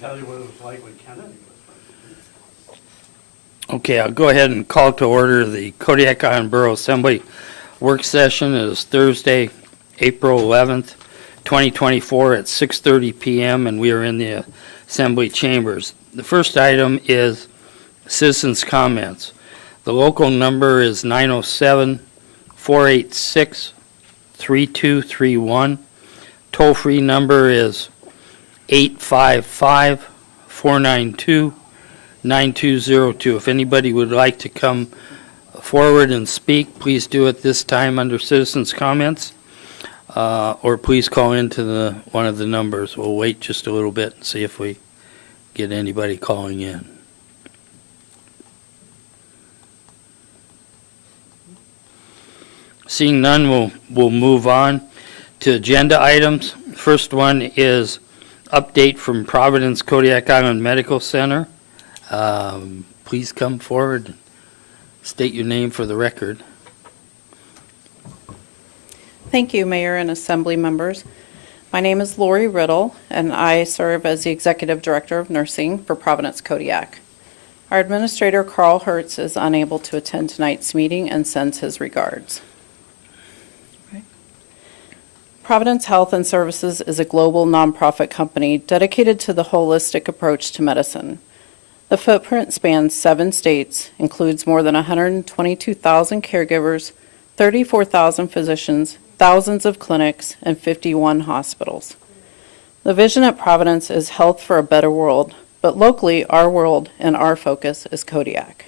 tell you what it was like when Kennedy was president. Okay, I'll go ahead and call to order the Kodiak Island Borough Assembly work session. It is Thursday, April 11th, 2024 at 6:30 p.m. and we are in the Assembly chambers. The first item is citizens' comments. The local number is 907-486-3231. Toll-free number is 855-492-9202. If anybody would like to come forward and speak, please do it this time under citizens' comments, or please call into one of the numbers. We'll wait just a little bit and see if we get anybody calling in. Seeing none, we'll move on to agenda items. First one is update from Providence Kodiak Island Medical Center. Please come forward and state your name for the record. Thank you, Mayor and Assembly members. My name is Lori Riddle, and I serve as the Executive Director of Nursing for Providence Kodiak. Our Administrator, Carl Hertz, is unable to attend tonight's meeting and sends his regards. Providence Health and Services is a global nonprofit company dedicated to the holistic approach to medicine. The footprint spans 7 states, includes more than 122,000 caregivers, 34,000 physicians, thousands of clinics, and 51 hospitals. The vision at Providence is health for a better world, but locally, our world and our focus is Kodiak.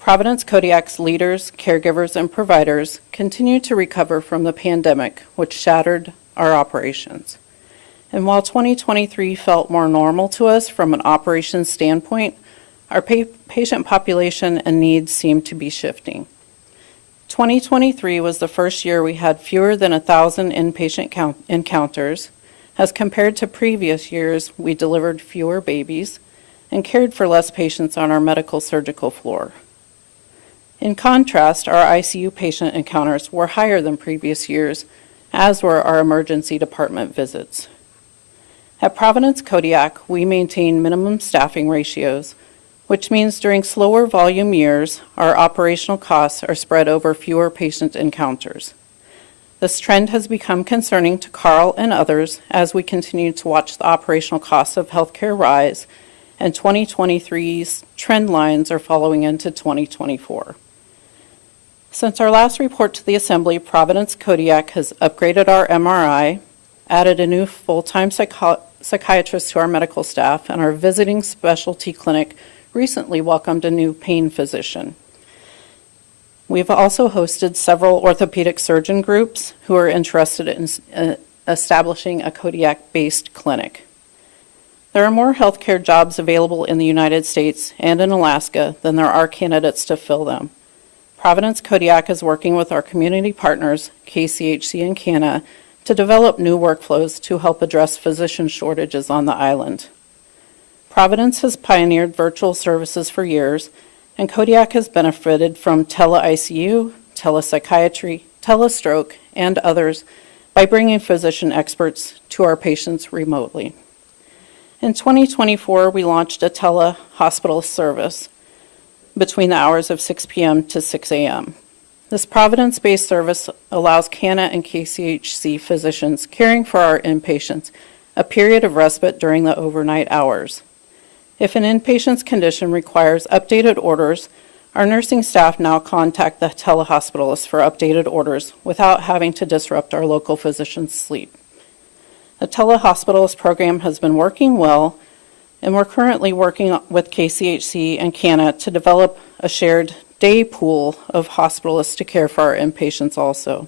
Providence Kodiak's leaders, caregivers, and providers continue to recover from the pandemic, which shattered our operations. And while 2023 felt more normal to us from an operations standpoint, our patient population and needs seem to be shifting. 2023 was the first year we had fewer than 1,000 inpatient encounters. As compared to previous years, we delivered fewer babies and cared for less patients on our medical surgical floor. In contrast, our ICU patient encounters were higher than previous years, as were our emergency department visits. At Providence Kodiak, we maintain minimum staffing ratios, which means during slower volume years, our operational costs are spread over fewer patient encounters. This trend has become concerning to Carl and others as we continue to watch the operational costs of healthcare rise, and 2023's trend lines are following into 2024. Since our last report to the Assembly, Providence Kodiak has upgraded our MRI, added a new full-time psychiatrist to our medical staff, and our visiting specialty clinic recently welcomed a new pain physician. We've also hosted several orthopedic surgeon groups who are interested in establishing a Kodiak-based clinic. There are more healthcare jobs available in the United States and in Alaska than there are candidates to fill them. Providence Kodiak is working with our community partners, KCHC and CANA, to develop new workflows to help address physician shortages on the island. Providence has pioneered virtual services for years, and Kodiak has benefited from tele-ICU, telepsychiatry, telestroke, and others by bringing physician experts to our patients remotely. In 2024, we launched a tele-hospital service between the hours of 6 p.m. to 6 a.m. This Providence-based service allows CANA and KCHC physicians caring for our inpatients a period of respite during the overnight hours. If an inpatient's condition requires updated orders, our nursing staff now contact the telehospitalist for updated orders without having to disrupt our local physician's sleep. The telehospitalist program has been working well, and we're currently working with KCHC and CANA to develop a shared day pool of hospitalists to care for our inpatients also.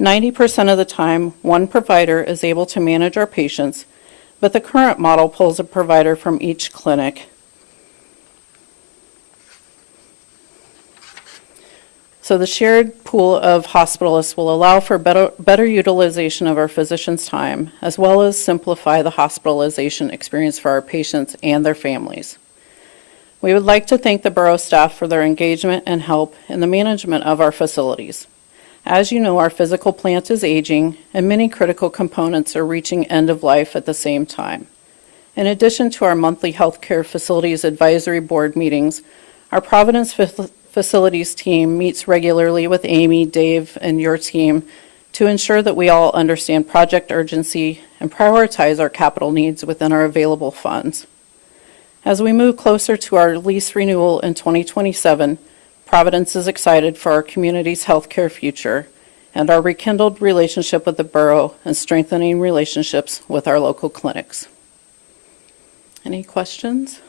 90% of the time, one provider is able to manage our patients, but the current model pulls a provider from each clinic. So the shared pool of hospitalists will allow for better utilization of our physicians' time, as well as simplify the hospitalization experience for our patients and their families. We would like to thank the Borough staff for their engagement and help in the management of our facilities. As you know, our physical plant is aging, and many critical components are reaching end of life at the same time. In addition to our monthly healthcare facilities advisory board meetings, our Providence facilities team meets regularly with Amy, Dave, and your team to ensure that we all understand project urgency and prioritize our capital needs within our available funds. As we move closer to our lease renewal in 2027, Providence is excited for our community's healthcare future and our rekindled relationship with the borough and strengthening relationships with our local clinics. Any questions?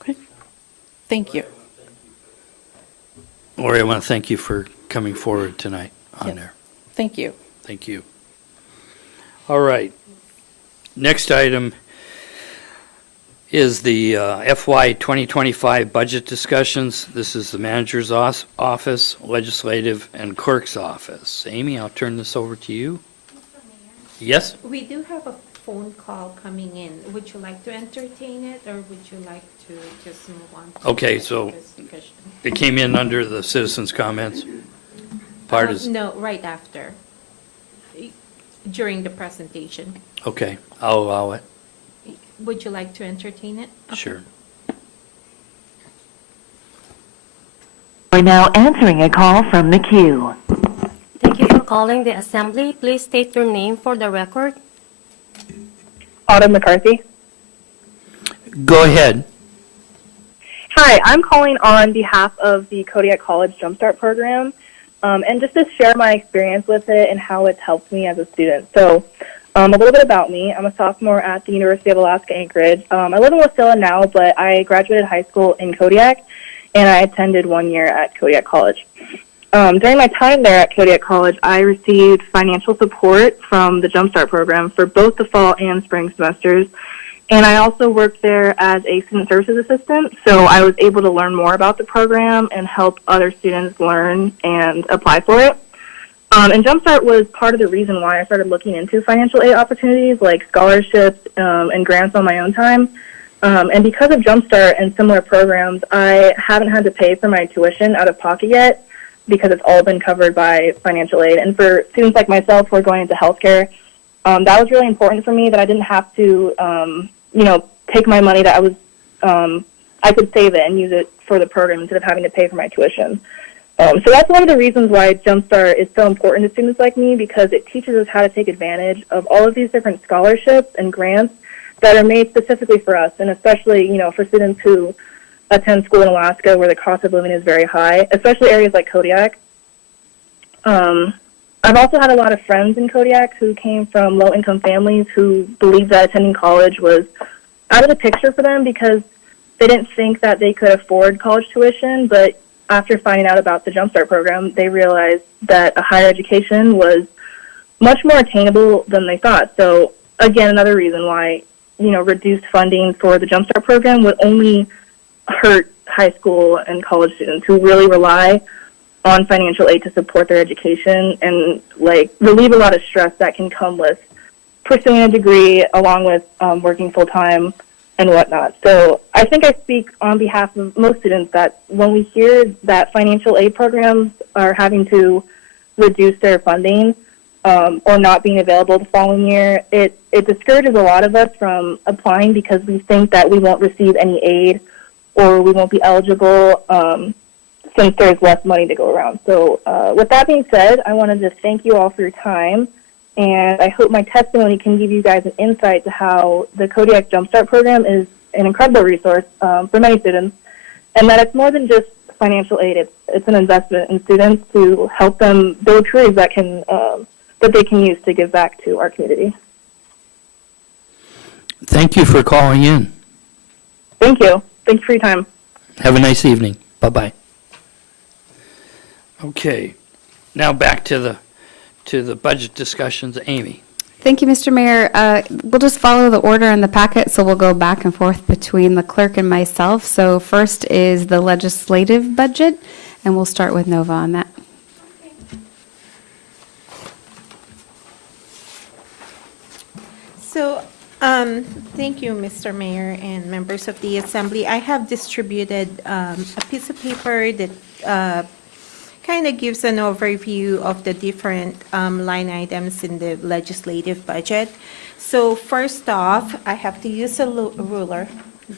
Okay. Thank you. Lori, I want to thank you for coming forward tonight on Yeah. there. Thank you. Thank you. All right. Next item is the FY 2025 budget discussions. This is the manager's office, legislative, and clerk's office. Amy, I'll turn this over to you. Mr. Mayor, Yes? we do have a phone call coming in. Would you like to entertain it, or would you like to just move on? to Okay, the so- discussion? It came in under the citizens' comments. Part is, No, right after, during the presentation. okay, I'll allow it. Would you like to entertain it? Okay. Sure. We're now answering a call from the queue. Thank you for calling the assembly. Please state your name for the record. Autumn McCarthy. Go ahead. Hi, I'm calling on behalf of the Kodiak College Jumpstart program, and just to share my experience with it and how it's helped me as a student. So, a little bit about me. I'm a sophomore at the University of Alaska Anchorage. I live in Wasilla now, but I graduated high school in Kodiak, and I attended 1 year at Kodiak College. During my time there at Kodiak College, I received financial support from the Jumpstart program for both the fall and spring semesters. And I also worked there as a student services assistant, so I was able to learn more about the program and help other students learn and apply for it. And Jumpstart was part of the reason why I started looking into financial aid opportunities like scholarships and grants on my own time. And because of Jumpstart and similar programs, I haven't had to pay for my tuition out of pocket yet because it's all been covered by financial aid. And for students like myself who are going into healthcare, that was really important for me that I didn't have to take my money that I could save it and use it for the program instead of having to pay for my tuition. So that's one of the reasons why Jumpstart is so important to students like me, because it teaches us how to take advantage of all of these different scholarships and grants that are made specifically for us, and especially, for students who attend school in Alaska where the cost of living is very high, especially areas like Kodiak. I've also had a lot of friends in Kodiak who came from low-income families who believed that attending college was out of the picture for them because they didn't think that they could afford college tuition, but after finding out about the Jumpstart program, they realized that a higher education was much more attainable than they thought. So, again, another reason why, reduced funding for the Jumpstart program would only hurt high school and college students who really rely on financial aid to support their education and, relieve a lot of stress that can come with pursuing a degree along with working full-time and whatnot. So I think I speak on behalf of most students that when we hear that financial aid programs are having to reduce their funding or not being available the following year, it discourages a lot of us from applying because we think that we won't receive any aid or we won't be eligible since there's less money to go around. So with that being said, I wanted to thank you all for your time. And I hope my testimony can give you guys an insight to how the Kodiak Jumpstart program is an incredible resource for many students, and that it's more than just financial aid. It's an investment in students to help them build careers that they can use to give back to our community. Thank you for calling in. Thank you. Thank you for your time. Have a nice evening. Bye-bye. Okay, now back to the budget discussions. Amy. Thank you, Mr. Mayor. We'll just follow the order in the packet, so we'll go back and forth between the clerk and myself. So first is the legislative budget, and we'll start with Nova on that. So, thank you, Mr. Mayor and members of the Assembly. I have distributed a piece of paper that kind of gives an overview of the different line items in the legislative budget. So first off, I have to use a ruler,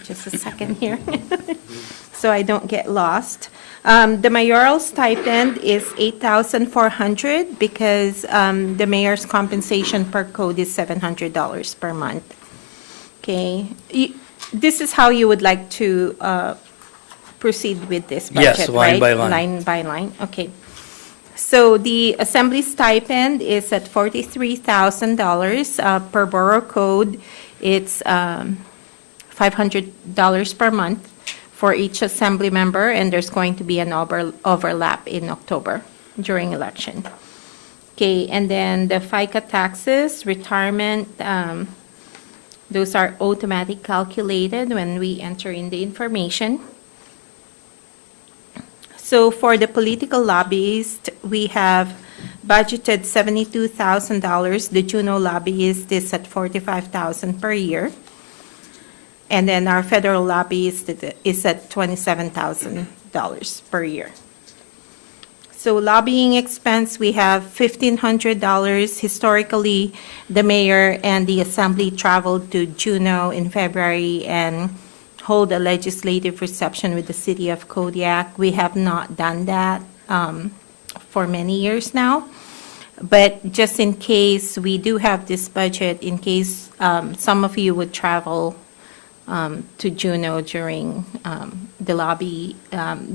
just a second here, so I don't get lost. The mayoral stipend is $8,400 because the mayor's compensation per code is $700 per month. Okay, this is how you would like to proceed with this budget, Yes, right? line by line. Line by line, okay. So the assembly stipend is at $43,000 per borough code. It's $500 per month for each assembly member, and there's going to be an overlap in October during election. Okay, and then the FICA taxes, retirement, those are automatic calculated when we enter in the information. So for the political lobbyist, we have budgeted $72,000. The Juneau lobbyist is at $45,000 per year. And then our federal lobbyist is at $27,000 per year. So lobbying expense, we have $1,500. Historically, the mayor and the assembly traveled to Juneau in February and hold a legislative reception with the city of Kodiak. We have not done that for many years now. But just in case we do have this budget, in case some of you would travel to Juneau during the lobby,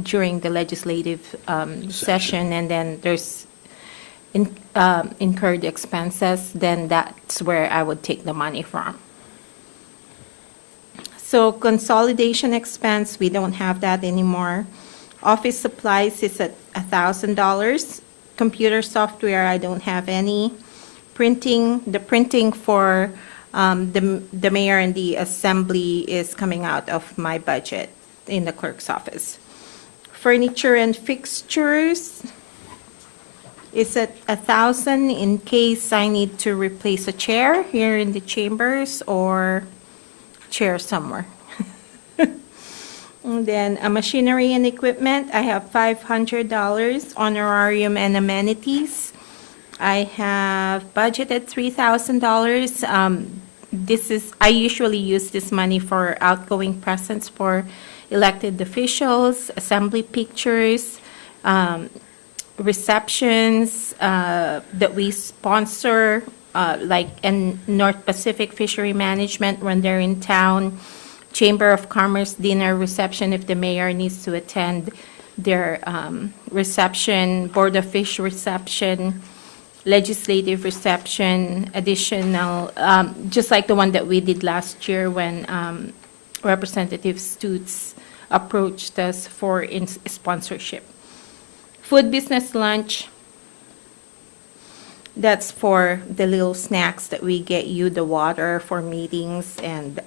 during the legislative session, and then there's incurred expenses, then that's where I would take the money from. So consolidation expense, we don't have that anymore. Office supplies is at $1,000. Computer software, I don't have any. Printing, the printing for the mayor and the assembly is coming out of my budget in the clerk's office. Furniture and fixtures is at $1,000 in case I need to replace a chair here in the chambers or chair somewhere. And then machinery and equipment, I have $500. Honorarium and amenities, I have budgeted $3,000. I usually use this money for outgoing presents for elected officials, assembly pictures, receptions that we sponsor, like in North Pacific Fishery Management when they're in town, Chamber of Commerce dinner reception if the mayor needs to attend their reception, Board of Fish reception, legislative reception, additional, just like the one that we did last year when Representative Stutz approached us for sponsorship. Food business lunch, that's for the little snacks that we get you, the water for meetings and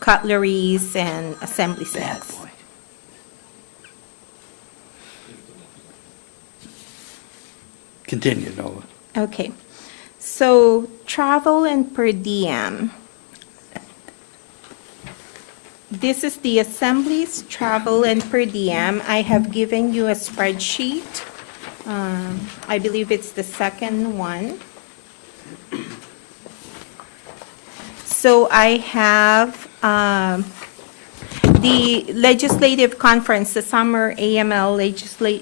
cutleries and assembly snacks. Continue, Nova. Okay, so travel and per diem. This is the assembly's travel and per diem. I have given you a spreadsheet. I believe it's the second one. So I have the legislative conference, the summer AML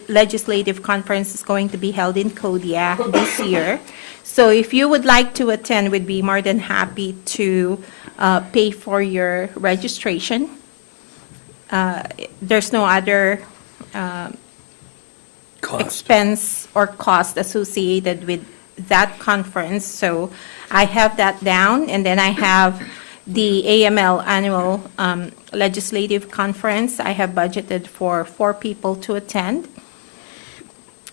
legislative conference is going to be held in Kodiak this year. So if you would like to attend, we'd be more than happy to pay for your registration. There's no other Cost. expense or cost associated with that conference. So I have that down, and then I have the AML annual legislative conference. I have budgeted for 4 people to attend.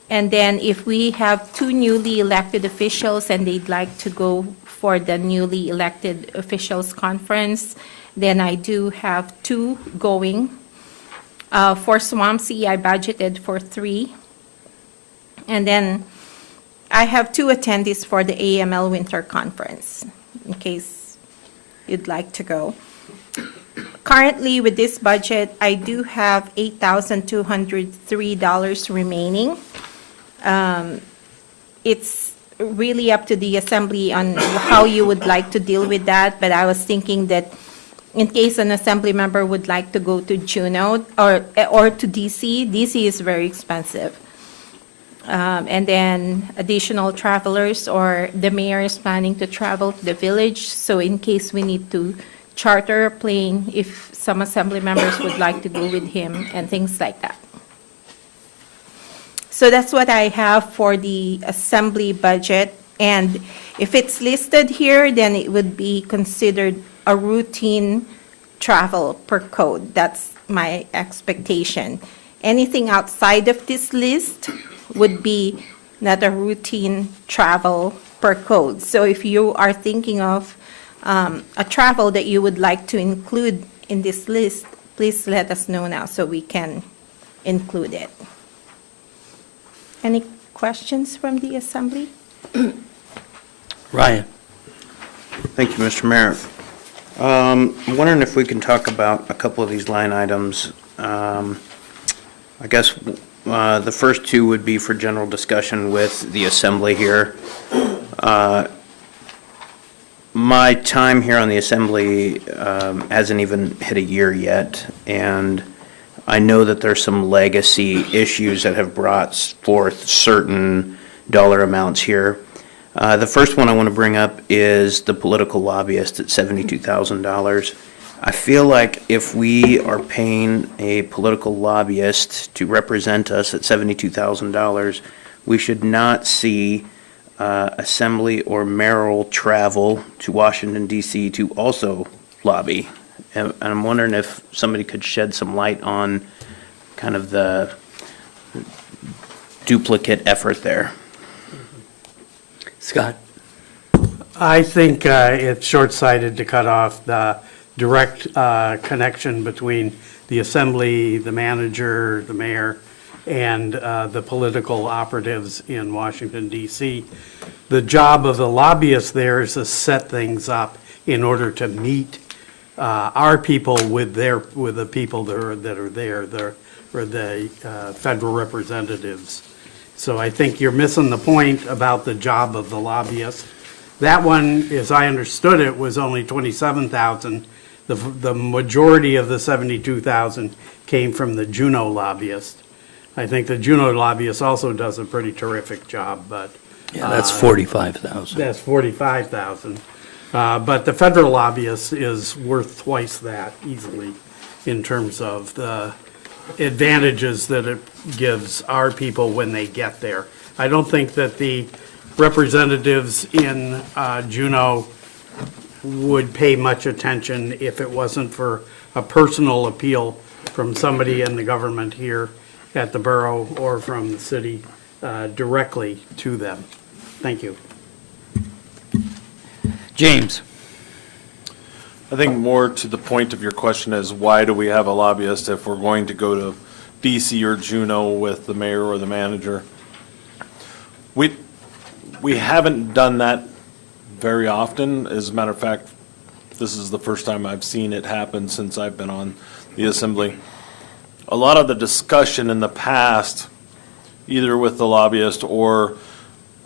And then if we have 2 newly elected officials and they'd like to go for the newly elected officials conference, then I do have 2 going. For Swampsea, I budgeted for 3. And then I have 2 attendees for the AML Winter Conference, in case you'd like to go. Currently, with this budget, I do have $8,203 remaining. It's really up to the assembly on how you would like to deal with that, but I was thinking that in case an assembly member would like to go to Juneau or to DC, DC is very expensive. And then additional travelers, or the mayor is planning to travel to the village, so in case we need to charter a plane, if some assembly members would like to go with him and things like that. So that's what I have for the assembly budget. And if it's listed here, then it would be considered a routine travel per code. That's my expectation. Anything outside of this list would be not a routine travel per code. So if you are thinking of a travel that you would like to include in this list, please let us know now so we can include it. Any questions from the assembly? Ryan? Thank you, Mr. Mayor. I'm wondering if we can talk about a couple of these line items. I guess the first two would be for general discussion with the assembly here. My time here on the assembly hasn't even hit a year yet, and I know that there's some legacy issues that have brought forth certain dollar amounts here. The first one I want to bring up is the political lobbyist at $72,000. I feel like if we are paying a political lobbyist to represent us at $72,000, we should not see assembly or mayoral travel to Washington, D.C. to also lobby. And I'm wondering if somebody could shed some light on kind of the duplicate effort there. Scott? I think it's short-sighted to cut off the direct connection between the assembly, the manager, the mayor, and the political operatives in Washington, D.C. The job of the lobbyist there is to set things up in order to meet our people with the people that are there, or the federal representatives. So I think you're missing the point about the job of the lobbyist. That one, as I understood it, was only $27,000. The majority of the $72,000 came from the Juneau lobbyist. I think the Juneau lobbyist also does a pretty terrific job, but Yeah, that's 45,000. that's $45,000. But the federal lobbyist is worth twice that easily in terms of the advantages that it gives our people when they get there. I don't think that the representatives in Juneau would pay much attention if it wasn't for a personal appeal from somebody in the government here at the borough or from the city directly to them. Thank you. James? I think more to the point of your question is, why do we have a lobbyist if we're going to go to DC or Juneau with the mayor or the manager? We haven't done that very often. As a matter of fact, this is the first time I've seen it happen since I've been on the assembly. A lot of the discussion in the past, either with the lobbyist or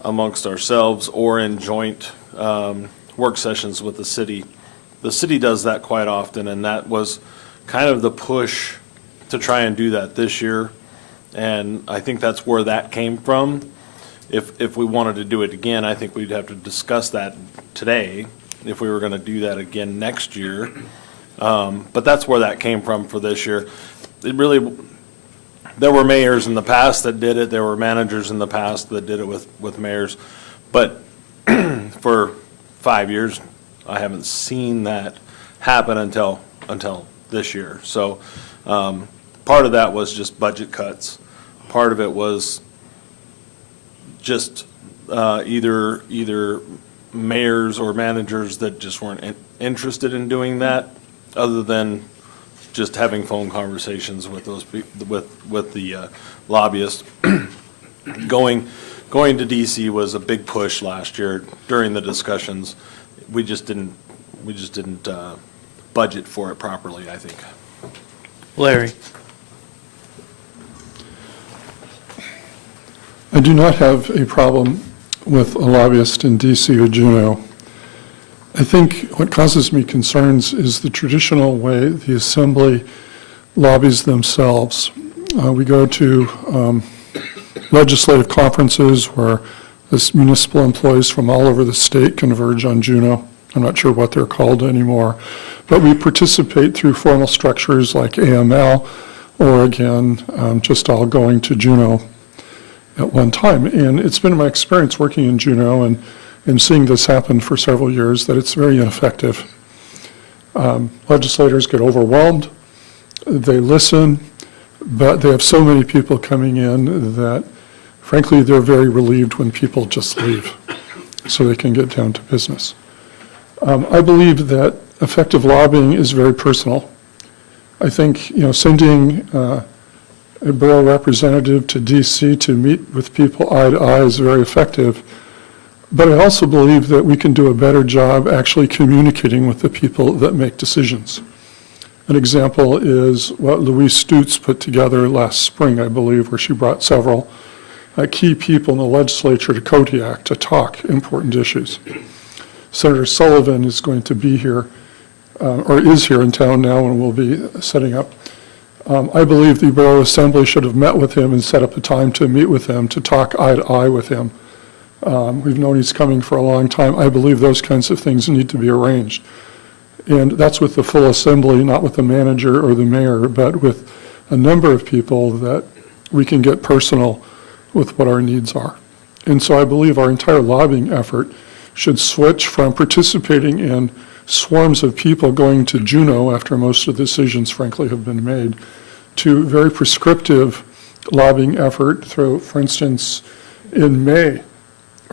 amongst ourselves or in joint work sessions with the city does that quite often, and that was kind of the push to try and do that this year. And I think that's where that came from. If we wanted to do it again, I think we'd have to discuss that today if we were going to do that again next year. But that's where that came from for this year. It really, there were mayors in the past that did it. There were managers in the past that did it with mayors. But for 5 years, I haven't seen that happen until this year. So part of that was just budget cuts. Part of it was just either mayors or managers that just weren't interested in doing that, other than just having phone conversations with those with the lobbyists. Going to DC was a big push last year during the discussions. We just didn't budget for it properly, I think. Larry? I do not have a problem with a lobbyist in DC or Juneau. I think what causes me concerns is the traditional way the Assembly lobbies themselves. We go to legislative conferences where this municipal employees from all over the state converge on Juneau. I'm not sure what they're called anymore. But we participate through formal structures like AML or, again, just all going to Juneau at one time. And it's been my experience working in Juneau and seeing this happen for several years that it's very ineffective. Legislators get overwhelmed, they listen, but they have so many people coming in that, frankly, they're very relieved when people just leave so they can get down to business. I believe that effective lobbying is very personal. I think, sending a borough representative to DC to meet with people eye to eye is very effective. But I also believe that we can do a better job actually communicating with the people that make decisions. An example is what Louise Stutz put together last spring, I believe, where she brought several key people in the legislature to Kodiak to talk important issues. Senator Sullivan is going to be here, or is here in town now, and will be setting up. I believe the Borough Assembly should have met with him and set up a time to meet with him, to talk eye to eye with him. We've known he's coming for a long time. I believe those kinds of things need to be arranged. And that's with the full assembly, not with the manager or the mayor, but with a number of people that we can get personal with what our needs are. And so I believe our entire lobbying effort should switch from participating in swarms of people going to Juneau after most of the decisions, frankly, have been made, to very prescriptive lobbying effort through, for instance, in May,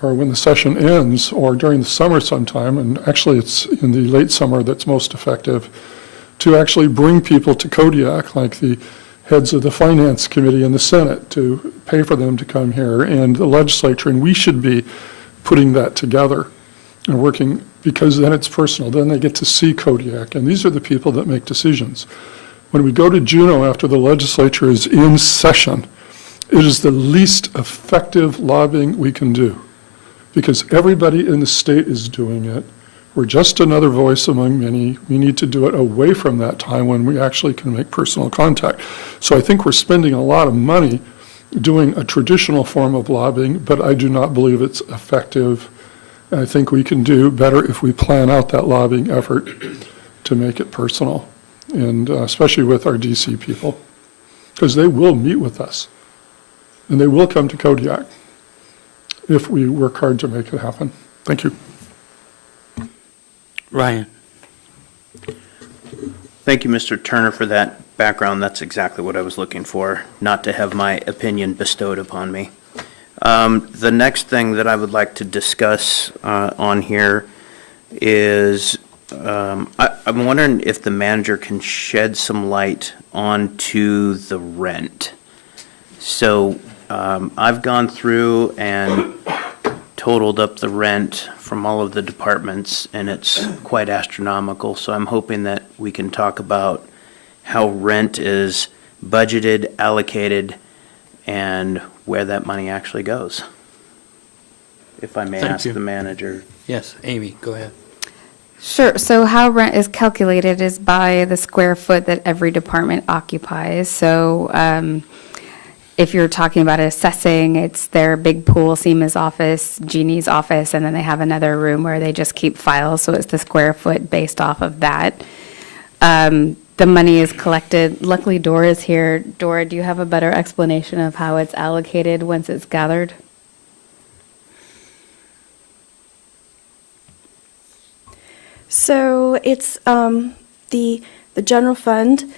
or when the session ends, or during the summer sometime, and actually it's in the late summer that's most effective, to actually bring people to Kodiak, like the heads of the Finance Committee and the Senate, to pay for them to come here, and the legislature, and we should be putting that together and working, because then it's personal. Then they get to see Kodiak, and these are the people that make decisions. When we go to Juneau after the legislature is in session, it is the least effective lobbying we can do, because everybody in the state is doing it. We're just another voice among many. We need to do it away from that time when we actually can make personal contact. So I think we're spending a lot of money doing a traditional form of lobbying, but I do not believe it's effective. And I think we can do better if we plan out that lobbying effort to make it personal, and especially with our DC people, because they will meet with us, and they will come to Kodiak if we work hard to make it happen. Thank you. Ryan? Thank you, Mr. Turner, for that background. That's exactly what I was looking for, not to have my opinion bestowed upon me. The next thing that I would like to discuss on here is I'm wondering if the manager can shed some light onto the rent. So I've gone through and totaled up the rent from all of the departments, and it's quite astronomical. So I'm hoping that we can talk about how rent is budgeted, allocated, and where that money actually goes. If I may Thank ask you. the manager. Yes, Amy, go ahead. Sure. So how rent is calculated is by the square foot that every department occupies. So if you're talking about assessing, it's their big pool, Seema's office, Jeannie's office, and then they have another room where they just keep files. So it's the square foot based off of that. The money is collected. Luckily, Dora is here. Dora, do you have a better explanation of how it's allocated once it's gathered? So it's the general fund,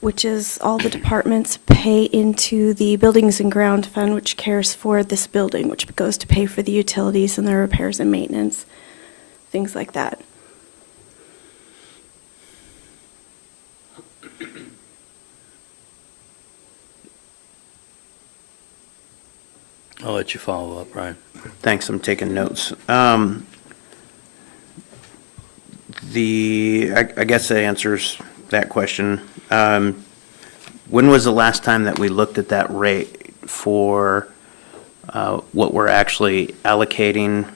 which is all the departments pay into the buildings and ground fund, which cares for this building, which goes to pay for the utilities and the repairs and maintenance, things like that. I'll let you follow up, Ryan. Thanks, I'm taking notes. I guess that answers that question. When was the last time that we looked at that rate for what we're actually allocating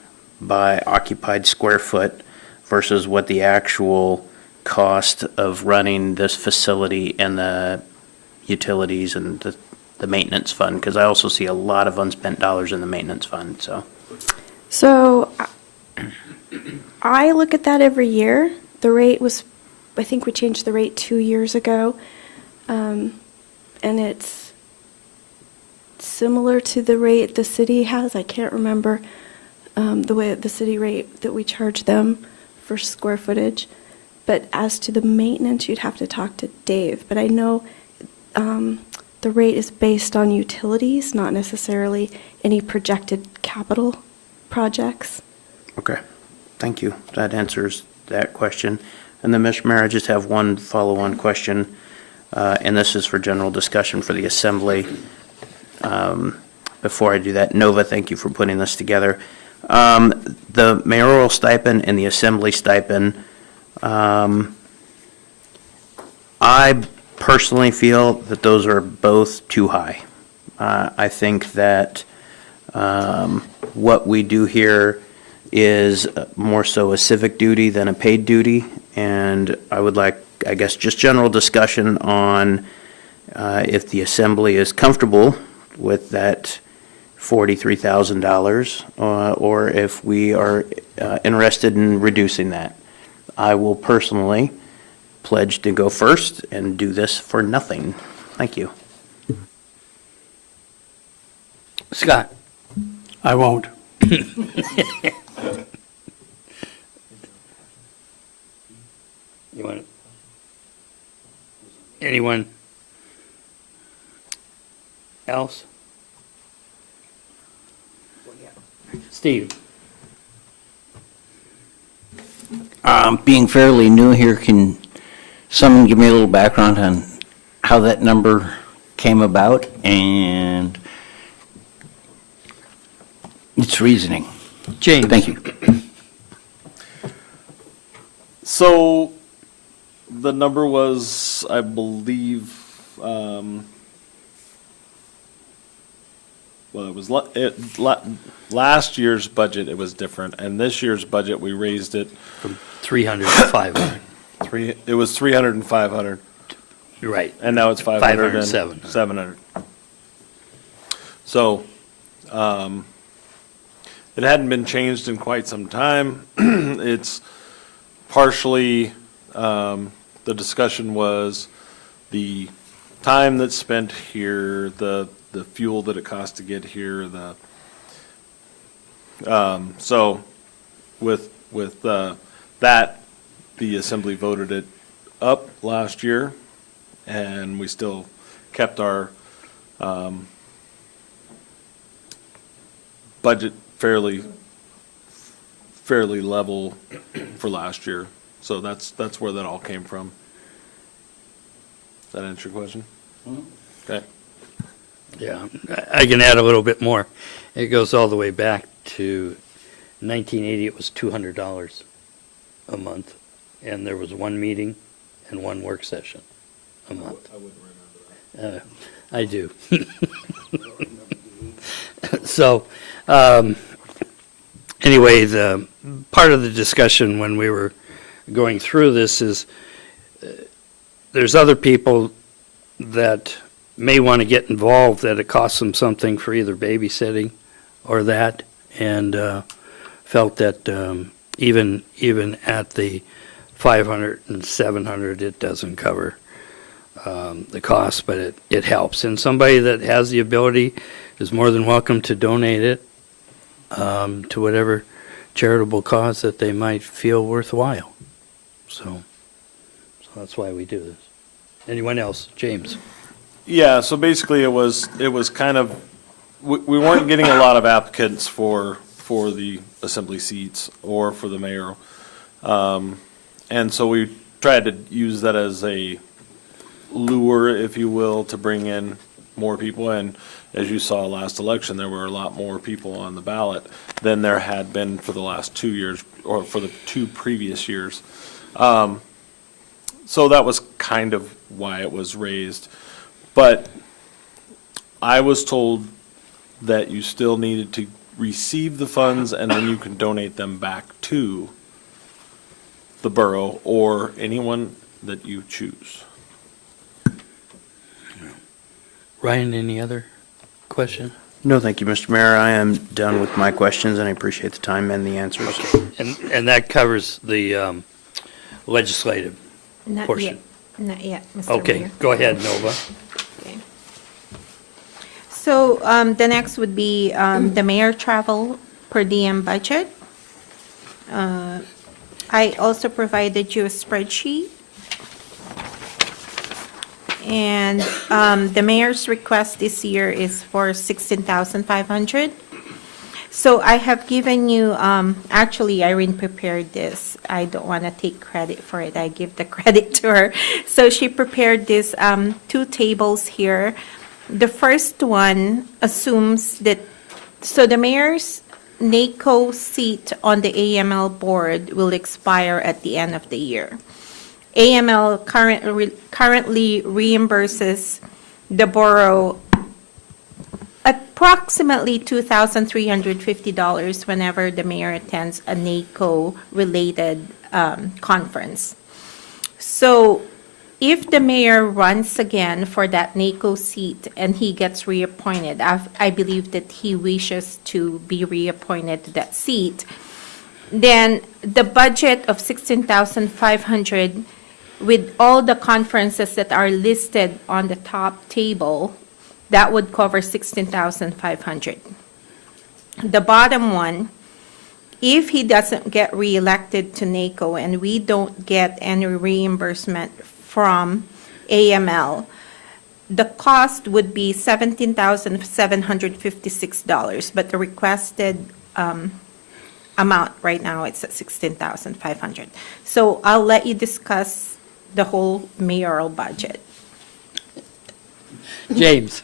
by occupied square foot versus what the actual cost of running this facility and the utilities and the maintenance fund? Because I also see a lot of unspent dollars in the maintenance fund, so. So I look at that every year. The rate was, I think we changed the rate 2 years ago. And it's similar to the rate the city has. I can't remember the way the city rate that we charge them for square footage. But as to the maintenance, you'd have to talk to Dave. But I know the rate is based on utilities, not necessarily any projected capital projects. Okay, thank you. That answers that question. And then, Mr. Mayor, I just have one follow-on question, and this is for general discussion for the assembly. Before I do that, Nova, thank you for putting this together. The mayoral stipend and the assembly stipend, I personally feel that those are both too high. I think that what we do here is more so a civic duty than a paid duty, and I would like, I guess, just general discussion on if the assembly is comfortable with that $43,000, or if we are interested in reducing that. I will personally pledge to go first and do this for nothing. Thank you. Scott? I won't. You want, anyone else? Steve? Being fairly new here, can someone give me a little background on how that number came about and its reasoning? James? Thank you. So the number was, I believe, well, it was last year's budget, it was different, and this year's budget, we raised it. From 300 to 500. It was 300 and 500, Right. and now it's 500 and 700. 700. So, it hadn't been changed in quite some time. It's partially, the discussion was the time that's spent here, the fuel that it costs to get here, so with that, the assembly voted it up last year, and we still kept our budget fairly level for last year. So that's where that all came from. Does that answer your question? Okay. Yeah, I can add a little bit more. It goes all the way back to 1980. It was $200 a month, and there was one meeting and one work session a month. I wouldn't remember that. I do. So, anyway, the part of the discussion when we were going through this is there's other people that may want to get involved that it costs them something for either babysitting or that, and felt that even at the 500 and 700, it doesn't cover the cost, but it helps. And somebody that has the ability is more than welcome to donate it to whatever charitable cause that they might feel worthwhile. So that's why we do this. Anyone else? James? Yeah, so basically it was kind of, we weren't getting a lot of applicants for the assembly seats or for the mayor. And so we tried to use that as a lure, if you will, to bring in more people, and as you saw last election, there were a lot more people on the ballot than there had been for the last 2 years, or for the 2 previous years. So that was kind of why it was raised. But I was told that you still needed to receive the funds and then you can donate them back to the borough or anyone that you choose. Ryan, any other question? No, thank you, Mr. Mayor. I am done with my questions, and I appreciate the time and the answers. And that covers the legislative Not portion? yet, not yet, Mr. Okay, Mayor. go ahead, Nova. Okay. So the next would be the mayor travel per diem budget. I also provided you a spreadsheet. And the mayor's request this year is for 16,500. So I have given you, actually Irene prepared this. I don't want to take credit for it. I give the credit to her. So she prepared this 2 tables here. The first one assumes that, so the mayor's NACO seat on the AML board will expire at the end of the year. AML currently reimburses the borough approximately $2,350 whenever the mayor attends a NACO-related conference. So if the mayor runs again for that NACO seat and he gets reappointed, I believe that he wishes to be reappointed to that seat, then the budget of 16,500 with all the conferences that are listed on the top table, that would cover 16,500. The bottom one, if he doesn't get reelected to NACO and we don't get any reimbursement from AML, the cost would be $17,756, but the requested amount right now, it's at 16,500. So I'll let you discuss the whole mayoral budget. James?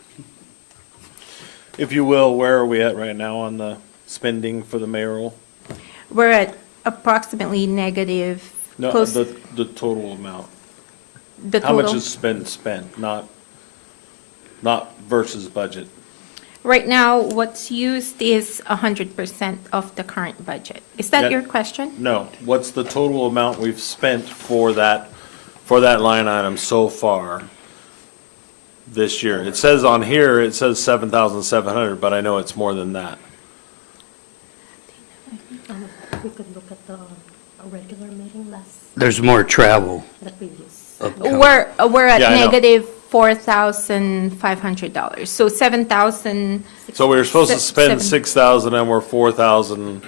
If you will, where are we at right now on the spending for the mayoral? We're at approximately negative, No, close, the total amount. the How much total. is spent, not versus budget? Right now, what's used is 100% of the current budget. Is that That- your question? No, what's the total amount we've spent for that line item so far this year? It says on here, it says 7,700, but I know it's more than that. We could look at the regular meeting There's more travel. the previous. We're at Yeah, I know. negative $4,500. So 7,000 So we were supposed to spend 7 6,000 and we're 4,000,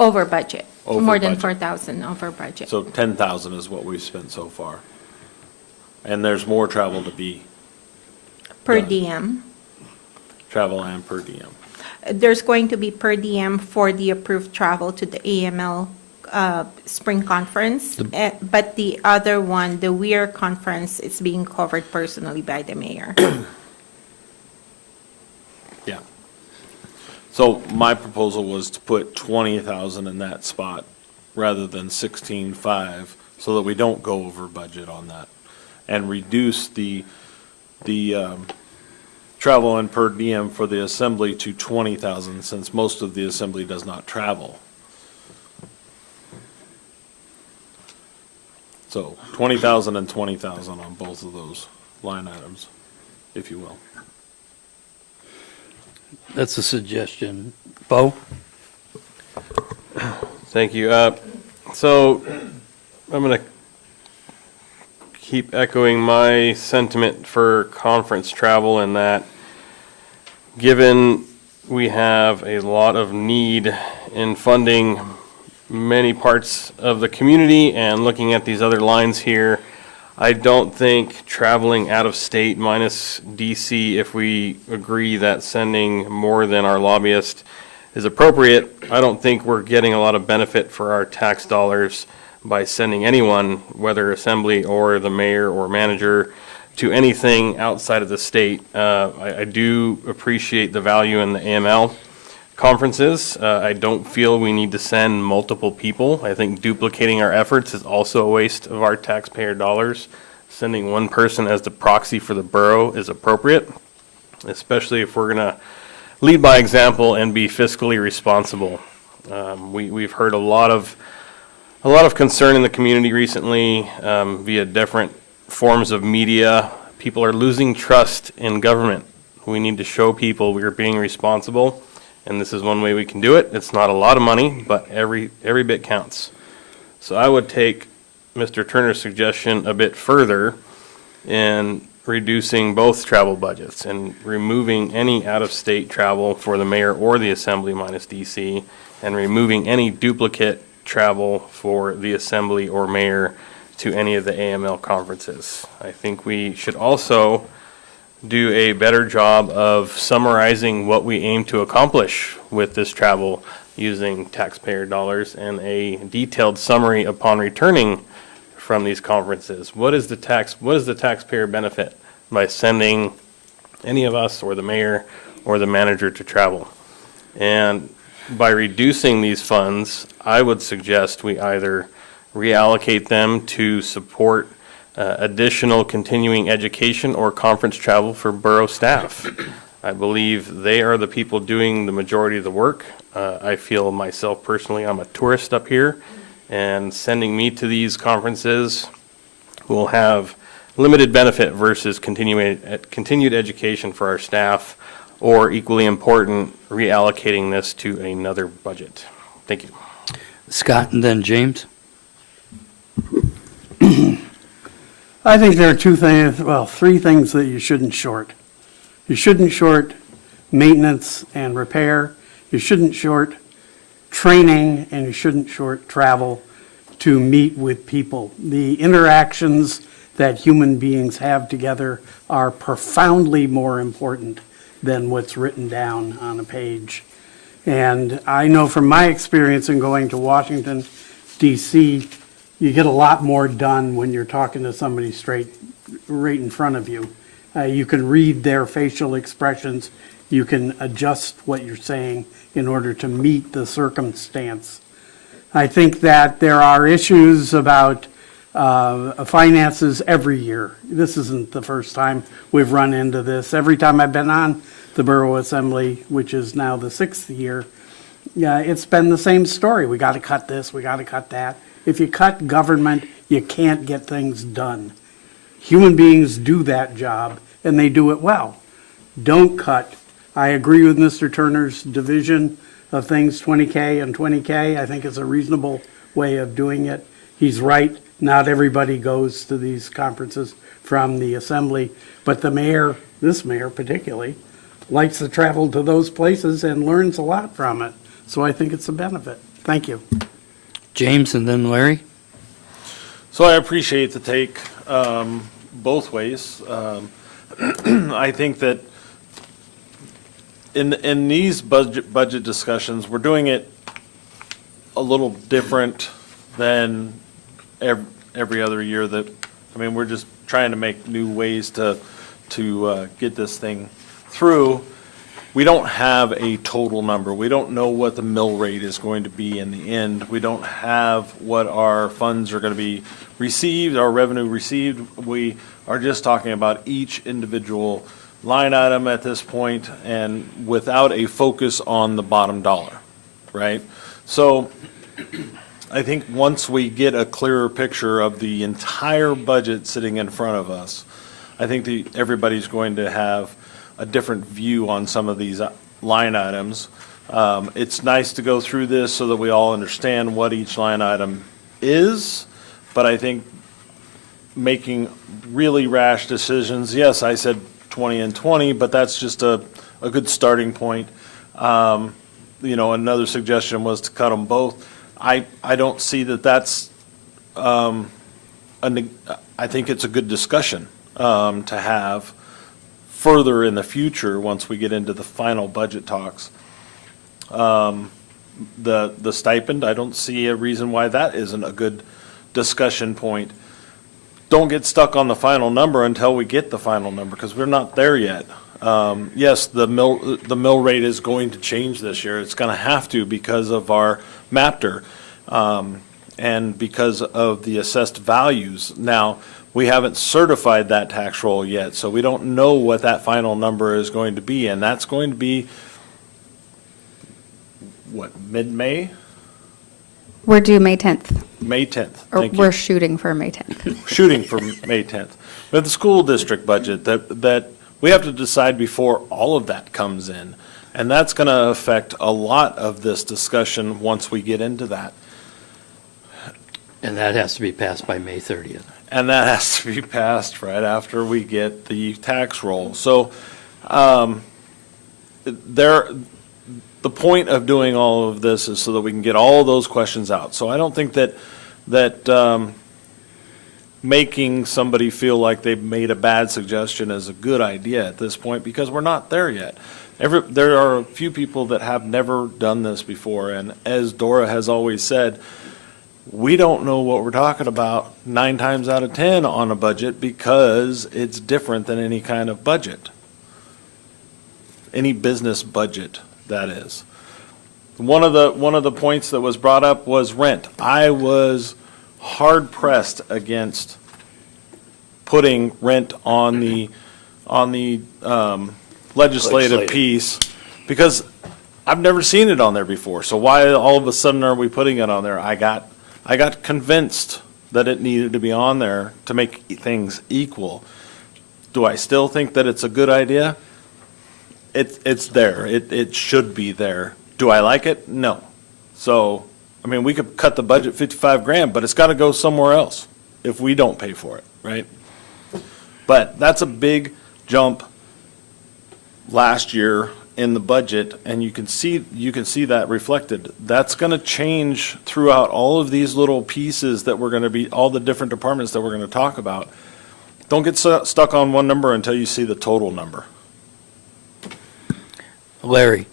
over budget. Over More than budget. 4,000 over budget. so 10,000 is what we've spent so far. And there's more travel to be, Per Yeah. diem. travel and per diem. There's going to be per diem for the approved travel to the AML spring conference. But the other one, the WEIR conference, is being covered personally by the mayor. Yeah. So my proposal was to put 20,000 in that spot rather than 16,500 so that we don't go over budget on that and reduce the travel and per diem for the assembly to 20,000 since most of the assembly does not travel. So 20,000 and 20,000 on both of those line items, if you will. That's a suggestion. Bo? Thank you. So I'm going to keep echoing my sentiment for conference travel in that given we have a lot of need in funding many parts of the community and looking at these other lines here, I don't think traveling out of state minus DC, if we agree that sending more than our lobbyist is appropriate, I don't think we're getting a lot of benefit for our tax dollars by sending anyone, whether assembly or the mayor or manager, to anything outside of the state. I do appreciate the value in the AML conferences. I don't feel we need to send multiple people. I think duplicating our efforts is also a waste of our taxpayer dollars. Sending one person as the proxy for the borough is appropriate, especially if we're going to lead by example and be fiscally responsible. We've heard a lot of concern in the community recently via different forms of media. People are losing trust in government. We need to show people we are being responsible, and this is one way we can do it. It's not a lot of money, but every bit counts. So I would take Mr. Turner's suggestion a bit further in reducing both travel budgets and removing any out-of-state travel for the mayor or the assembly minus DC, and removing any duplicate travel for the assembly or mayor to any of the AML conferences. I think we should also do a better job of summarizing what we aim to accomplish with this travel using taxpayer dollars, and a detailed summary upon returning from these conferences. What is the taxpayer benefit by sending any of us or the mayor or the manager to travel? And by reducing these funds, I would suggest we either reallocate them to support additional continuing education or conference travel for borough staff. I believe they are the people doing the majority of the work. I feel myself personally, I'm a tourist up here, and sending me to these conferences will have limited benefit versus continued education for our staff, or equally important, reallocating this to another budget. Thank you. Scott and then James. I think there are three things that you shouldn't short. You shouldn't short maintenance and repair. You shouldn't short training, and you shouldn't short travel to meet with people. The interactions that human beings have together are profoundly more important than what's written down on a page. And I know from my experience in going to Washington, D.C., you get a lot more done when you're talking to somebody right in front of you. You can read their facial expressions. You can adjust what you're saying in order to meet the circumstance. I think that there are issues about finances every year. This isn't the first time we've run into this. Every time I've been on the Borough Assembly, which is now the 6th year, it's been the same story. We got to cut this, we got to cut that. If you cut government, you can't get things done. Human beings do that job, and they do it well. Don't cut. I agree with Mr. Turner's division of things, 20K and 20K. I think it's a reasonable way of doing it. He's right. Not everybody goes to these conferences from the assembly, but the mayor, this mayor particularly, likes to travel to those places and learns a lot from it. So I think it's a benefit. Thank you. James and then Larry. So I appreciate the take both ways. I think that in these budget discussions, we're doing it a little different than every other year. We're just trying to make new ways to get this thing through. We don't have a total number. We don't know what the mill rate is going to be in the end. We don't have what our funds are going to be received, our revenue received. We are just talking about each individual line item at this point, and without a focus on the bottom dollar, right? So I think once we get a clearer picture of the entire budget sitting in front of us, I think everybody's going to have a different view on some of these line items. It's nice to go through this so that we all understand what each line item is, but I think making really rash decisions, yes, I said 20 and 20, but that's just a good starting point. Another suggestion was to cut them both. I don't see that's, I think it's a good discussion to have further in the future once we get into the final budget talks. The stipend, I don't see a reason why that isn't a good discussion point. don't get stuck on the final number until we get the final number, because we're not there yet. Yes, the mill rate is going to change this year. It's going to have to because of our MAPTR, and because of the assessed values. Now, we haven't certified that tax roll yet, so we don't know what that final number is going to be, and that's going to be, what, mid-May? We're due May 10th, May 10th. or Thank you. we're shooting for May 10th. Shooting for May 10th. But the school district budget, that we have to decide before all of that comes in. And that's going to affect a lot of this discussion once we get into that. And that has to be passed by May 30th. And that has to be passed right after we get the tax roll. So the point of doing all of this is so that we can get all of those questions out. So I don't think that making somebody feel like they've made a bad suggestion is a good idea at this point, because we're not there yet. There are a few people that have never done this before, and as Dora has always said, we don't know what we're talking about 9 times out of 10 on a budget, because it's different than any kind of budget. Any business budget, that is. One of the points that was brought up was rent. I was hard pressed against putting rent on the legislative piece, because I've never seen it on there before. So why all of a sudden are we putting it on there? I got convinced that it needed to be on there to make things equal. Do I still think that it's a good idea? It's there. It should be there. Do I like it? No. So, I mean, we could cut the budget 55 grand, but it's got to go somewhere else if we don't pay for it, right? But that's a big jump last year in the budget, and you can see that reflected. That's going to change throughout all of these little pieces that we're going to be, all the different departments that we're going to talk about. Don't get stuck on one number until you see the total number. Larry?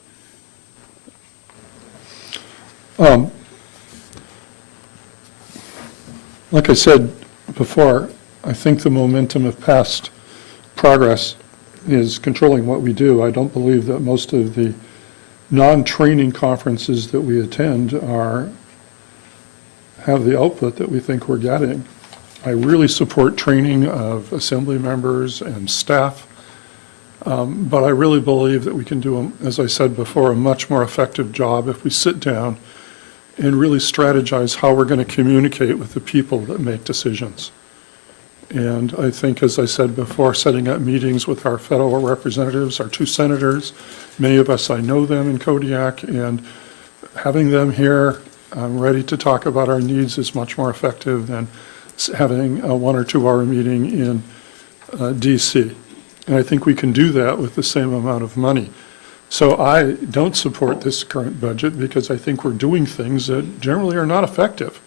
Like I said before, I think the momentum of past progress is controlling what we do. I don't believe that most of the non-training conferences that we attend have the output that we think we're getting. I really support training of assembly members and staff, but I really believe that we can do, as I said before, a much more effective job if we sit down and really strategize how we're going to communicate with the people that make decisions. And I think, as I said before, setting up meetings with our federal representatives, our 2 senators, many of us, I know them in Kodiak, and having them here ready to talk about our needs is much more effective than having a 1 or 2 hour meeting in DC. And I think we can do that with the same amount of money. So I don't support this current budget because I think we're doing things that generally are not effective.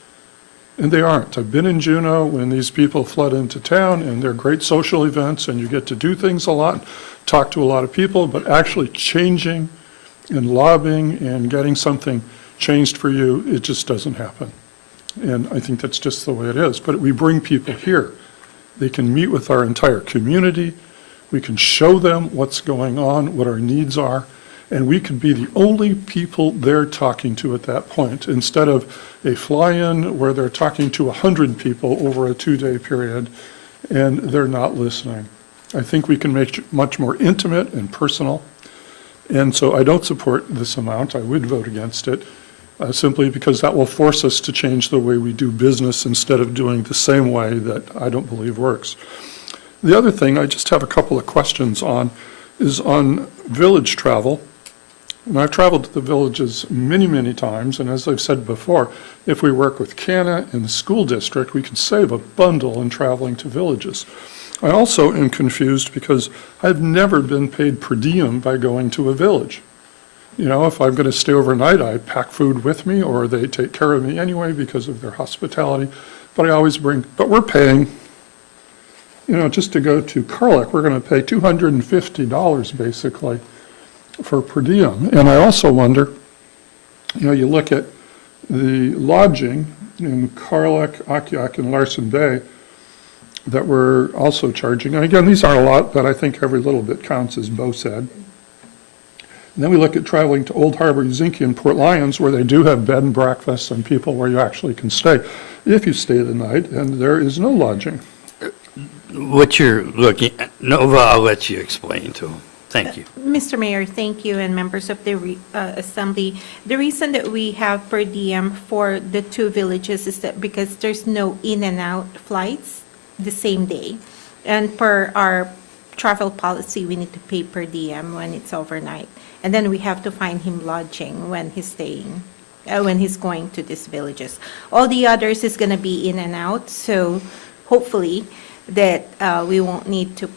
And they aren't. I've been in Juneau when these people flood into town, and they're great social events, and you get to do things a lot, talk to a lot of people, but actually changing and lobbying and getting something changed for you, it just doesn't happen. And I think that's just the way it is. But we bring people here. They can meet with our entire community. We can show them what's going on, what our needs are, and we could be the only people they're talking to at that point, instead of a fly-in where they're talking to 100 people over a 2-day period, and they're not listening. I think we can make it much more intimate and personal, and so I don't support this amount. I would vote against it, simply because that will force us to change the way we do business instead of doing the same way that I don't believe works. The other thing I just have a couple of questions on is on village travel. And I've traveled to the villages many, many times, and as I've said before, if we work with CANA and the school district, we can save a bundle in traveling to villages. I also am confused because I've never been paid per diem by going to a village. You know, if I'm going to stay overnight, I pack food with me, or they take care of me anyway because of their hospitality, but we're paying, you know, just to go to Kodiak, we're going to pay $250 basically for per diem. And I also wonder, you know, you look at the lodging in Kodiak, Akiak, and Larson Bay, that we're also charging. And again, these aren't a lot, but I think every little bit counts, as Bo said. And then we look at traveling to Old Harbor, Uzinki, and Port Lions, where they do have bed and breakfast and people where you actually can stay if you stay the night, and there is no lodging. What you're looking at, Nova, I'll let you explain to him. Thank you. Mr. Mayor, thank you, and members of the Assembly. The reason that we have per diem for the two villages is that because there's no in and out flights the same day. And per our travel policy, we need to pay per diem when it's overnight. And then we have to find him lodging when he's staying, when he's going to these villages. All the others is going to be in and out, so hopefully that we won't need to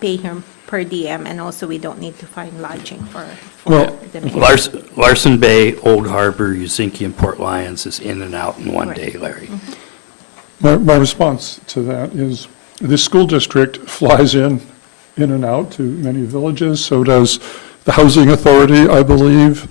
pay him per diem, and also we don't need to find lodging for Well, the mayor. Larson Bay, Old Harbor, Uzinki, and Port Lions is in and out in one Correct. day, Larry. My response to that is the school district flies in and out to many villages, so does the Housing Authority, I believe,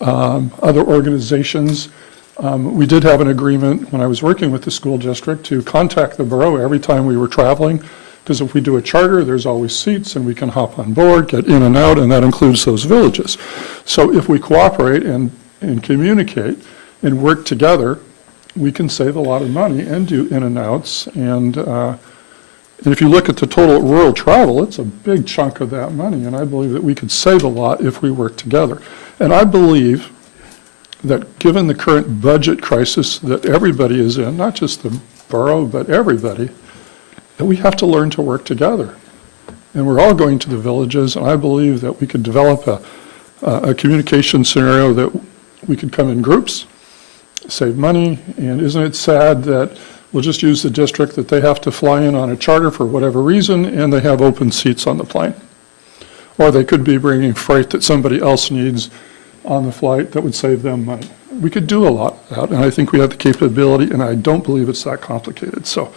other organizations. We did have an agreement when I was working with the school district to contact the borough every time we were traveling, because if we do a charter, there's always seats and we can hop on board, get in and out, and that includes those villages. So if we cooperate and communicate and work together, we can save a lot of money and do in and outs. And if you look at the total rural travel, it's a big chunk of that money, and I believe that we could save a lot if we work together. And I believe that given the current budget crisis that everybody is in, not just the borough, but everybody, that we have to learn to work together. And we're all going to the villages, and I believe that we could develop a communication scenario that we could come in groups, save money, and isn't it sad that we'll just use the district that they have to fly in on a charter for whatever reason, and they have open seats on the plane. Or they could be bringing freight that somebody else needs on the flight that would save them money. We could do a lot of that, and I think we have the capability, and I don't believe it's that complicated. So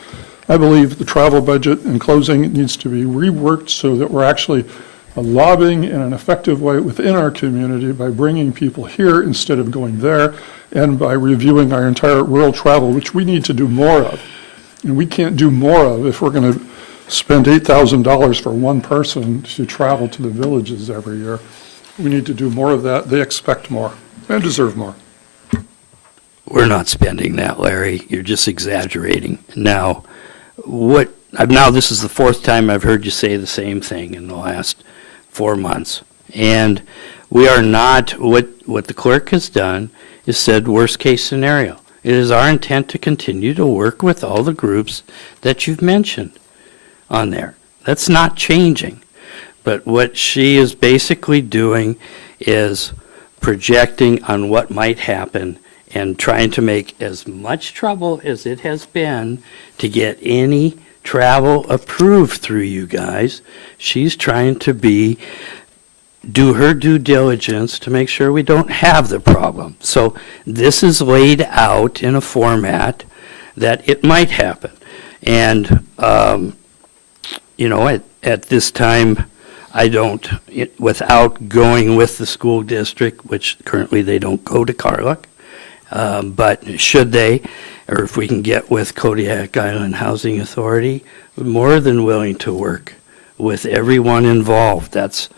I believe the travel budget in closing needs to be reworked so that we're actually lobbying in an effective way within our community by bringing people here instead of going there, and by reviewing our entire rural travel, which we need to do more of. And we can't do more of if we're going to spend $8,000 for one person to travel to the villages every year. We need to do more of that. They expect more and deserve more. We're not spending that, Larry. You're just exaggerating. Now, this is the fourth time I've heard you say the same thing in the last 4 months. And we are not, what the clerk has done is said worst case scenario. It is our intent to continue to work with all the groups that you've mentioned on there. That's not changing. But what she is basically doing is projecting on what might happen and trying to make as much trouble as it has been to get any travel approved through you guys. She's trying to do her due diligence to make sure we don't have the problem. So this is laid out in a format that it might happen. And, at this time, without going with the school district, which currently they don't go to Kodiak, but should they, or if we can get with Kodiak Island Housing Authority, we're more than willing to work with everyone involved. This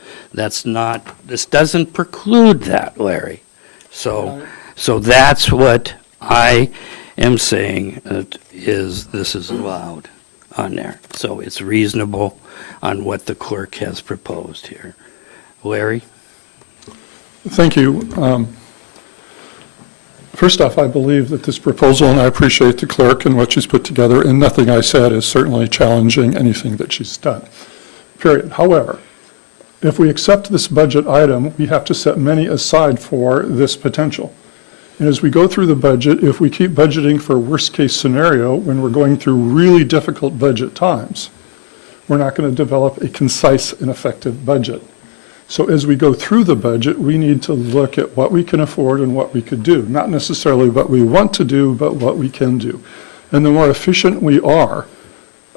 doesn't preclude that, Larry. So that's what I am saying, this is allowed on there. So it's reasonable on what the clerk has proposed here. Larry? Thank you. First off, I believe that this proposal, and I appreciate the clerk and what she's put together, and nothing I said is certainly challenging anything that she's done, period. However, if we accept this budget item, we have to set money aside for this potential. And as we go through the budget, if we keep budgeting for worst-case scenario when we're going through really difficult budget times, we're not going to develop a concise and effective budget. So as we go through the budget, we need to look at what we can afford and what we could do. Not necessarily what we want to do, but what we can do. And the more efficient we are,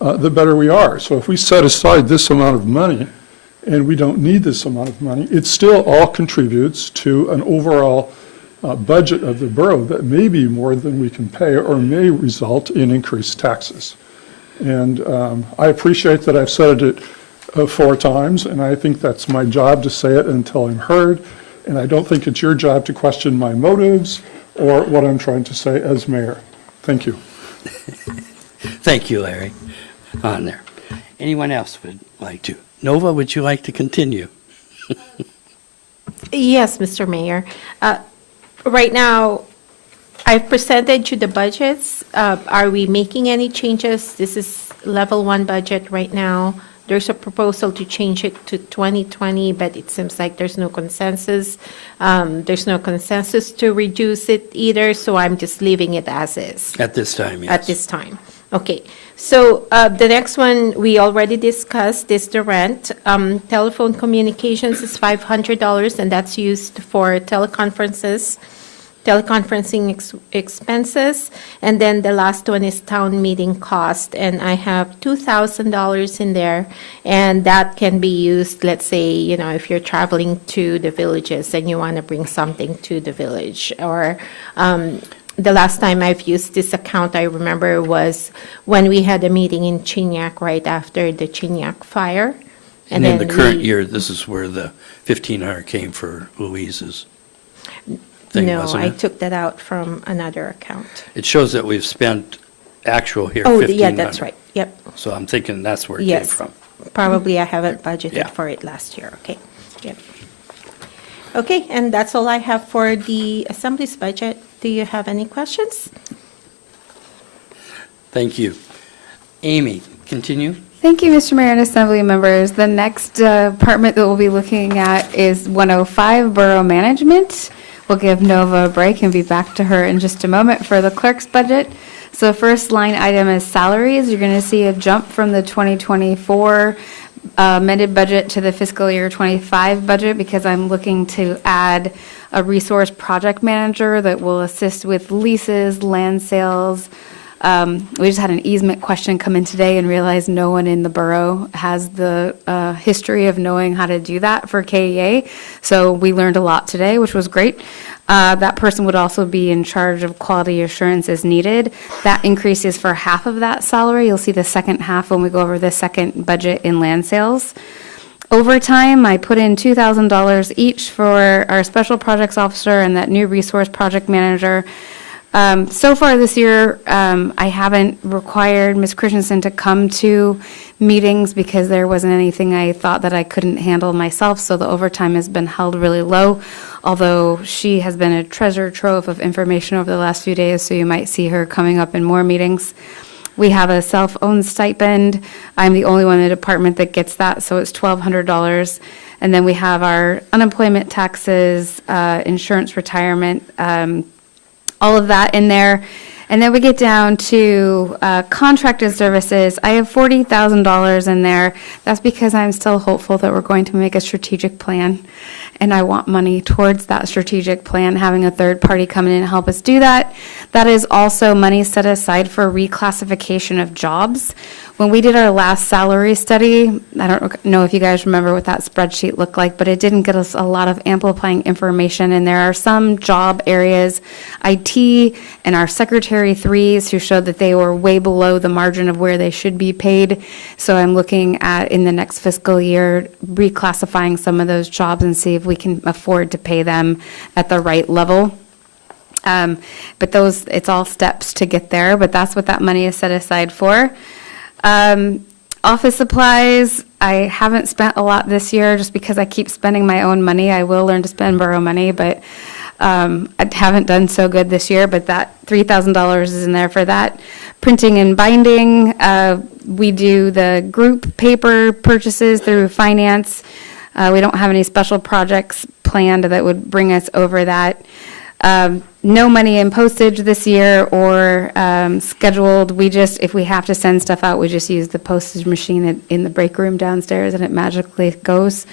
the better we are. So if we set aside this amount of money and we don't need this amount of money, it still all contributes to an overall budget of the borough that may be more than we can pay or may result in increased taxes. And I appreciate that I've said it 4 times, and I think that's my job to say it until I'm heard. And I don't think it's your job to question my motives or what I'm trying to say as mayor. Thank you. Thank you, Larry. On there. Anyone else would like to? Nova, would you like to continue? Yes, Mr. Mayor. Right now, I've presented you the budgets. Are we making any changes? This is level 1 budget right now. There's a proposal to change it to 2020, but it seems like there's no consensus. There's no consensus to reduce it either, so I'm just leaving it as is. At this time, yes. At this time. Okay, so the next one we already discussed is the rent. Telephone communications is $500, and that's used for teleconferencing expenses. And then the last one is town meeting cost, and I have $2,000 in there, and that can be used, let's say, if you're traveling to the villages and you want to bring something to the village, or the last time I've used this account, I remember, was when we had a meeting in Kodiak right after the Kodiak fire. And in the current year, this is where the 1,500 came for Louise's thing, No, wasn't I it? took that out from another account. It shows that we've spent actual here Oh, 1,500. yeah, that's right. Yep. So I'm thinking that's where it came Yes. from. Probably I haven't budgeted Yeah. for it last year. Okay. Yep. Okay, and that's all I have for the Assembly's budget. Do you have any questions? Thank you. Amy, continue. Thank you, Mr. Mayor and Assembly members. The next department that we'll be looking at is 105 Borough Management. We'll give Nova a break and be back to her in just a moment for the clerk's budget. So first line item is salaries. You're going to see a jump from the 2024 amended budget to the fiscal year 25 budget because I'm looking to add a resource project manager that will assist with leases, land sales. We just had an easement question come in today and realized no one in the borough has the history of knowing how to do that for KEA. So we learned a lot today, which was great. That person would also be in charge of quality assurance as needed. That increases for half of that salary. You'll see the second half when we go over the second budget in land sales. Overtime, I put in $2,000 each for our special projects officer and that new resource project manager. So far this year, I haven't required Ms. Christensen to come to meetings because there wasn't anything I thought that I couldn't handle myself, so the overtime has been held really low, although she has been a treasure trove of information over the last few days, so you might see her coming up in more meetings. We have a self-owned stipend. I'm the only one in the department that gets that, so it's $1,200. And then we have our unemployment taxes, insurance, retirement, all of that in there. And then we get down to contracted services. I have $40,000 in there. That's because I'm still hopeful that we're going to make a strategic plan. And I want money towards that strategic plan, having a third party come in and help us do that. That is also money set aside for reclassification of jobs. When we did our last salary study, I don't know if you guys remember what that spreadsheet looked like, but it didn't get us a lot of amplifying information. And there are some job areas, IT and our Secretary 3s, who showed that they were way below the margin of where they should be paid. So I'm looking at, in the next fiscal year, reclassifying some of those jobs and see if we can afford to pay them at the right level. But it's all steps to get there, but that's what that money is set aside for. Office supplies, I haven't spent a lot this year just because I keep spending my own money. I will learn to spend borough money, but I haven't done so good this year, but that $3,000 is in there for that. Printing and binding, we do the group paper purchases through finance. We don't have any special projects planned that would bring us over that. No money in postage this year or scheduled. We just, if we have to send stuff out, we just use the postage machine in the break room downstairs and it magically goes.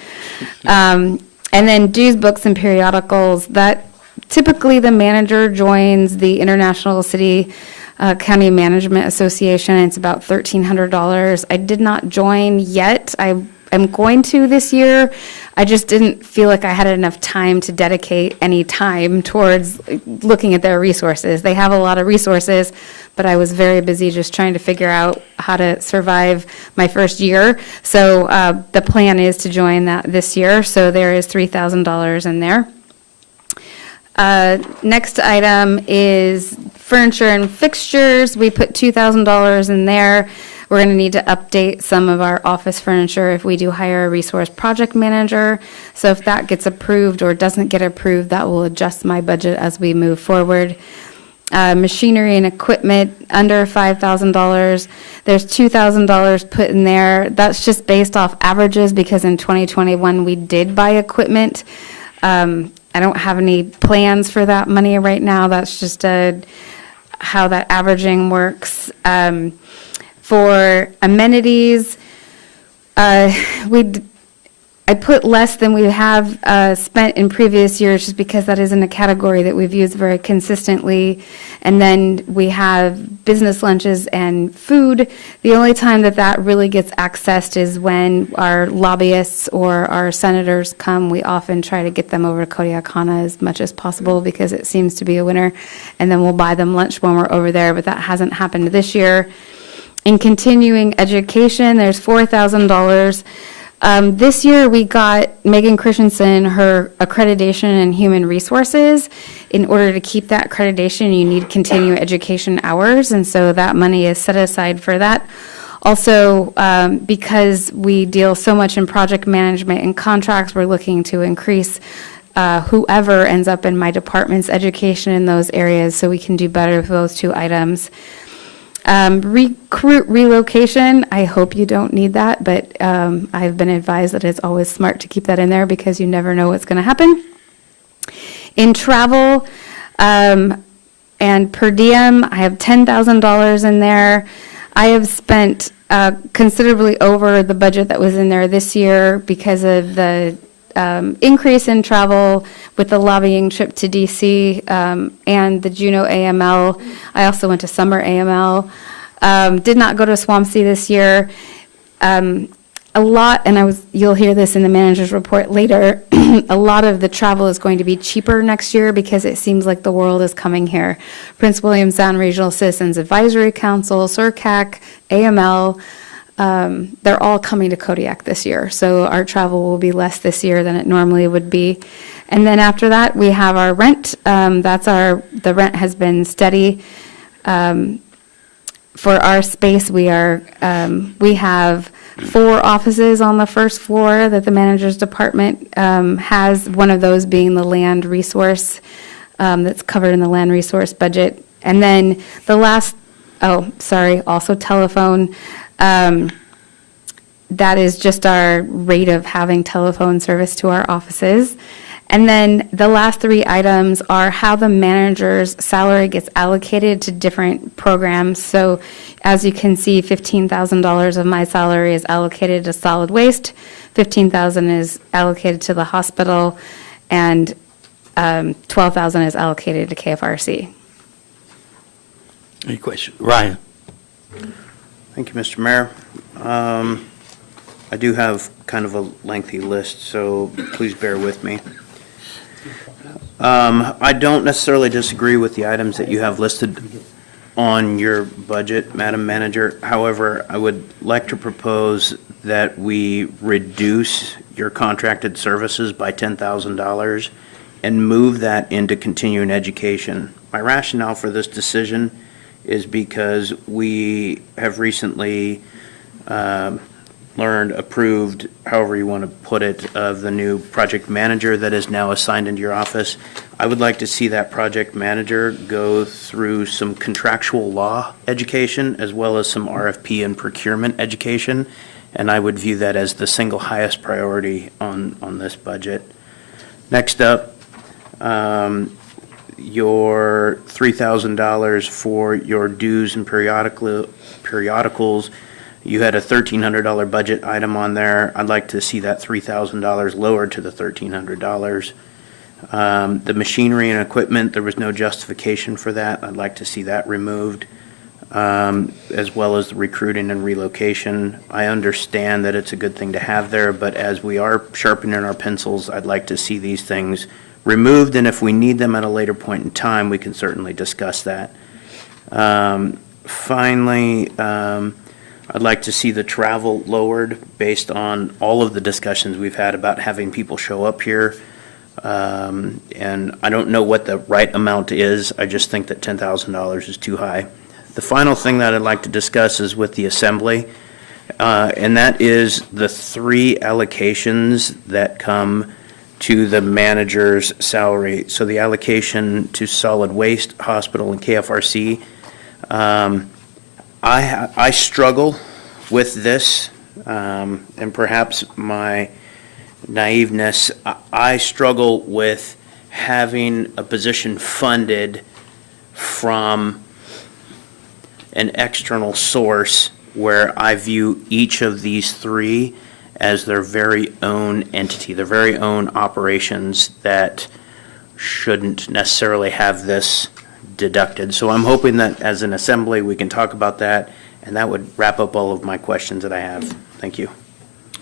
And then dues, books, and periodicals, that typically the manager joins the International City County Management Association. It's about $1,300. I did not join yet. I am going to this year. I just didn't feel like I had enough time to dedicate any time towards looking at their resources. They have a lot of resources, but I was very busy just trying to figure out how to survive my first year. So the plan is to join that this year, so there is $3,000 in there. Next item is furniture and fixtures. We put $2,000 in there. We're going to need to update some of our office furniture if we do hire a resource project manager. So if that gets approved or doesn't get approved, that will adjust my budget as we move forward. Machinery and equipment, under $5,000. There's $2,000 put in there. That's just based off averages because in 2021 we did buy equipment. I don't have any plans for that money right now. That's just how that averaging works. For amenities, I put less than we have spent in previous years just because that isn't a category that we've used very consistently. And then we have business lunches and food. The only time that that really gets accessed is when our lobbyists or our senators come. We often try to get them over to Kodiak as much as possible because it seems to be a winner. And then we'll buy them lunch when we're over there, but that hasn't happened this year. In continuing education, there's $4,000. This year, we got Megan Christensen her accreditation in human resources. In order to keep that accreditation, you need continuing education hours, and so that money is set aside for that. Also, because we deal so much in project management and contracts, we're looking to increase whoever ends up in my department's education in those areas so we can do better with those two items. Recruit relocation, I hope you don't need that, but I've been advised that it's always smart to keep that in there because you never know what's going to happen. In travel and per diem, I have $10,000 in there. I have spent considerably over the budget that was in there this year because of the increase in travel with the lobbying trip to DC and the Juneau AML. I also went to summer AML. Did not go to Swampsea this year. A lot, and you'll hear this in the manager's report later, a lot of the travel is going to be cheaper next year because it seems like the world is coming here. Prince William Sound Regional Citizens Advisory Council, SERCAC, AML, they're all coming to Kodiak this year. So our travel will be less this year than it normally would be. And then after that, we have our rent. The rent has been steady. For our space, we have 4 offices on the first floor that the manager's department has, one of those being the land resource that's covered in the land resource budget. And then the last, also telephone. That is just our rate of having telephone service to our offices. And then the last 3 items are how the manager's salary gets allocated to different programs. So as you can see, $15,000 of my salary is allocated to solid waste, $15,000 is allocated to the hospital, and $12,000 is allocated to KFRC. Any questions? Ryan? Thank you, Mr. Mayor. I do have kind of a lengthy list, so please bear with me. I don't necessarily disagree with the items that you have listed on your budget, Madam Manager. However, I would like to propose that we reduce your contracted services by $10,000 and move that into continuing education. My rationale for this decision is because we have recently approved, however you want to put it, of the new project manager that is now assigned into your office. I would like to see that project manager go through some contractual law education as well as some RFP and procurement education, and I would view that as the single highest priority on this budget. Next up, your $3,000 for your dues and periodicals. You had a $1,300 budget item on there. I'd like to see that $3,000 lowered to the $1,300. The machinery and equipment, there was no justification for that. I'd like to see that removed, as well as the recruiting and relocation. I understand that it's a good thing to have there, but as we are sharpening our pencils, I'd like to see these things removed, and if we need them at a later point in time, we can certainly discuss that. finally, I'd like to see the travel lowered based on all of the discussions we've had about having people show up here. And I don't know what the right amount is. I just think that $10,000 is too high. The final thing that I'd like to discuss is with the assembly, and that is the 3 allocations that come to the manager's salary. So the allocation to solid waste, hospital, and KFRC. I struggle with this, and perhaps my naiveness, I struggle with having a position funded from an external source where I view each of these 3 as their very own entity, their very own operations that shouldn't necessarily have this deducted. So I'm hoping that as an assembly, we can talk about that, and that would wrap up all of my questions that I have. Thank you.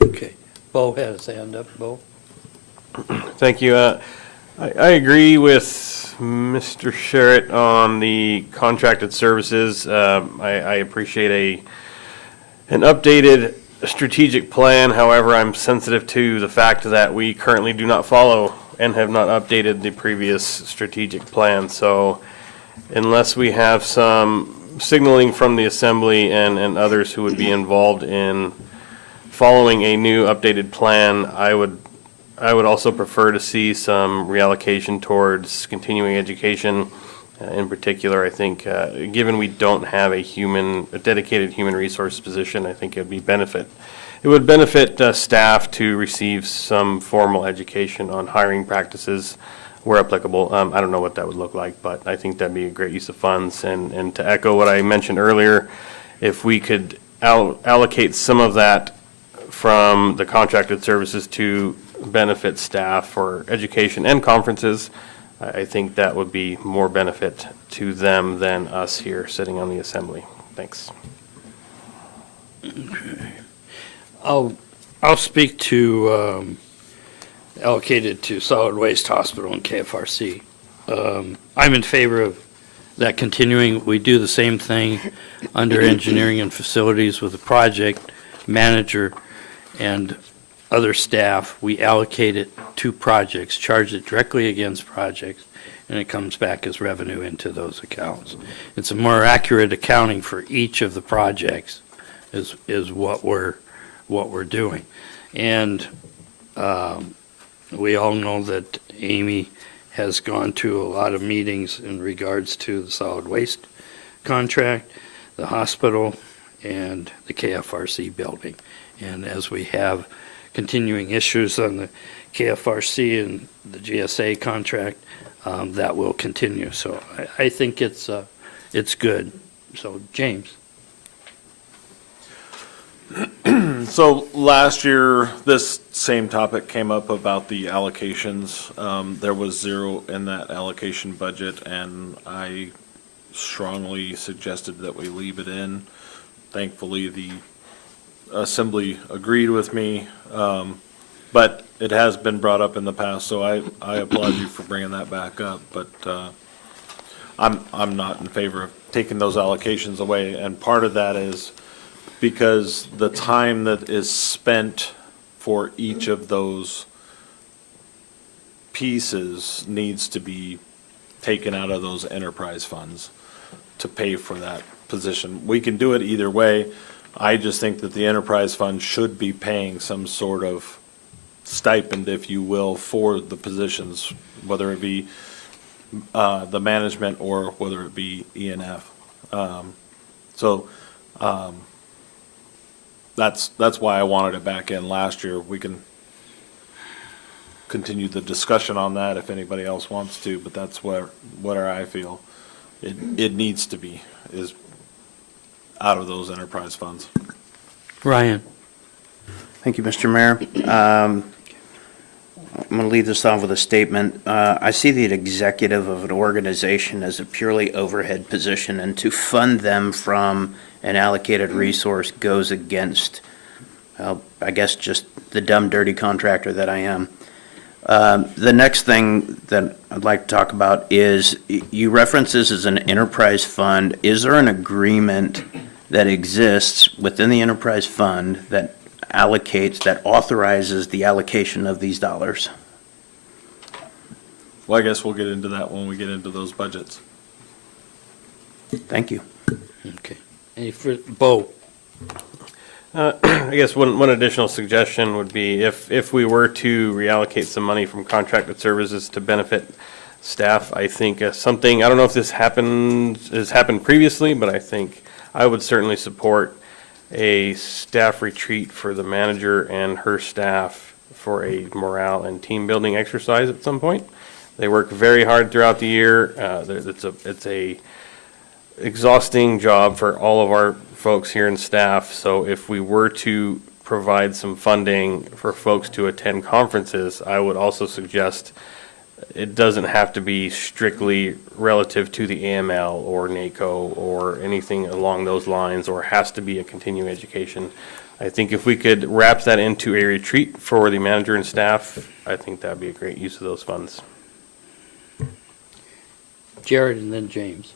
Okay. Bo has his hand up. Bo? Thank you. I agree with Mr. Sherritt on the contracted services. I appreciate an updated strategic plan. However, I'm sensitive to the fact that we currently do not follow and have not updated the previous strategic plan. So unless we have some signaling from the assembly and others who would be involved in following a new updated plan, I would also prefer to see some reallocation towards continuing education. In particular, I think, given we don't have a dedicated human resource position, I think it would benefit staff to receive some formal education on hiring practices where applicable. I don't know what that would look like, but I think that'd be a great use of funds. And to echo what I mentioned earlier, if we could allocate some of that from the contracted services to benefit staff for education and conferences, I think that would be more benefit to them than us here sitting on the assembly. Thanks. I'll speak to allocated to solid waste, hospital, and KFRC. I'm in favor of that continuing. We do the same thing under engineering and facilities with the project manager and other staff. We allocate it to projects, charge it directly against projects, and it comes back as revenue into those accounts. It's a more accurate accounting for each of the projects is what we're doing. And we all know that Amy has gone to a lot of meetings in regards to the solid waste contract, the hospital, and the KFRC building. And as we have continuing issues on the KFRC and the GSA contract, that will continue. So I think it's good. So, James. So last year, this same topic came up about the allocations. There was 0 in that allocation budget, and I strongly suggested that we leave it in. Thankfully, the assembly agreed with me, but it has been brought up in the past, so I applaud you for bringing that back up. But I'm not in favor of taking those allocations away, and part of that is because the time that is spent for each of those pieces needs to be taken out of those enterprise funds to pay for that position. We can do it either way. I just think that the enterprise fund should be paying some sort of stipend, if you will, for the positions, whether it be the management or whether it be E&F. That's why I wanted it back in last year. We can continue the discussion on that if anybody else wants to, but that's where I feel it needs to be, is out of those enterprise funds. Ryan. Thank you, Mr. Mayor. I'm going to leave this off with a statement. I see the executive of an organization as a purely overhead position, and to fund them from an allocated resource goes against, I guess, just the dumb, dirty contractor that I am. The next thing that I'd like to talk about is, you reference this as an enterprise fund. Is there an agreement that exists within the enterprise fund that that authorizes the allocation of these dollars? Well, I guess we'll get into that when we get into those budgets. Thank you. Okay. Bo? I guess one additional suggestion would be if we were to reallocate some money from contracted services to benefit staff, I think something, I don't know if this has happened previously, but I think I would certainly support a staff retreat for the manager and her staff for a morale and team building exercise at some point. They work very hard throughout the year. It's a exhausting job for all of our folks here in staff. So if we were to provide some funding for folks to attend conferences, I would also suggest it doesn't have to be strictly relative to the AML or NACO or anything along those lines, or has to be a continuing education. I think if we could wrap that into a retreat for the manager and staff, I think that'd be a great use of those funds. Jared and then James.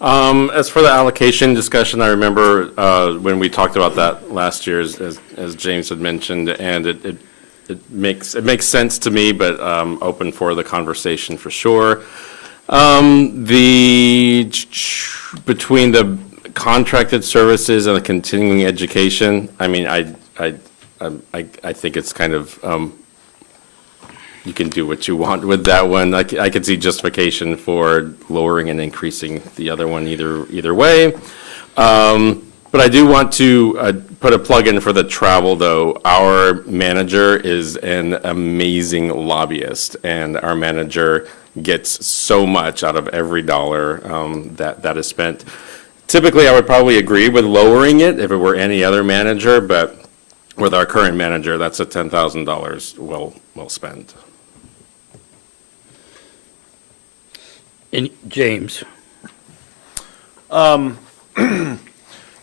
As for the allocation discussion, I remember when we talked about that last year, as James had mentioned, and it makes sense to me, but open for the conversation for sure. Between the contracted services and the continuing education, I mean, I think it's kind of you can do what you want with that one. I could see justification for lowering and increasing the other one either way. But I do want to put a plug in for the travel, though. Our manager is an amazing lobbyist, and our manager gets so much out of every dollar that is spent. Typically, I would probably agree with lowering it if it were any other manager, but with our current manager, that's a $10,000 well spent. And James?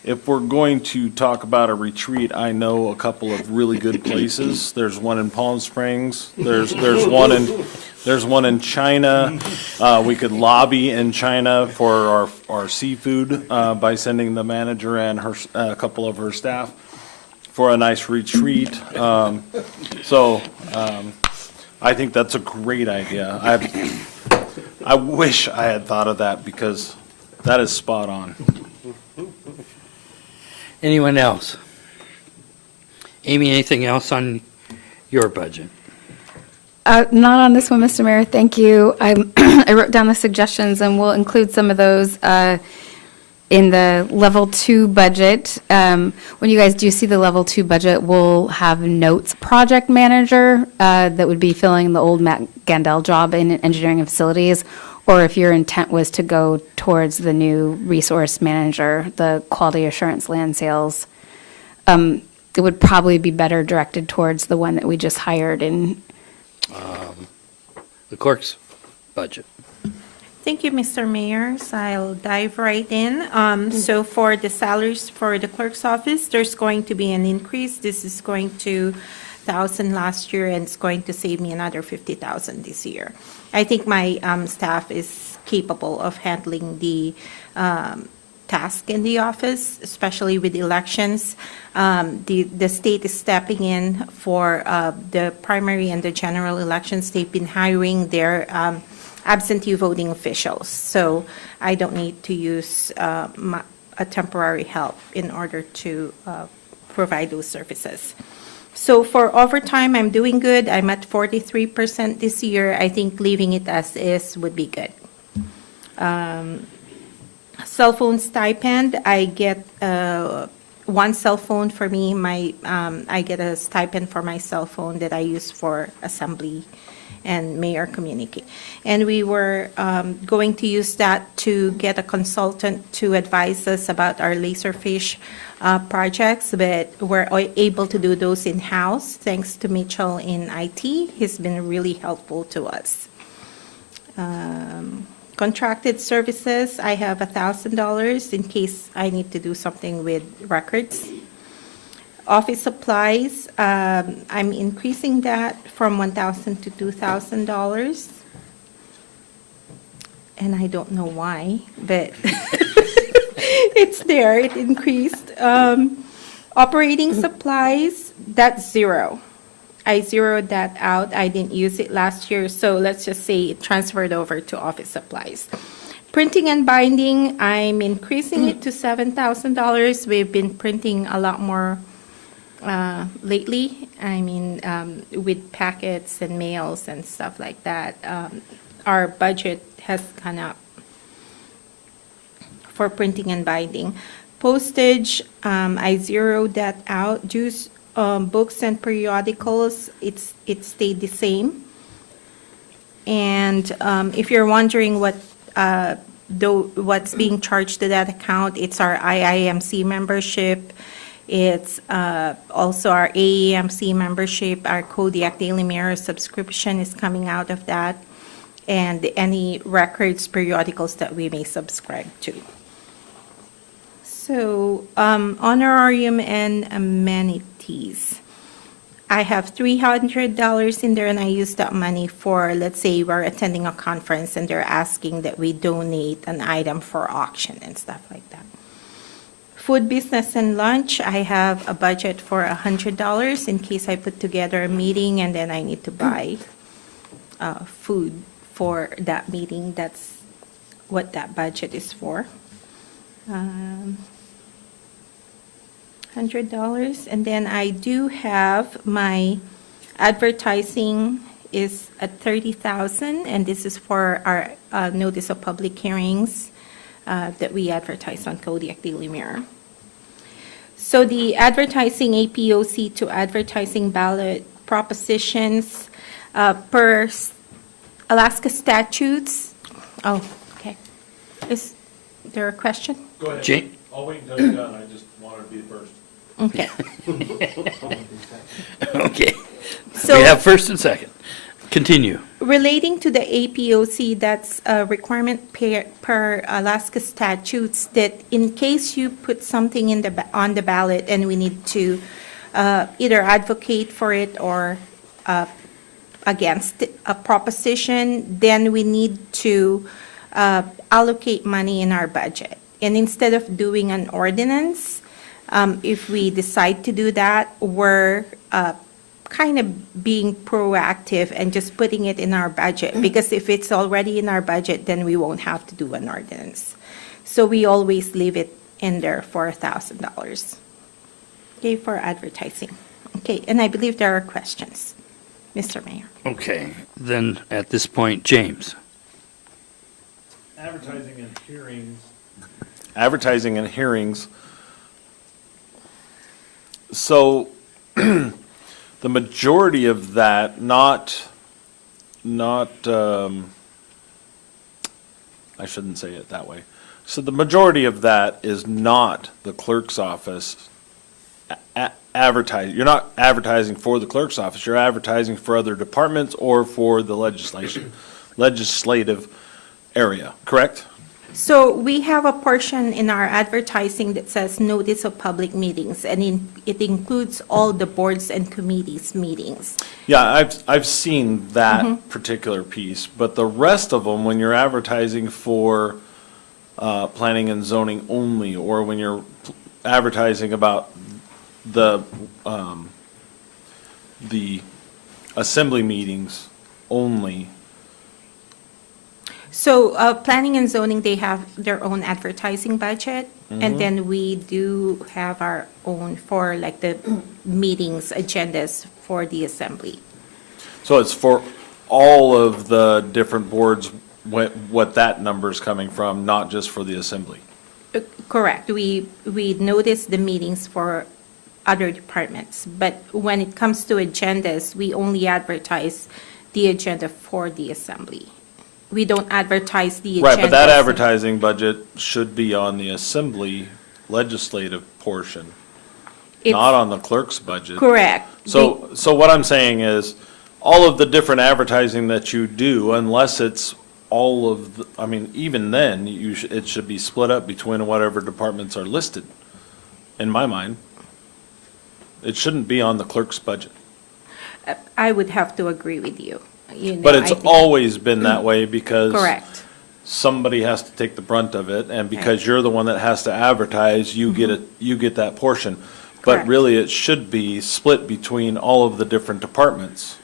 If we're going to talk about a retreat, I know a couple of really good places. There's one in Palm Springs. There's one in China. We could lobby in China for our seafood by sending the manager and a couple of her staff for a nice retreat. So I think that's a great idea. I wish I had thought of that, because that is spot on. Anyone else? Amy, anything else on your budget? Not on this one, Mr. Mayor, thank you. I wrote down the suggestions, and we'll include some of those in the level 2 budget. When you guys do see the level 2 budget, we'll have notes project manager that would be filling the old Matt Gandel job in engineering and facilities, or if your intent was to go towards the new resource manager, the quality assurance land sales, it would probably be better directed towards the one that we just hired in. The clerk's budget. Thank you, Mr. Mayor. So I'll dive right in. So for the salaries for the clerk's office, there's going to be an increase. This is going to 1,000 last year, and it's going to save me another 50,000 this year. I think my staff is capable of handling the task in the office, especially with elections. The state is stepping in for the primary and the general elections. They've been hiring their absentee voting officials. So I don't need to use a temporary help in order to provide those services. So for overtime, I'm doing good. I'm at 43% this year. I think leaving it as is would be good. Cell phone stipend, I get one cell phone for me. I get a stipend for my cell phone that I use for assembly and mayor communicate. And we were going to use that to get a consultant to advise us about our laserfish projects, but we're able to do those in-house thanks to Mitchell in IT. He's been really helpful to us. Contracted services, I have $1,000 in case I need to do something with records. Office supplies, I'm increasing that from $1,000 to $2,000. And I don't know why, but it's there, it increased. Operating supplies, that's zero. I zeroed that out. I didn't use it last year, so let's just say it transferred over to office supplies. Printing and binding, I'm increasing it to $7,000. We've been printing a lot more lately. I mean, with packets and mails and stuff like that. Our budget has gone up for printing and binding. Postage, I zeroed that out. Dues, books and periodicals, it stayed the same. And if you're wondering what's being charged to that account, it's our IIMC membership. It's also our AEMC membership. Our Kodiak Daily Mirror subscription is coming out of that, and any records, periodicals that we may subscribe to. So, honorarium and amenities. I have $300 in there, and I use that money for, let's say we're attending a conference and they're asking that we donate an item for auction and stuff like that. Food business and lunch, I have a budget for $100 in case I put together a meeting and then I need to buy food for that meeting. That's what that budget is for. $100, and then I do have my advertising is at $30,000, and this is for our notice of public hearings that we advertise on Kodiak Daily Mirror. So the advertising APOC to advertising ballot propositions per Alaska statutes. Oh, okay. Is there a question? Go ahead. Jane? I'll wait until you're done. I just wanted to be first. Okay. Okay. So- We have first and second. Continue. Relating to the APOC, that's a requirement per Alaska statutes that in case you put something on the ballot and we need to either advocate for it or against a proposition, then we need to allocate money in our budget. And instead of doing an ordinance, if we decide to do that, we're kind of being proactive and just putting it in our budget. Because if it's already in our budget, then we won't have to do an ordinance. So we always leave it in there for $1,000. Okay, for advertising. Okay, and I believe there are questions, Mr. Mayor. Okay, then at this point, James. Advertising and hearings. Advertising and hearings. So, the majority of that, I shouldn't say it that way. So the majority of that is not the clerk's office advertising. You're not advertising for the clerk's office. You're advertising for other departments or for the legislative area, correct? So we have a portion in our advertising that says notice of public meetings, and it includes all the boards and committees meetings. Yeah, I've seen that particular piece, but the rest of them, when you're advertising for planning and zoning only, or when you're advertising about the assembly meetings only. So planning and zoning, they have their own advertising budget, and then we do have our own for like the meetings, agendas for the assembly. So it's for all of the different boards, what that number's coming from, not just for the assembly. Correct. We notice the meetings for other departments, but when it comes to agendas, we only advertise the agenda for the assembly. We don't advertise the agenda. Right, but that advertising budget should be on the assembly legislative portion, not on the clerk's budget. Correct. So what I'm saying is, all of the different advertising that you do, unless it's all of, I mean, even then, it should be split up between whatever departments are listed, in my mind. It shouldn't be on the clerk's budget. I would have to agree with you. You know, But it's I think- always been that way because Correct. somebody has to take the brunt of it, and because you're the one that has to advertise, you get that portion. But Correct. really, it should be split between all of the different departments.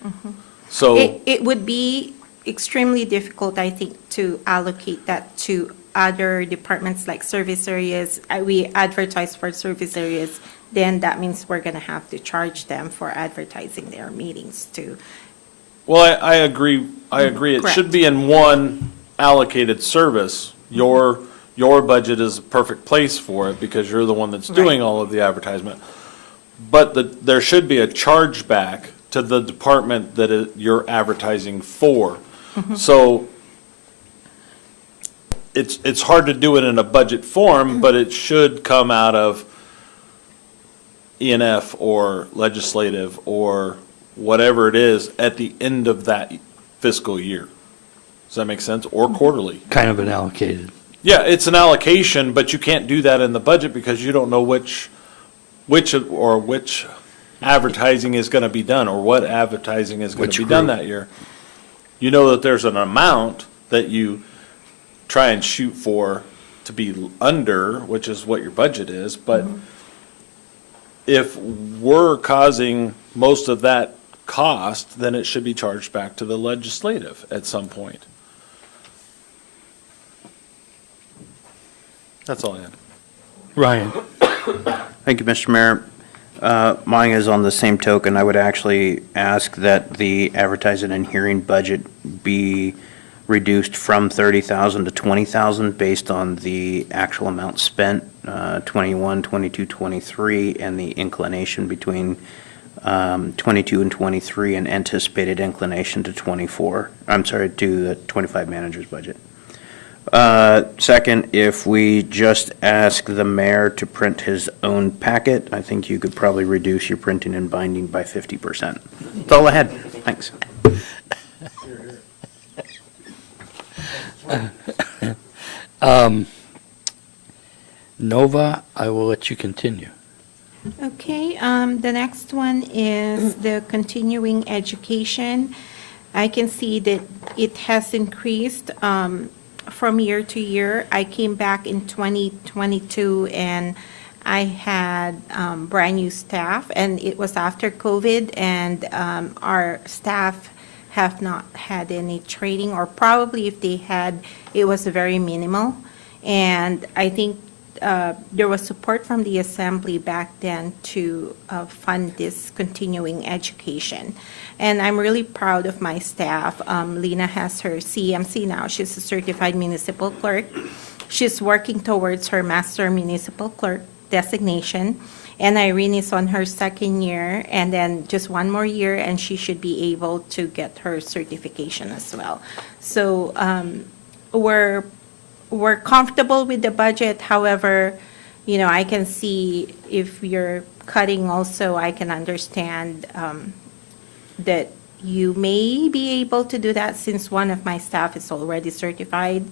So, It would be extremely difficult, I think, to allocate that to other departments like service areas. We advertise for service areas, then that means we're going to have to charge them for advertising their meetings too. well, I agree, It Correct. should be in one allocated service. Your budget is a perfect place for it because you're the one that's doing Right. all of the advertisement. But there should be a chargeback to the department that you're advertising for. So it's hard to do it in a budget form, but it should come out of E&F or legislative or whatever it is at the end of that fiscal year. Does that make sense? Or quarterly? Kind of an allocated. Yeah, it's an allocation, but you can't do that in the budget because you don't know which advertising is going to be done or what advertising is going Which to be done group. that year. You know that there's an amount that you try and shoot for to be under, which is what your budget is, but if we're causing most of that cost, then it should be charged back to the legislative at some point. That's all I had. Ryan? Thank you, Mr. Mayor. Mine is on the same token. I would actually ask that the advertising and hearing budget be reduced from 30,000 to 20,000 based on the actual amount spent, 21, 22, 23, and the inclination between 22 and 23 and anticipated inclination to 24. I'm sorry, to the 25 manager's budget. Second, if we just ask the mayor to print his own packet, I think you could probably reduce your printing and binding by 50%. That's all I had. Thanks. Nova, I will let you continue. Okay, the next one is the continuing education. I can see that it has increased from year to year. I came back in 2022 and I had brand-new staff, and it was after COVID, and our staff have not had any training, or probably if they had, it was very minimal. And I think there was support from the assembly back then to fund this continuing education. And I'm really proud of my staff. Lena has her CMC now. She's a certified municipal clerk. She's working towards her master municipal clerk designation. And Irene is on her second year, and then just one more year, and she should be able to get her certification as well. So we're comfortable with the budget. However, you know, I can see if you're cutting also, I can understand that you may be able to do that since one of my staff is already certified.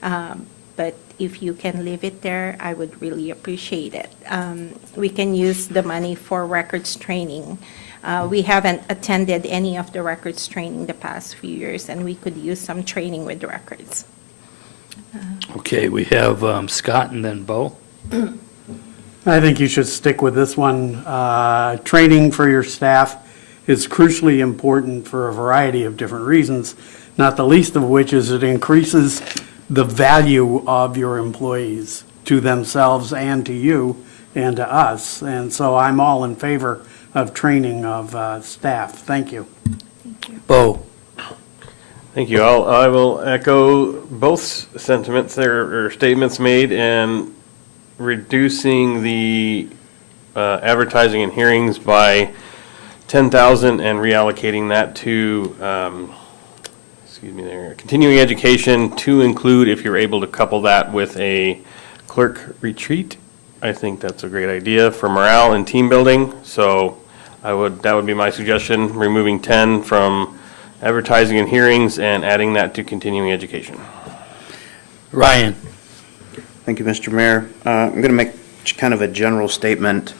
But if you can leave it there, I would really appreciate it. We can use the money for records training. We haven't attended any of the records training the past few years, and we could use some training with records. Okay, we have Scott and then Bo. I think you should stick with this one. Training for your staff is crucially important for a variety of different reasons, not the least of which is it increases the value of your employees to themselves and to you and to us. And so I'm all in favor of training of staff. Thank you. Bo? Thank you. I will echo both sentiments there, or statements made, and reducing the advertising and hearings by 10,000 and reallocating that to, continuing education to include, if you're able to couple that with a clerk retreat. I think that's a great idea for morale and team building. So that would be my suggestion, removing 10 from advertising and hearings and adding that to continuing education. Ryan? Thank you, Mr. Mayor. I'm going to make kind of a general statement.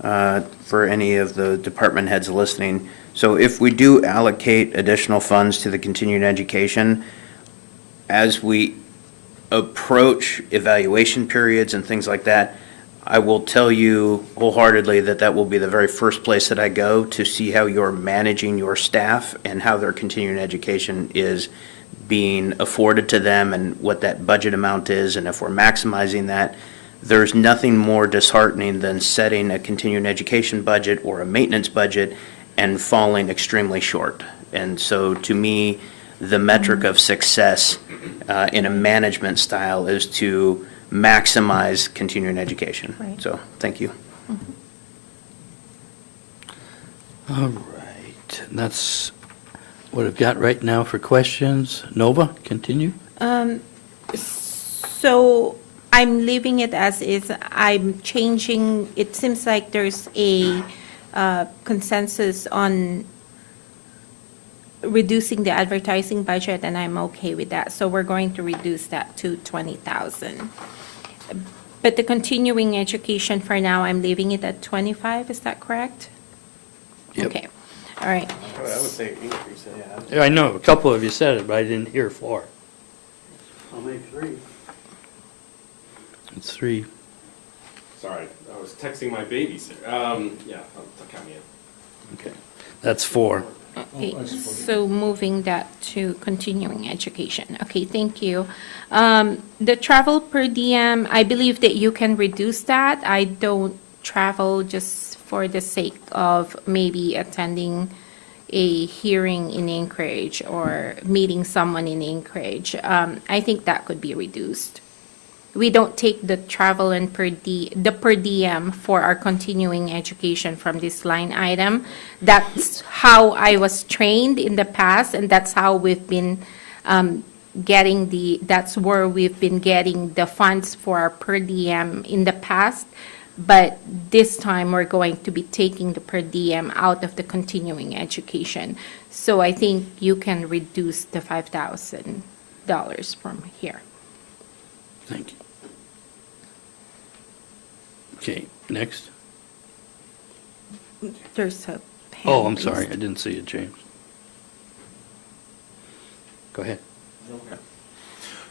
for any of the department heads listening. So if we do allocate additional funds to the continuing education, as we approach evaluation periods and things like that, I will tell you wholeheartedly that that will be the very first place that I go to see how you're managing your staff and how their continuing education is being afforded to them and what that budget amount is, and if we're maximizing that. There's nothing more disheartening than setting a continuing education budget or a maintenance budget and falling extremely short. And so to me, the metric of success in a management style is to maximize continuing education. Right. So, thank you. All right, and that's what I've got right now for questions. Nova, continue. So I'm leaving it as is. I'm changing, it seems like there's a consensus on reducing the advertising budget, and I'm okay with that. So we're going to reduce that to 20,000. But the continuing education for now, I'm leaving it at 25, is that correct? Yep. Okay, all right. I would say increase it, yeah. Yeah, I know, a couple of you said it, but I didn't hear 4. I'll make 3. It's 3. Sorry, I was texting my babysitter. Yeah, I'll count me in. Okay, that's 4. Okay, so moving that to continuing education. Okay, thank you. The travel per diem, I believe that you can reduce that. I don't travel just for the sake of maybe attending a hearing in Anchorage or meeting someone in Anchorage. I think that could be reduced. We don't take the travel and the per diem for our continuing education from this line item. That's how I was trained in the past, and that's how we've been that's where we've been getting the funds for our per diem in the past. But this time, we're going to be taking the per diem out of the continuing education. So I think you can reduce the $5,000 from here. Thank you. Okay, next. There's a hand Oh, I'm raised. sorry, I didn't see it, James. Go ahead.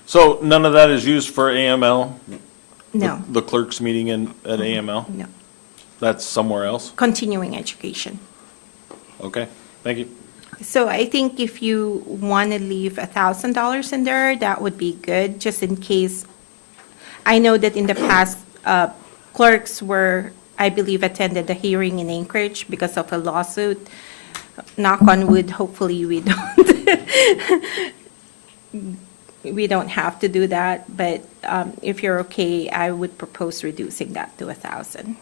So none of that is used for AML? No, The clerk's meeting at AML? no. That's somewhere else? Continuing education. Okay, thank you. So I think if you want to leave $1,000 in there, that would be good, just in case. I know that in the past, clerks were, I believe, attended the hearing in Anchorage because of a lawsuit. Knock on wood, hopefully we don't. We don't have to do that, but if you're okay, I would propose reducing that to 1,000.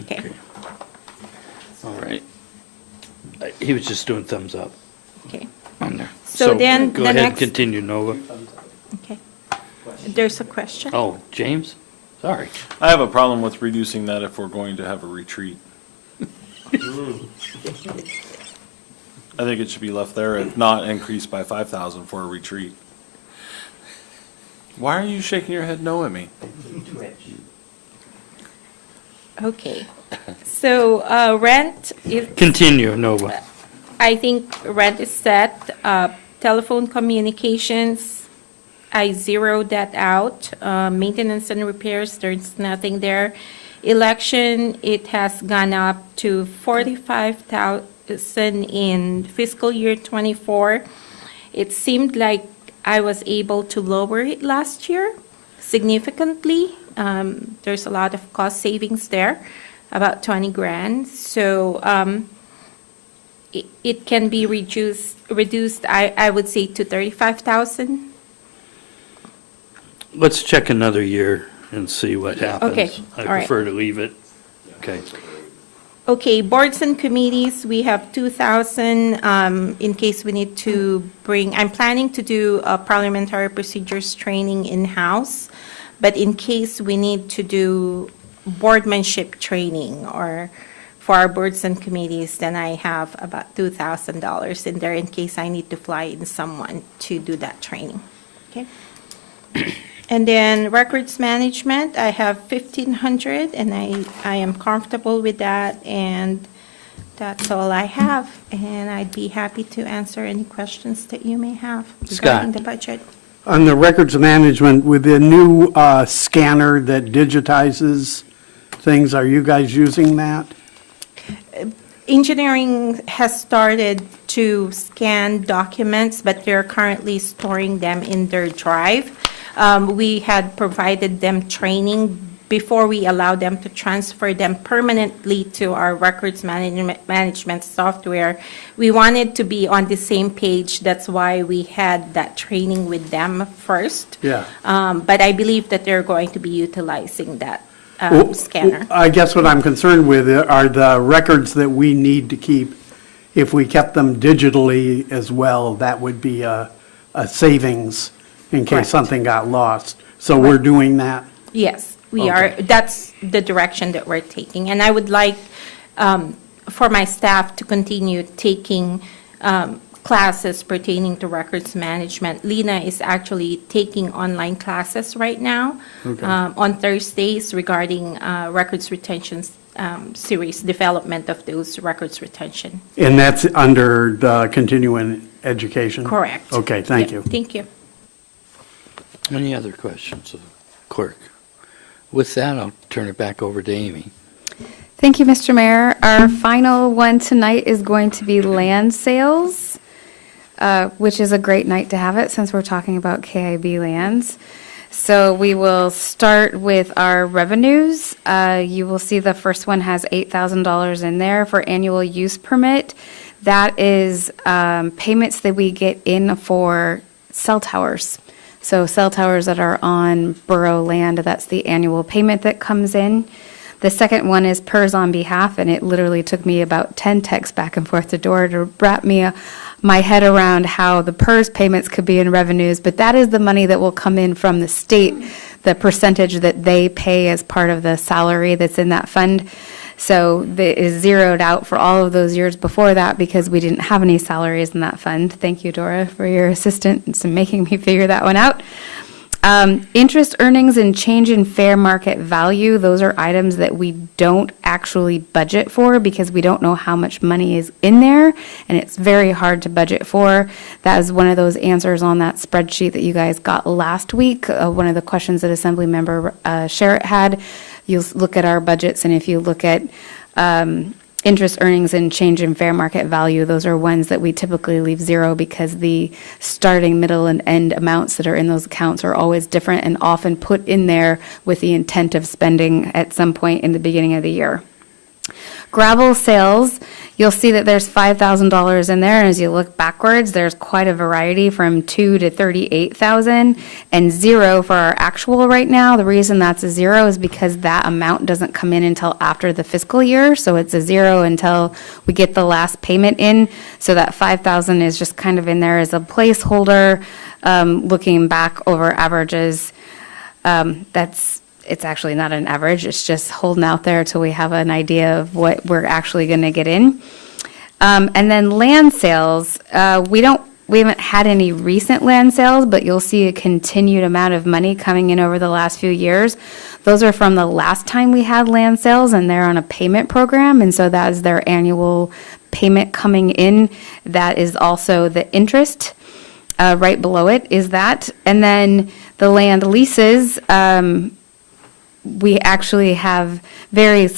Okay. All right. He was just doing thumbs up Okay. on there. So then Go the ahead, next- continue, Nova. Okay. There's a question? Oh, James? Sorry. I have a problem with reducing that if we're going to have a retreat. I think it should be left there, if not increased by 5,000 for a retreat. Why are you shaking your head no at me? Okay. So rent, Continue, Nova. I think rent is set. Telephone communications, I zeroed that out. Maintenance and repairs, there's nothing there. Election, it has gone up to 45,000 in fiscal year '24. It seemed like I was able to lower it last year significantly. There's a lot of cost savings there, about 20 grand. So it can be reduced, I would say, to 35,000. Let's check another year and see what happens. Okay, I all right. prefer to leave it. Okay. Okay, boards and committees, we have 2,000 in case we need to bring, I'm planning to do a parliamentary procedures training in-house, but in case we need to do boardmanship training or for our boards and committees, then I have about $2,000 in there in case I need to fly in someone to do that training. Okay? And then records management, I have 1,500, and I am comfortable with that, and that's all I have. And I'd be happy to answer any questions that you may have regarding the budget. On the records management, with the new scanner that digitizes things, are you guys using that? Engineering has started to scan documents, but they're currently storing them in their drive. We had provided them training before we allow them to transfer them permanently to our records management software. We wanted to be on the same page. That's why we had that training with them first. Yeah. But I believe that they're going to be utilizing that Well, scanner. I guess what I'm concerned with are the records that we need to keep. If we kept them digitally as well, that would be a savings in case Correct. something got lost. So we're doing that? Yes, we Okay. are. That's the direction that we're taking. And I would like for my staff to continue taking classes pertaining to records management. Lena is actually taking online classes right now on Thursdays regarding records retention series, development of those records retention. And that's under the continuing education? Correct. Okay, thank Yeah, you. Thank you. Any other questions of the clerk? With that, I'll turn it back over to Amy. Thank you, Mr. Mayor. Our final one tonight is going to be land sales, which is a great night to have it since we're talking about KIB lands. So we will start with our revenues. You will see the first one has $8,000 in there for annual use permit. That is payments that we get in for cell towers. So cell towers that are on borough land, that's the annual payment that comes in. The second one is PERS on behalf, and it literally took me about 10 texts back and forth to Dora to wrap my head around how the PERS payments could be in revenues, but that is the money that will come in from the state, the percentage that they pay as part of the salary that's in that fund. So that is zeroed out for all of those years before that because we didn't have any salaries in that fund. Thank you, Dora, for your assistance in making me figure that one out. Interest earnings and change in fair market value, those are items that we don't actually budget for because we don't know how much money is in there, and it's very hard to budget for. That is one of those answers on that spreadsheet that you guys got last week. One of the questions that Assembly Member Sherritt had. You'll look at our budgets, and if you look at interest earnings and change in fair market value, those are ones that we typically leave zero because the starting, middle, and end amounts that are in those accounts are always different and often put in there with the intent of spending at some point in the beginning of the year. Gravel sales, you'll see that there's $5,000 in there, and as you look backwards, there's quite a variety from $2,000 to $38,000 and zero for our actual right now. The reason that's a zero is because that amount doesn't come in until after the fiscal year, so it's a zero until we get the last payment in. So that $5,000 is just kind of in there as a placeholder, looking back over averages. It's actually not an average, it's just holding out there till we have an idea of what we're actually going to get in. And then land sales, we haven't had any recent land sales, but you'll see a continued amount of money coming in over the last few years. Those are from the last time we had land sales, and they're on a payment program, and so that is their annual payment coming in. That is also the interest. Right below it is that. And then the land leases, we actually have very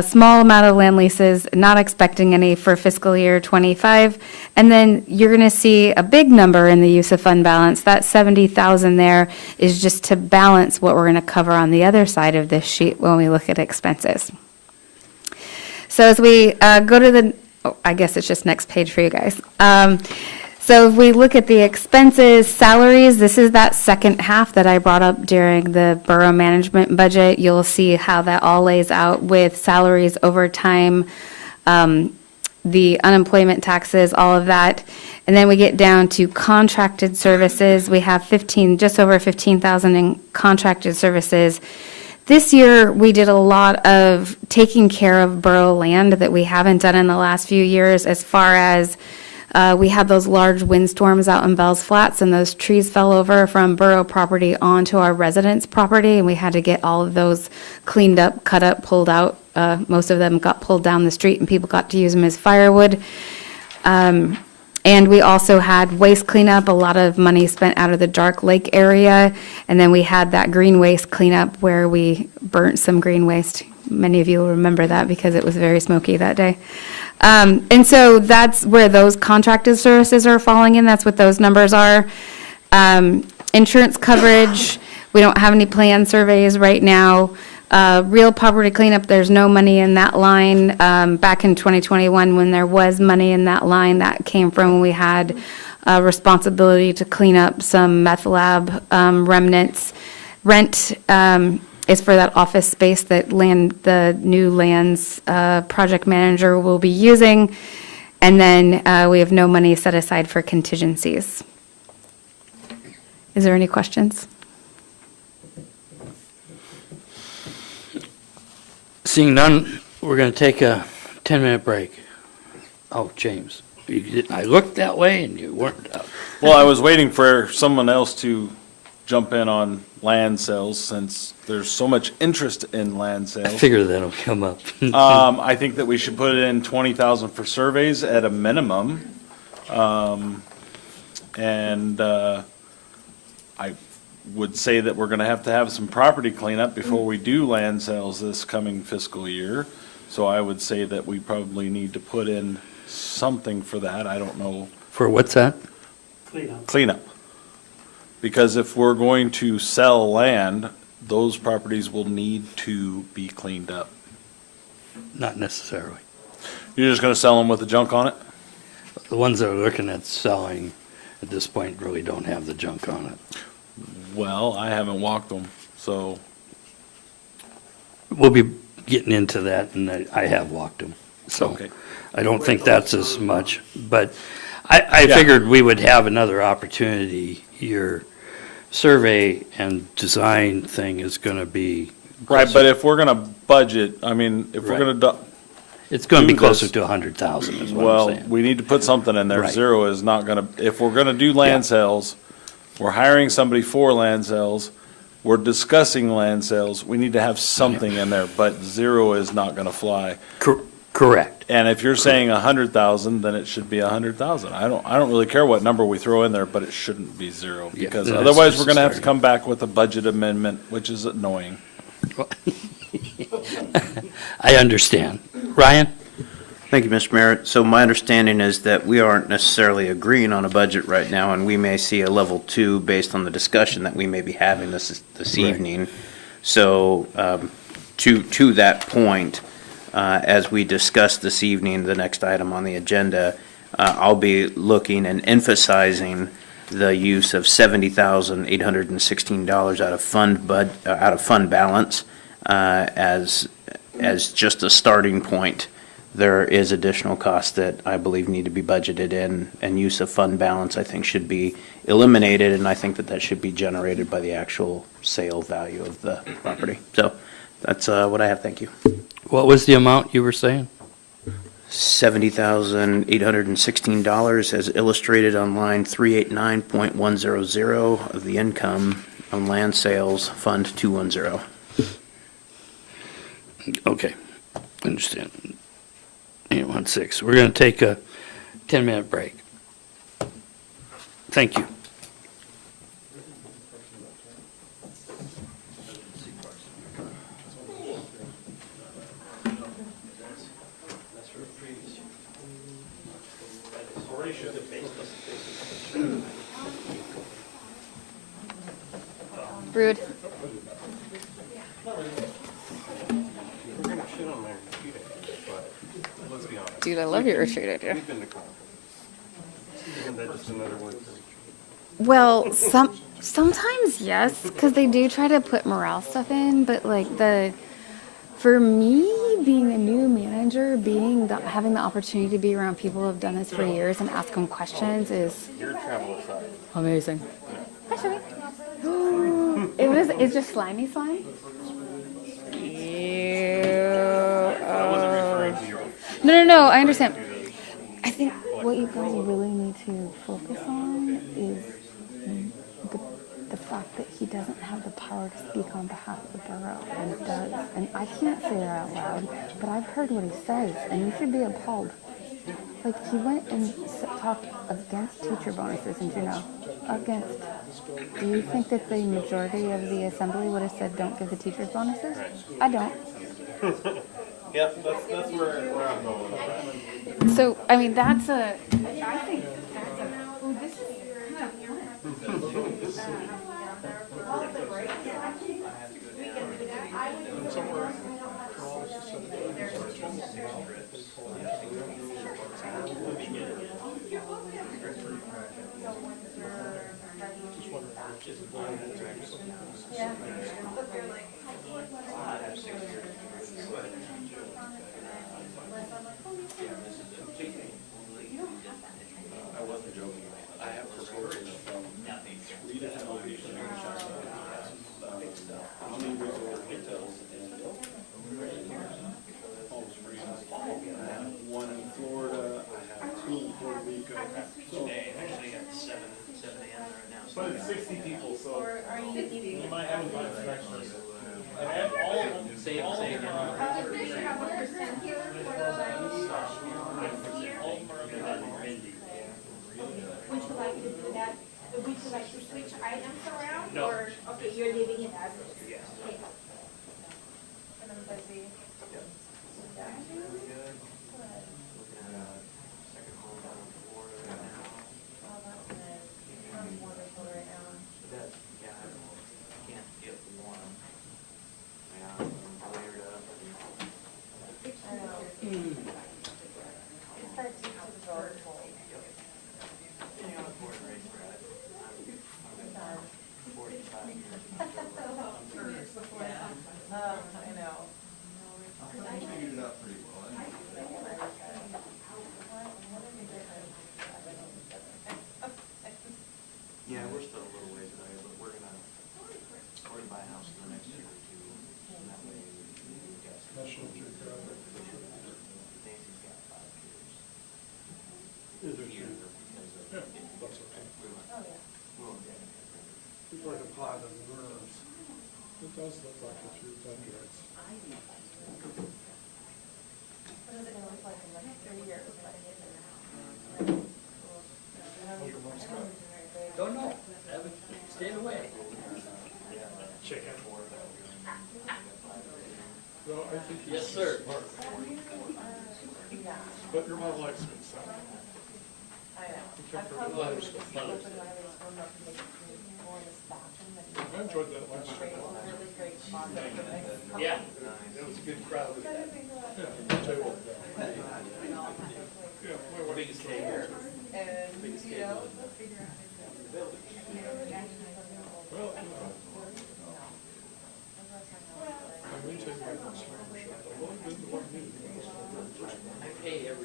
small amount of land leases, not expecting any for fiscal year '25. And then you're going to see a big number in the use of fund balance. That $70,000 there is just to balance what we're going to cover on the other side of this sheet when we look at expenses. So as we go to I guess it's just next page for you guys. So if we look at the expenses, salaries, this is that second half that I brought up during the borough management budget. You'll see how that all lays out with salaries, overtime, the unemployment taxes, all of that. And then we get down to contracted services. We have just over 15,000 in contracted services. This year, we did a lot of taking care of borough land that we haven't done in the last few years as far as We had those large windstorms out in Bell's Flats, and those trees fell over from Borough property onto our residence property, and we had to get all of those cleaned up, cut up, pulled out. Most of them got pulled down the street, and people got to use them as firewood. And we also had waste cleanup, a lot of money spent out of the Dark Lake area. And then we had that green waste cleanup where we burnt some green waste. Many of you will remember that because it was very smoky that day. And so that's where those contracted services are falling in. That's what those numbers are. Insurance coverage, we don't have any planned surveys right now. Real property cleanup, there's no money in that line. Back in 2021, when there was money in that line, that came from when we had responsibility to clean up some meth lab remnants. Rent is for that office space that the new lands project manager will be using. And then we have no money set aside for contingencies. Is there any questions? Seeing none, we're going to take a 10-minute break. Oh, James, I looked that way and you weren't. Well, I was waiting for someone else to jump in on land sales since there's so much interest in land I sales. figure that'll come up. I think that we should put in 20,000 for surveys at a minimum. I would say that we're gonna have to have some property cleanup before we do land sales this coming fiscal year. So I would say that we probably need to put in something for that. I don't know. For what's that? Cleanup. Because if we're going to sell land, those properties will need to be cleaned up. Not necessarily. You're just gonna sell them with the junk on it? The ones that are looking at selling at this point really don't have the junk on it. Well, I haven't walked them, so. We'll be getting into that, and I have walked them. So Okay. I don't think that's as much, but I Yeah. figured we would have another opportunity. Your survey and design thing is going to be. Right, but if we're gonna budget, I mean, if we're Right. gonna It's going to do be closer this- to 100,000 is what I'm well, saying. we need to put something in there. Right. Zero is not gonna, if we're gonna do land Yeah. sales, we're hiring somebody for land sales, we're discussing land sales, we need to have something in there, but zero is not gonna fly. Correct. And if you're saying 100,000, then it should be 100,000. I don't really care what number we throw in there, but it shouldn't be zero. Yeah, Because that's otherwise, just we're gonna have to starting. come back with a budget amendment, which is annoying. I understand. Ryan? Thank you, Mr. Merritt. So my understanding is that we aren't necessarily agreeing on a budget right now, and we may see a level 2 based on the discussion that we may be having this Right. evening. So to that point, as we discuss this evening, the next item on the agenda, I'll be looking and emphasizing the use of $70,816 out of fund balance as just a starting point. There is additional costs that I believe need to be budgeted in, and use of fund balance, I think, should be eliminated, and I think that should be generated by the actual sale value of the property. So that's what I have. Thank you. What was the amount you were saying? $70,816 as illustrated on line 389.100 of the income on land sales, Fund 210. Okay, understand. 816. We're going to take a 10-minute break. Thank you. Rude. Dude, I love your retreat idea. Well, sometimes yes, because they do try to put morale stuff in, but like for me, being a new manager, having the opportunity to be around people who have done this for years and ask them questions is amazing. Hi, Shelby. It's just slimy slime? Ew. No, I understand. I think what you guys really need to focus on is the fact that he doesn't have the power to speak on behalf of the borough, and does. And I can't say it out loud, but I've heard what he says, and you should be appalled. Like, he went and talked against teacher bonuses in Juneau. Against. Do you think that the majority of the assembly would have said, don't give the teachers bonuses? I don't. Yeah, that's where I'm going with that. So, I mean, I think that's a, ooh, this is One in Florida, I have two in Puerto Rico. But it's 60 people, so we might have a bunch of extras. And all of them, same. Would you like to do that? Would you like to switch items around? No. Or, okay, you're leaving it as is? Yeah. Okay. Yeah, we're still a little ways away, but we're gonna buy a house in the next year or two. And that way we got some. National Geographic. Nancy's got 5 kids. Is there Here, two? because of. Yeah, that's okay. We won't get it. It's like a pot of nerves. It does look like a few dendrites. Don't know. Stay away. Chicken. Well, I think he's Yes, sir. smart. But your mom likes me, so. I enjoyed that last year. Yeah, that was a good crowd. Yeah, table. Yeah, my wife Biggest is table. too. Biggest table. Well, I may take my personal ownership. I've only been to one meeting. I pay every.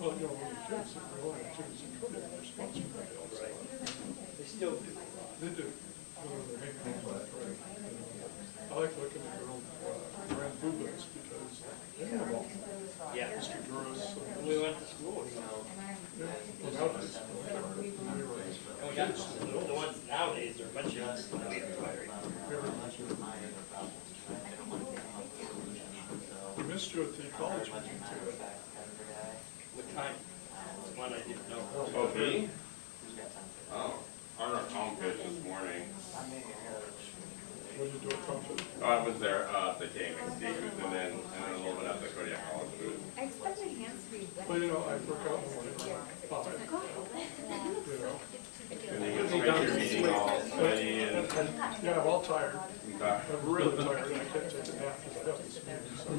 Well, you know, when the kids, they're only kids in Kodiak, they're sponsored by the outside. They still do. They do. When they're hanging out, right. I like looking at their own grand food list because they have all. Yeah. Mr. Duras. We went to school, you know. Yeah, well, nowadays, they were And we got the ones nowadays are much younger. very much. We missed you at the college meeting too. What time? One I didn't know. Oh, me? Oh, on our town pitch this morning. What did you do at Comfort? I was there, they came and Steve, and then a little bit at the Kodiak College booth. I expect my hands to be wet. Well, you know, I work out in the morning around 5, you know. And you get to your meeting all sweaty and. Yeah, I'm all tired. Okay. I'm really tired, and I can't take a nap because I have this meeting, so.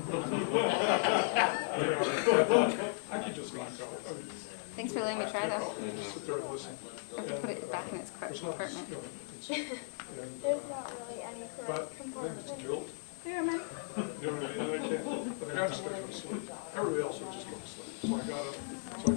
I could just knock out. I mean, Thanks for letting me try though. just sit there and listen. Put it back in its correct There's not, compartment. you know, and, There's not really any but correct then compartment. it's guilt, Here, man. you know what I mean, and I can't, but I just got to go to sleep. Everybody else would just go to sleep, so I got up, so I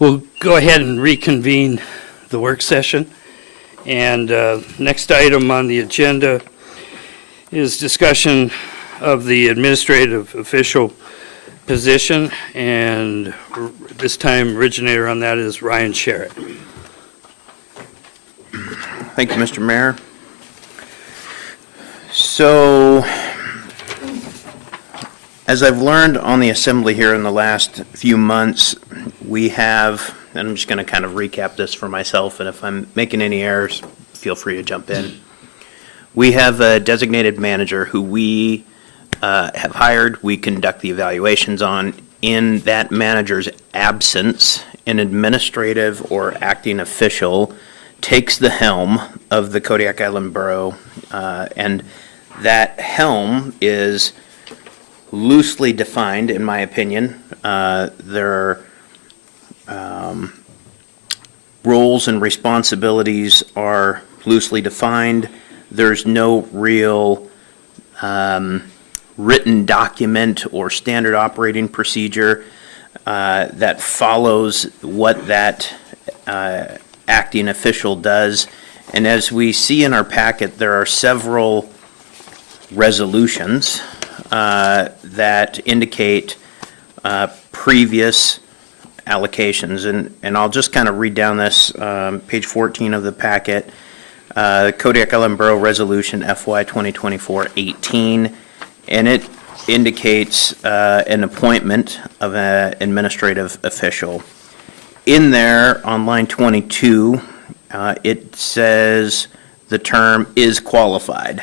We'll go ahead and reconvene the work session. And next item on the agenda is discussion of the administrative official position. And this time originator on that is Ryan Sherritt. Thank you, Mr. Mayor. So, as I've learned on the Assembly here in the last few months, we have, and I'm just going to kind of recap this for myself, and if I'm making any errors, feel free to jump in. We have a designated manager who we have hired, we conduct the evaluations on. In that manager's absence, an administrative or acting official takes the helm of the Kodiak Island Borough, and that helm is loosely defined, in my opinion. Their roles and responsibilities are loosely defined. There's no real written document or standard operating procedure that follows what that acting official does. And as we see in our packet, there are several resolutions that indicate previous allocations. And I'll just kind of read down this, page 14 of the packet. Kodiak Island Borough Resolution FY 2024-18, and it indicates an appointment of an administrative official. In there, on line 22, it says the term is qualified.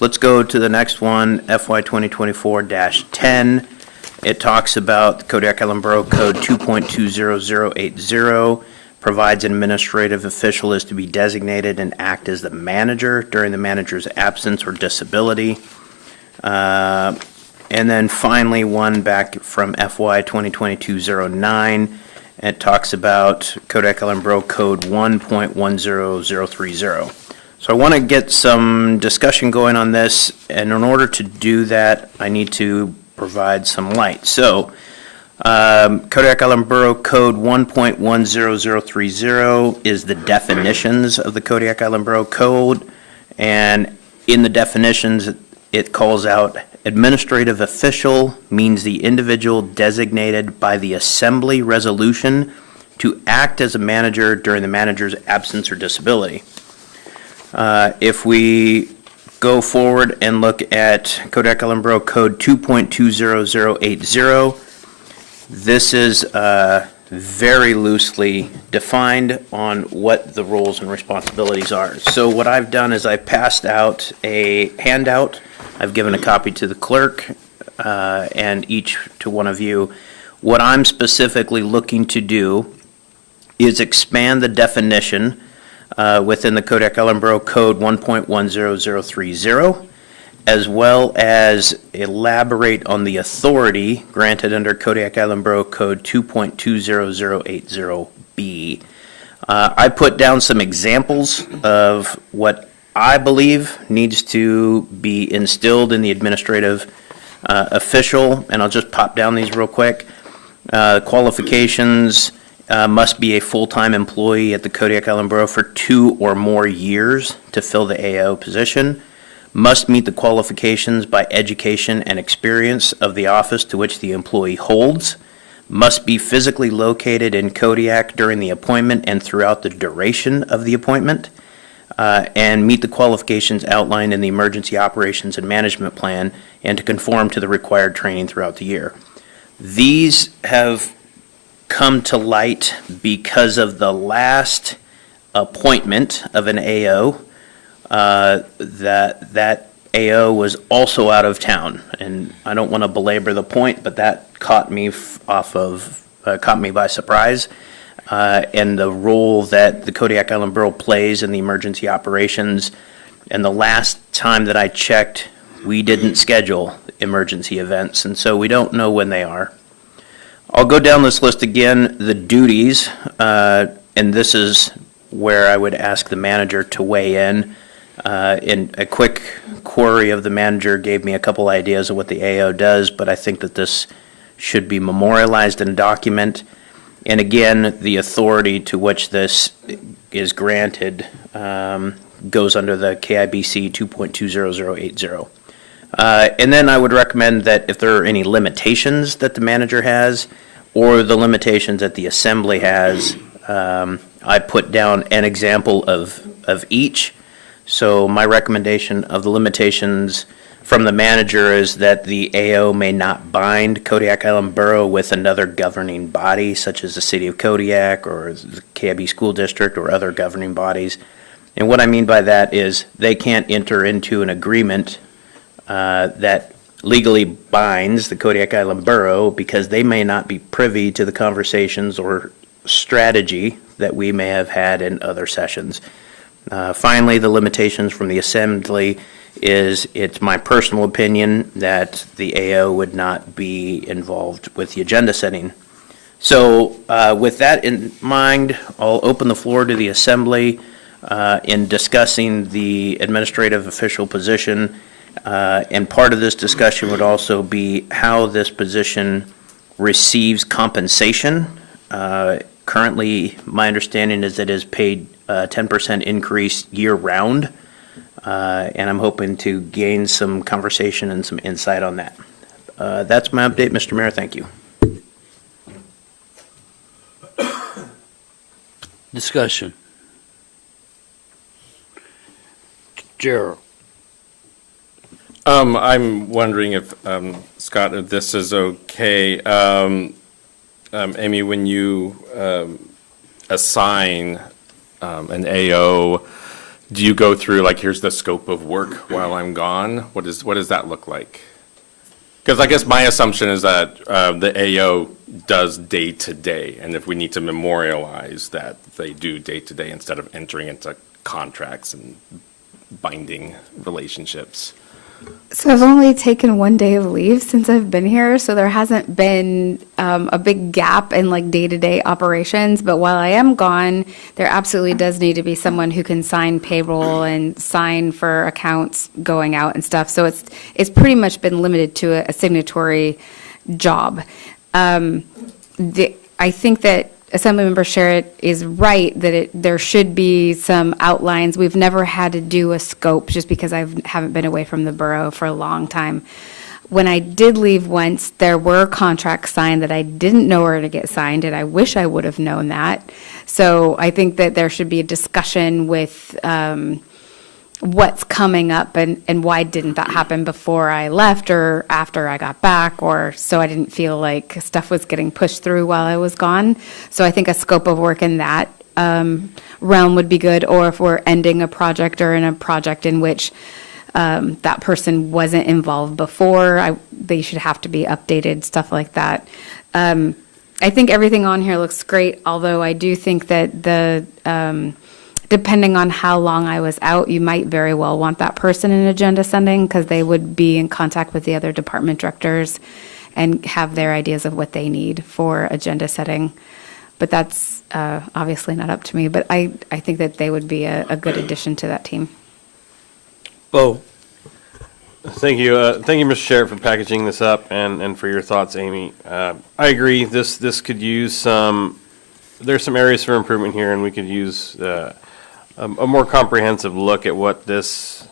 Let's go to the next one, FY 2024-10. It talks about the Kodiak Island Borough Code 2.20080, provides an administrative official is to be designated and act as the manager during the manager's absence or disability. And then finally, one back from FY 2022-09. It talks about Kodiak Island Borough Code 1.10030. So I want to get some discussion going on this, and in order to do that, I need to provide some light. So, Kodiak Island Borough Code 1.10030 is the definitions of the Kodiak Island Borough Code, and in the definitions, it calls out administrative official means the individual designated by the Assembly resolution to act as a manager during the manager's absence or disability. If we go forward and look at Kodiak Island Borough Code 2.20080, this is very loosely defined on what the roles and responsibilities are. So what I've done is I've passed out a handout. I've given a copy to the clerk and each to one of you. What I'm specifically looking to do is expand the definition within the Kodiak Island Borough Code 1.10030, as well as elaborate on the authority granted under Kodiak Island Borough Code 2.20080B. I put down some examples of what I believe needs to be instilled in the administrative official, and I'll just pop down these real quick. Qualifications. Must be a full-time employee at the Kodiak Island Borough for 2 or more years to fill the AO position. Must meet the qualifications by education and experience of the office to which the employee holds. Must be physically located in Kodiak during the appointment and throughout the duration of the appointment. And meet the qualifications outlined in the Emergency Operations and Management Plan and to conform to the required training throughout the year. These have come to light because of the last appointment of an AO. That AO was also out of town, and I don't want to belabor the point, but that caught me caught me by surprise. And the role that the Kodiak Island Borough plays in the emergency operations. And the last time that I checked, we didn't schedule emergency events, and so we don't know when they are. I'll go down this list again, the duties, and this is where I would ask the manager to weigh in. And a quick query of the manager gave me a couple ideas of what the AO does, but I think that this should be memorialized in a document. And again, the authority to which this is granted goes under the KIBC 2.20080. And then I would recommend that if there are any limitations that the manager has, or the limitations that the assembly has, I put down an example of each. So my recommendation of the limitations from the manager is that the AO may not bind Kodiak Island Borough with another governing body, such as the City of Kodiak or the KIB School District or other governing bodies. And what I mean by that is they can't enter into an agreement that legally binds the Kodiak Island Borough because they may not be privy to the conversations or strategy that we may have had in other sessions. Finally, the limitations from the assembly is it's my personal opinion that the AO would not be involved with the agenda setting. So with that in mind, I'll open the floor to the assembly in discussing the administrative official position. And part of this discussion would also be how this position receives compensation. Currently, my understanding is that it is paid 10% increase year-round, and I'm hoping to gain some conversation and some insight on that. That's my update, Mr. Mayor. Thank you. Discussion. Gerald. I'm wondering if, Scott, if this is okay. Amy, when you assign an AO, do you go through, like, here's the scope of work while I'm gone? What does that look like? Because I guess my assumption is that the AO does day-to-day, and if we need to memorialize that they do day-to-day instead of entering into contracts and binding relationships. So I've only taken 1 day of leave since I've been here, so there hasn't been a big gap in like day-to-day operations. But while I am gone, there absolutely does need to be someone who can sign payroll and sign for accounts going out and stuff. So it's pretty much been limited to a signatory job. I think that Assemblymember Sherritt is right that there should be some outlines. We've never had to do a scope just because I haven't been away from the borough for a long time. When I did leave once, there were contracts signed that I didn't know were to get signed, and I wish I would have known that. So I think that there should be a discussion with what's coming up and why didn't that happen before I left or after I got back, or so I didn't feel like stuff was getting pushed through while I was gone. So I think a scope of work in that realm would be good, or if we're ending a project or in a project in which that person wasn't involved before, they should have to be updated, stuff like that. I think everything on here looks great, although I do think that depending on how long I was out, you might very well want that person in agenda sending because they would be in contact with the other department directors and have their ideas of what they need for agenda setting. But that's obviously not up to me, but I think that they would be a good addition to that team. Bo. Thank you. Thank you, Mr. Sheriff, for packaging this up and for your thoughts, Amy. I agree. This could use there's some areas for improvement here, and we could use a more comprehensive look at what this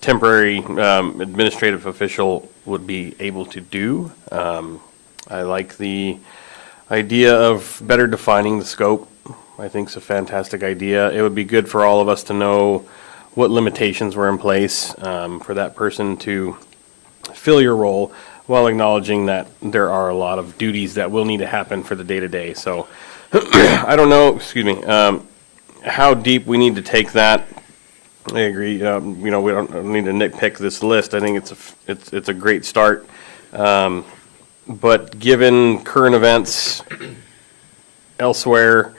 temporary administrative official would be able to do. I like the idea of better defining the scope. I think it's a fantastic idea. It would be good for all of us to know what limitations were in place for that person to fill your role while acknowledging that there are a lot of duties that will need to happen for the day-to-day. So I don't know, how deep we need to take that. I agree. We don't need to nitpick this list. I think it's a great start. But given current events elsewhere,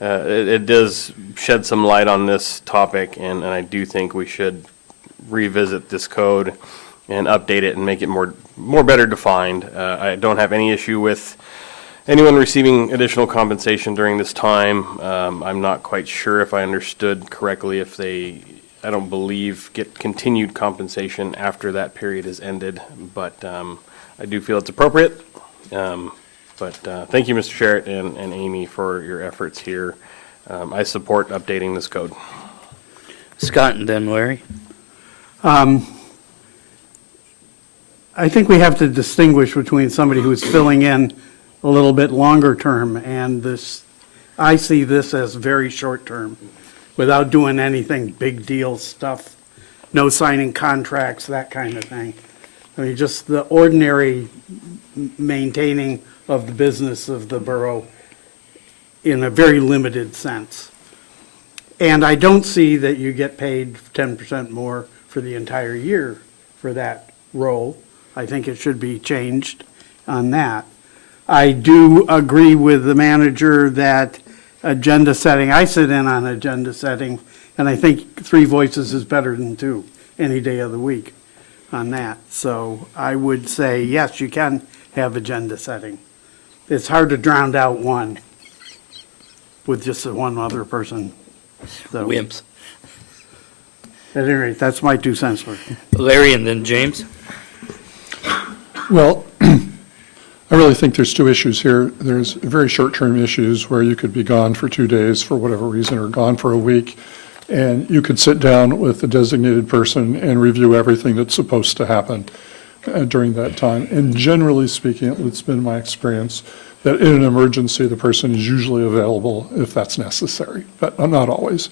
it does shed some light on this topic, and I do think we should revisit this code and update it and make it more better defined. I don't have any issue with anyone receiving additional compensation during this time. I'm not quite sure if I understood correctly if they, I don't believe, get continued compensation after that period is ended, but I do feel it's appropriate. But thank you, Mr. Sherritt and Amy, for your efforts here. I support updating this code. Scott and then Larry. I think we have to distinguish between somebody who's filling in a little bit longer term and this, I see this as very short term, without doing anything big deal stuff, no signing contracts, that kind of thing. I mean, just the ordinary maintaining of the business of the borough in a very limited sense. And I don't see that you get paid 10% more for the entire year for that role. I think it should be changed on that. I do agree with the manager that agenda setting, I sit in on agenda setting, and I think 3 voices is better than 2 any day of the week on that. So I would say, yes, you can have agenda setting. It's hard to drown out one with just one other person. So, Wimps. at any rate, that's my 2 cents worth. Larry and then James. Well, I really think there's 2 issues here. There's very short-term issues where you could be gone for 2 days for whatever reason, or gone for a week, and you could sit down with the designated person and review everything that's supposed to happen during that time. And generally speaking, it's been my experience that in an emergency, the person is usually available if that's necessary, but not always.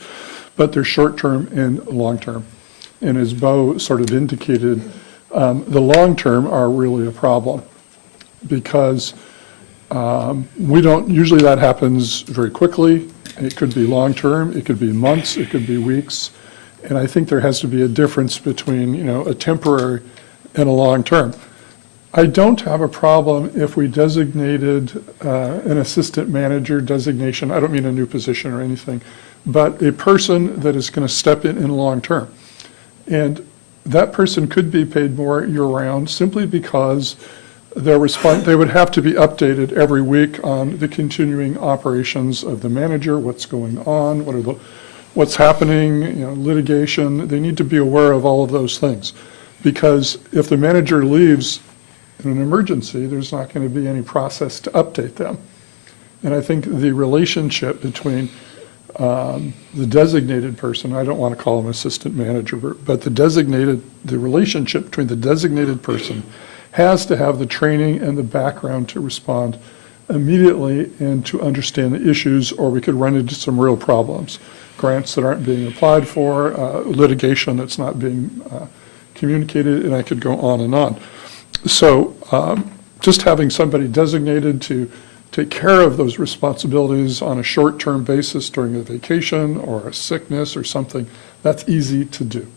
But they're short-term and long-term. And as Bo sort of indicated, the long-term are really a problem, because we don't, usually that happens very quickly. It could be long-term, it could be months, it could be weeks. And I think there has to be a difference between, a temporary and a long-term. I don't have a problem if we designated an assistant manager designation. I don't mean a new position or anything, but a person that is going to step in long-term. And that person could be paid more year-round simply because they would have to be updated every week on the continuing operations of the manager, what's going on, what's happening, litigation. They need to be aware of all of those things. Because if the manager leaves in an emergency, there's not going to be any process to update them. And I think the relationship between the designated person, I don't want to call him assistant manager, but the relationship between the designated person has to have the training and the background to respond immediately and to understand the issues, or we could run into some real problems. Grants that aren't being applied for, litigation that's not being communicated, and I could go on and on. So just having somebody designated to take care of those responsibilities on a short-term basis during a vacation or a sickness or something, that's easy to do.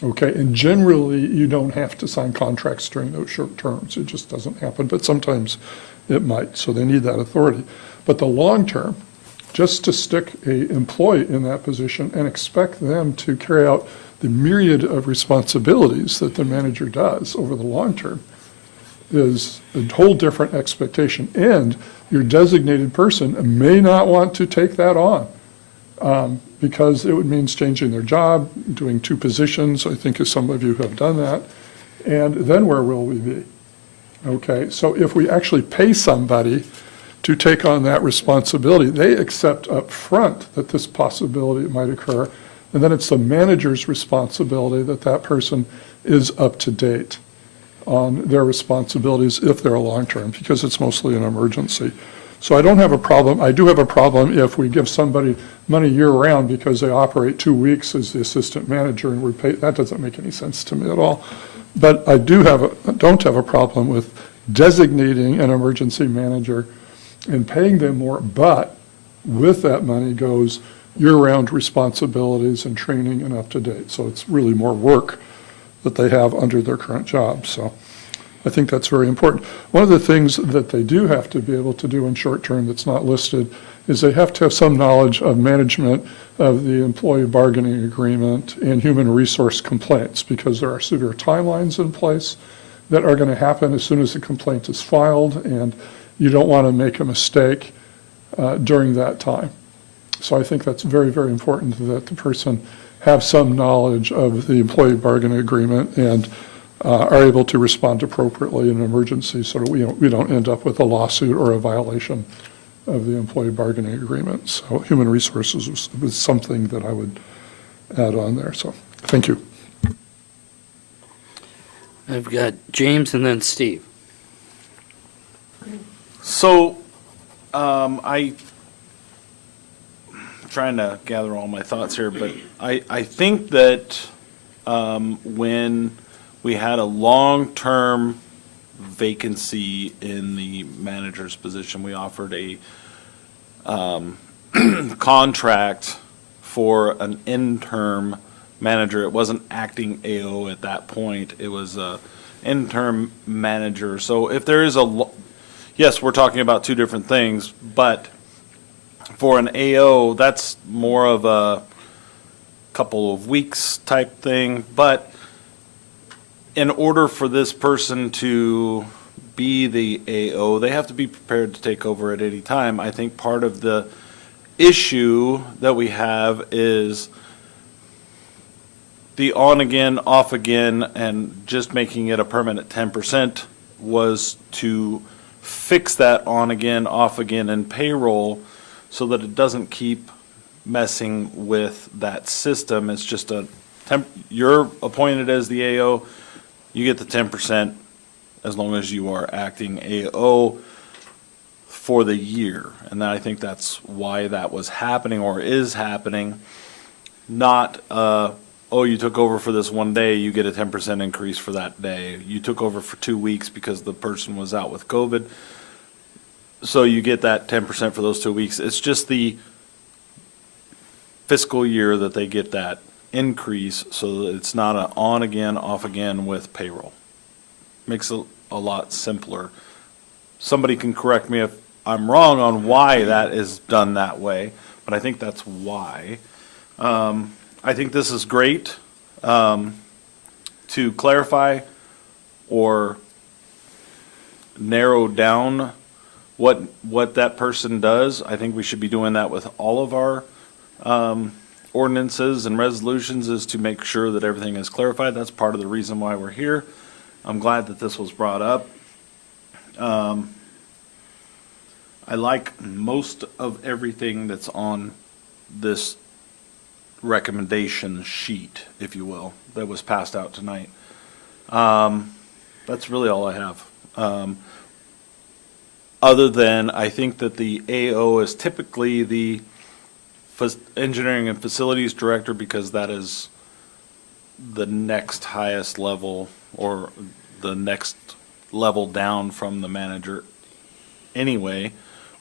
Okay, and generally you don't have to sign contracts during those short terms. It just doesn't happen, but sometimes it might, so they need that authority. But the long term, just to stick an employee in that position and expect them to carry out the myriad of responsibilities that the manager does over the long term is a whole different expectation. And your designated person may not want to take that on because it would mean changing their job, doing 2 positions. I think some of you have done that. And then where will we be? Okay, so if we actually pay somebody to take on that responsibility, they accept up front that this possibility might occur. And then it's the manager's responsibility that that person is up to date on their responsibilities if they're long-term, because it's mostly an emergency. So I don't have a problem. I do have a problem if we give somebody money year-round because they operate 2 weeks as the assistant manager and we pay. That doesn't make any sense to me at all. But I don't have a problem with designating an emergency manager and paying them more, but with that money goes year-round responsibilities and training and up to date. So it's really more work that they have under their current job. So I think that's very important. One of the things that they do have to be able to do in short term that's not listed is they have to have some knowledge of management of the employee bargaining agreement and human resource complaints, because there are severe timelines in place that are going to happen as soon as the complaint is filed, and you don't want to make a mistake during that time. So I think that's very, very important that the person have some knowledge of the employee bargaining agreement and are able to respond appropriately in an emergency so that we don't end up with a lawsuit or a violation of the employee bargaining agreement. So human resources was something that I would add on there. So thank you. I've got James and then Steve. So, I'm trying to gather all my thoughts here, but I think that when we had a long-term vacancy in the manager's position, we offered a contract for an interim manager. It wasn't acting AO at that point. It was a interim manager. So if there is yes, we're talking about two different things, but for an AO, that's more of a couple of weeks type thing. But in order for this person to be the AO, they have to be prepared to take over at any time. I think part of the issue that we have is the on again, off again, and just making it a permanent 10% was to fix that on again, off again in payroll so that it doesn't keep messing with that system. It's just you're appointed as the AO, you get the 10% as long as you are acting AO for the year. And I think that's why that was happening or is happening. Not, you took over for this one day, you get a 10% increase for that day. You took over for 2 weeks because the person was out with COVID. So you get that 10% for those 2 weeks. It's just the fiscal year that they get that increase so that it's not an on again, off again with payroll. Makes it a lot simpler. Somebody can correct me if I'm wrong on why that is done that way, but I think that's why. I think this is great to clarify or narrow down what that person does. I think we should be doing that with all of our ordinances and resolutions, is to make sure that everything is clarified. That's part of the reason why we're here. I'm glad that this was brought up. I like most of everything that's on this recommendation sheet, if you will, that was passed out tonight. That's really all I have. Other than I think that the AO is typically the engineering and facilities director, because that is the next highest level or the next level down from the manager anyway.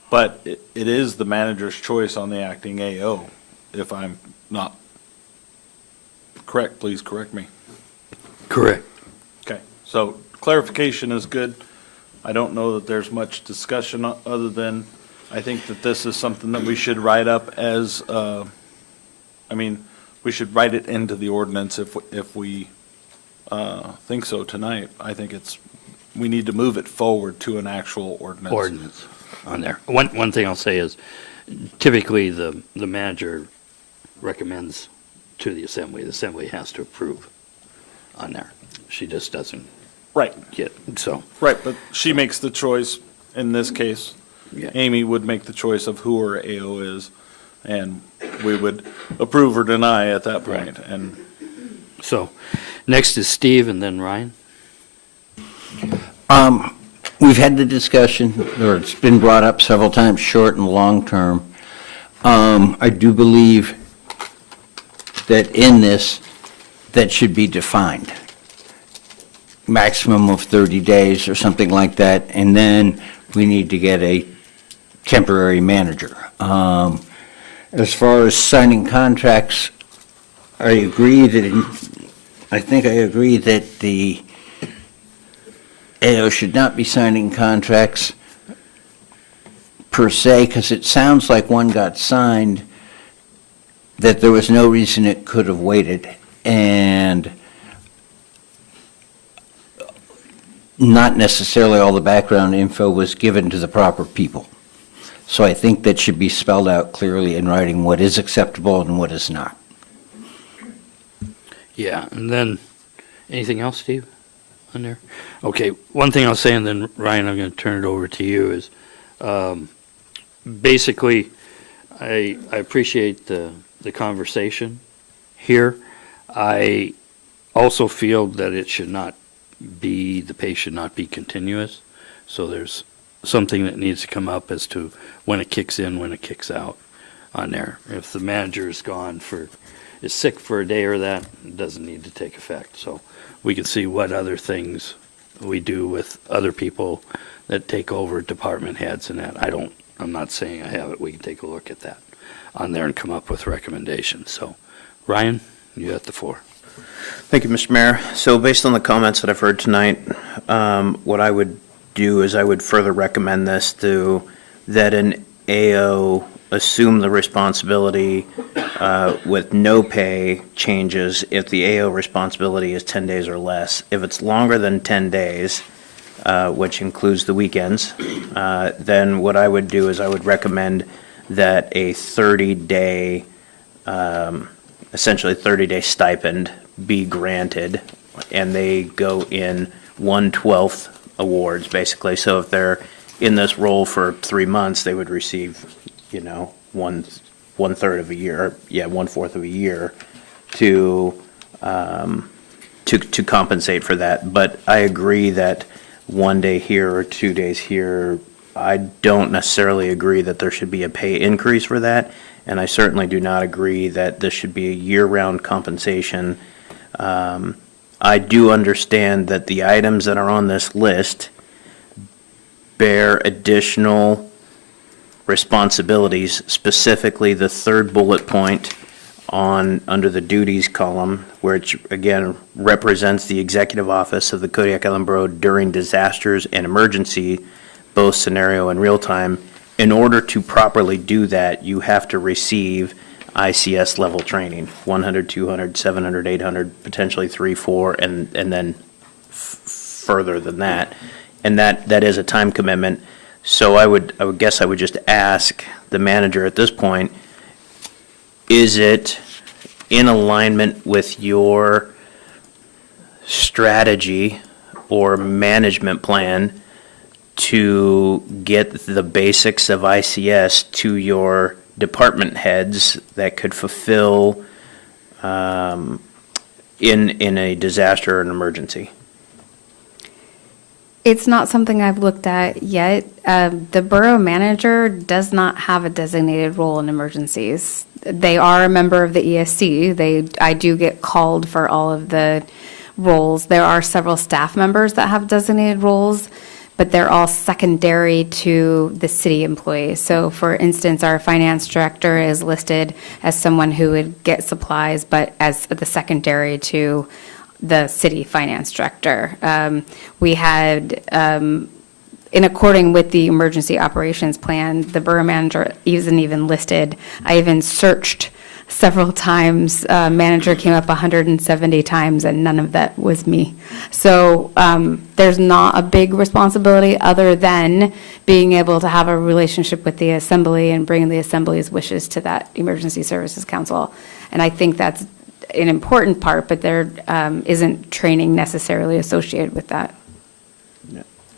But it is the manager's choice on the acting AO. If I'm not correct, please correct me. Correct. Okay, so clarification is good. I don't know that there's much discussion other than I think that this is something that we should write up as, we should write it into the ordinance if we think so tonight. I think we need to move it forward to an actual ordinance. On there. One thing I'll say is typically the manager recommends to the assembly. The assembly has to approve on there. She just doesn't get, so. Right, but she makes the choice in this case. Yeah. Amy would make the choice of who her AO is, and we would approve or deny at that point. And So, next is Steve and then Ryan. We've had the discussion, or it's been brought up several times, short and long term. I do believe that in this, that should be defined. Maximum of 30 days or something like that, and then we need to get a temporary manager. As far as signing contracts, I agree that the AO should not be signing contracts per se, because it sounds like one got signed that there was no reason it could have waited, and not necessarily all the background info was given to the proper people. So I think that should be spelled out clearly in writing what is acceptable and what is not. Yeah, and then, anything else, Steve? on there? Okay, one thing I'll say, and then Ryan, I'm going to turn it over to you, is basically, I appreciate the conversation here. I also feel that it should not be, the pay should not be continuous. So there's something that needs to come up as to when it kicks in, when it kicks out on there. If the manager is gone is sick for a day or that, it doesn't need to take effect. So we can see what other things we do with other people that take over department heads and that. I'm not saying I have it. We can take a look at that on there and come up with recommendations. So Ryan, you have the floor. Thank you, Mr. Mayor. So based on the comments that I've heard tonight, what I would do is I would further recommend this that an AO assume the responsibility with no pay changes if the AO responsibility is 10 days or less. If it's longer than 10 days, which includes the weekends, then what I would do is I would recommend that a 30-day, essentially 30-day stipend be granted, and they go in 1/12 awards, basically. So if they're in this role for 3 months, they would receive, one-third of a year, 1/4 of a year to compensate for that. But I agree that 1 day here or 2 days here, I don't necessarily agree that there should be a pay increase for that, and I certainly do not agree that this should be a year-round compensation. I do understand that the items that are on this list bear additional responsibilities, specifically the third bullet point under the duties column, which again represents the executive office of the Kodiak Island Borough during disasters and emergency, both scenario and real time. In order to properly do that, you have to receive ICS level training, 100, 200, 700, 800, potentially 3, 4, and then further than that. And that is a time commitment. So I would guess I would just ask the manager at this point, is it in alignment with your strategy or management plan to get the basics of ICS to your department heads that could fulfill in a disaster or an emergency? It's not something I've looked at yet. The borough manager does not have a designated role in emergencies. They are a member of the ESC. I do get called for all of the roles. There are several staff members that have designated roles, but they're all secondary to the city employees. So for instance, our finance director is listed as someone who would get supplies, but as the secondary to the city finance director. We had, in according with the emergency operations plan, the borough manager isn't even listed. I even searched several times. Manager came up 170 times, and none of that was me. So there's not a big responsibility other than being able to have a relationship with the assembly and bring the assembly's wishes to that emergency services council. And I think that's an important part, but there isn't training necessarily associated with that.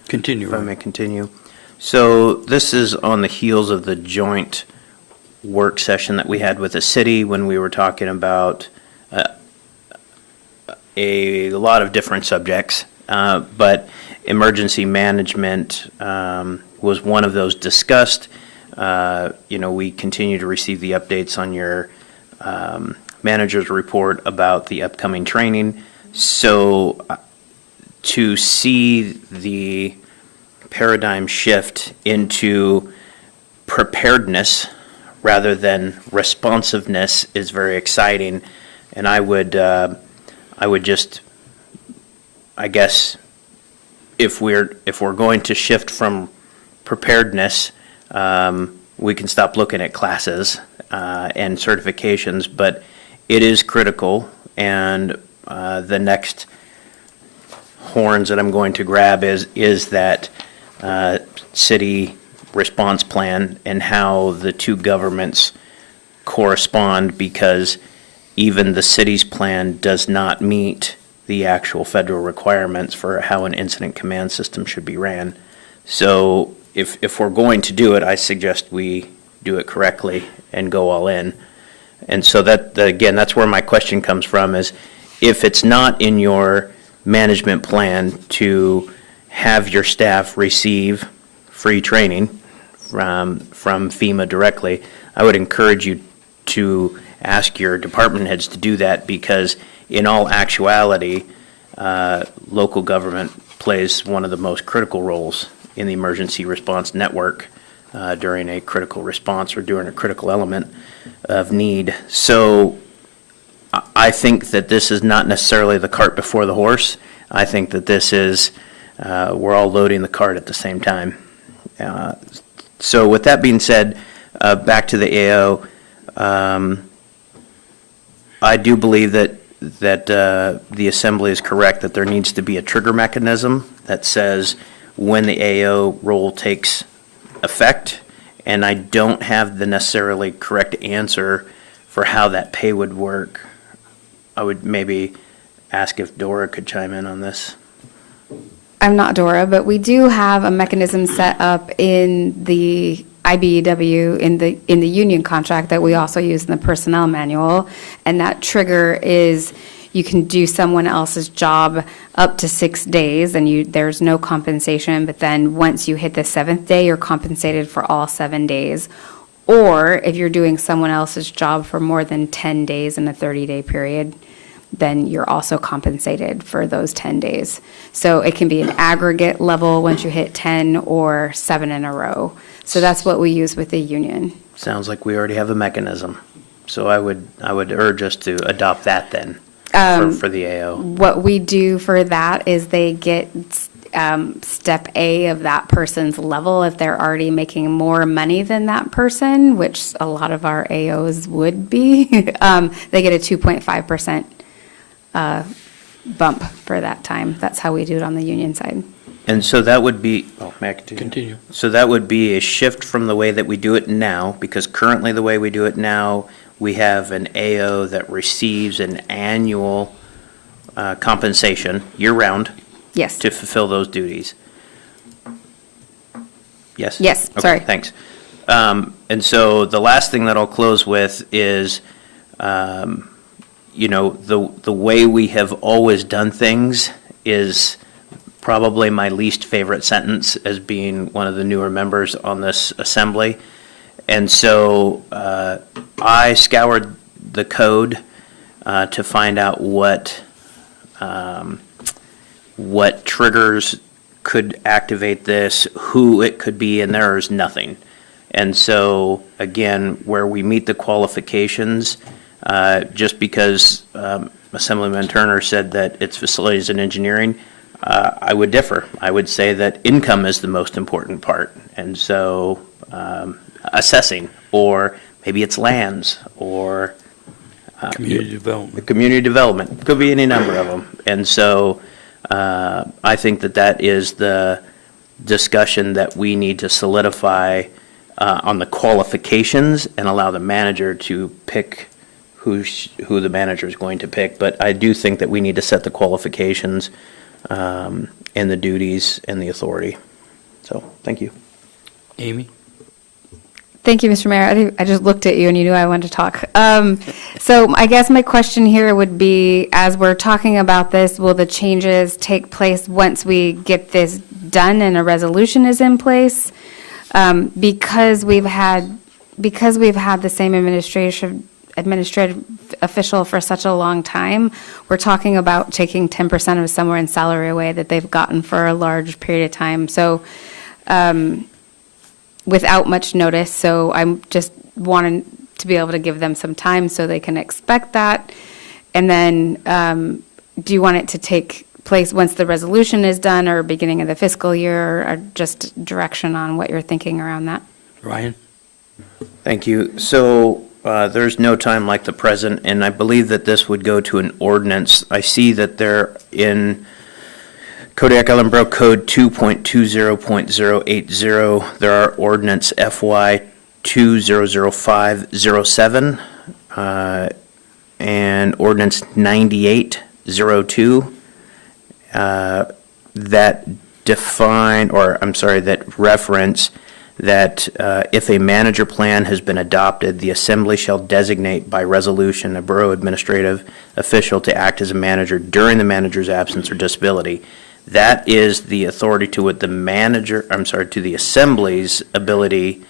Continue. If I may continue. So this is on the heels of the joint work session that we had with the city when we were talking about a lot of different subjects, but emergency management was one of those discussed. We continue to receive the updates on your manager's report about the upcoming training. So to see the paradigm shift into preparedness rather than responsiveness is very exciting. And I would just, I guess, if we're going to shift from preparedness, we can stop looking at classes and certifications, but it is critical. And the next horns that I'm going to grab is that city response plan and how the two governments correspond, because even the city's plan does not meet the actual federal requirements for how an incident command system should be ran. So if we're going to do it, I suggest we do it correctly and go all in. And so that, again, that's where my question comes from, is if it's not in your management plan to have your staff receive free training from FEMA directly, I would encourage you to ask your department heads to do that, because in all actuality, local government plays one of the most critical roles in the emergency response network during a critical response or during a critical element of need. So I think that this is not necessarily the cart before the horse. I think that this is, we're all loading the cart at the same time. So with that being said, back to the AO, I do believe that the Assembly is correct, that there needs to be a trigger mechanism that says when the AO role takes effect, and I don't have the necessarily correct answer for how that pay would work. I would maybe ask if Dora could chime in on this. I'm not Dora, but we do have a mechanism set up in the IBEW, in the union contract, that we also use in the personnel manual. And that trigger is you can do someone else's job up to 6 days and there's no compensation, but then once you hit the 7th day, you're compensated for all 7 days. Or if you're doing someone else's job for more than 10 days in a 30-day period, then you're also compensated for those 10 days. So it can be an aggregate level once you hit 10 or 7 in a row. So that's what we use with the union. Sounds like we already have a mechanism. So I would urge us to adopt that then for the AO. What we do for that is they get step A of that person's level if they're already making more money than that person, which a lot of our AOs would be. They get a 2.5% bump for that time. That's how we do it on the union side. And so that would be, may I continue? Continue. So that would be a shift from the way that we do it now, because currently the way we do it now, we have an AO that receives an annual compensation year-round. Yes. To fulfill those duties. Yes? Yes, Okay, sorry. Thanks. And so the last thing that I'll close with is, the way we have always done things is probably my least favorite sentence as being one of the newer members on this assembly. And so I scoured the code to find out what triggers could activate this, who it could be, and there is nothing. And so, again, where we meet the qualifications, just because Assemblyman Turner said that it's facilities and engineering, I would differ. I would say that income is the most important part. And so assessing, or maybe it's lands, or Community development. community development, could be any number of them. And so I think that is the discussion that we need to solidify on the qualifications and allow the manager to pick who the manager is going to pick. But I do think that we need to set the qualifications and the duties and the authority. So, thank you. Amy? Thank you, Mr. Mayor. I just looked at you and you knew I wanted to talk. So I guess my question here would be, as we're talking about this, will the changes take place once we get this done and a resolution is in place? Because we've had the same administrative official for such a long time, we're talking about taking 10% of someone's salary away that they've gotten for a large period of time. So without much notice, so I'm just wanting to be able to give them some time so they can expect that. And then do you want it to take place once the resolution is done, or beginning of the fiscal year, or just direction on what you're thinking around that? Ryan? Thank you. So there's no time like the present, and I believe that this would go to an ordinance. I see that they're in Kodiak Island Borough Code 2.20.080, there are ordinance FY 200507 and ordinance 9802. that define, or I'm sorry, that reference that if a manager plan has been adopted, the assembly shall designate by resolution a borough administrative official to act as a manager during the manager's absence or disability. That is the authority to what the manager, I'm sorry, to the assembly's ability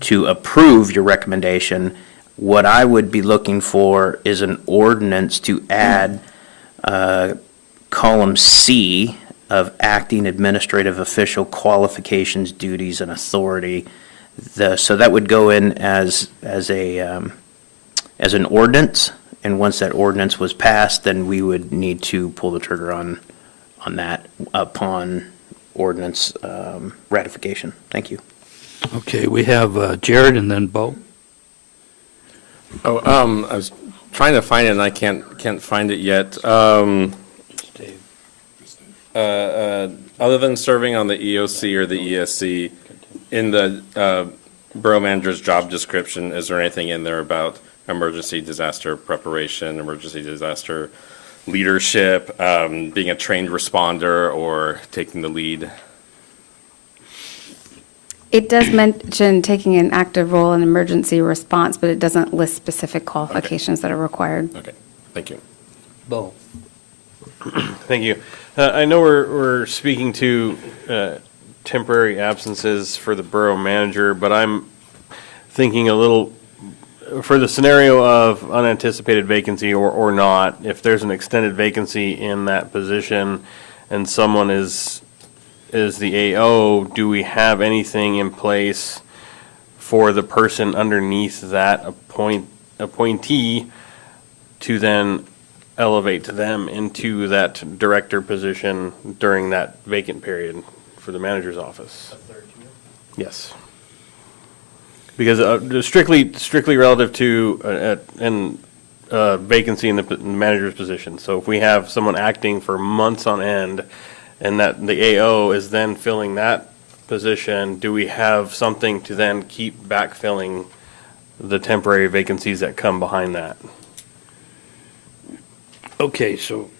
to approve your recommendation. What I would be looking for is an ordinance to add column C of acting administrative official qualifications, duties, and authority. So that would go in as an ordinance, and once that ordinance was passed, then we would need to pull the trigger on that upon ordinance ratification. Thank you. Okay, we have Jared and then Bo. I was trying to find it and I can't find it yet. Other than serving on the EOC or the ESC, in the borough manager's job description, is there anything in there about emergency disaster preparation, emergency disaster leadership, being a trained responder, or taking the lead? It does mention taking an active role in emergency response, but it doesn't list specific qualifications that are required. Okay, thank you. Bo. Thank you. I know we're speaking to temporary absences for the borough manager, but I'm thinking a little, for the scenario of unanticipated vacancy or not, if there's an extended vacancy in that position and someone is the AO, do we have anything in place for the person underneath that appointee to then elevate to them into that director position during that vacant period for the manager's office? Yes. Because strictly relative to vacancy in the manager's position. So if we have someone acting for months on end and that the AO is then filling that position, do we have something to then keep backfilling the temporary vacancies that come behind that? Okay, so,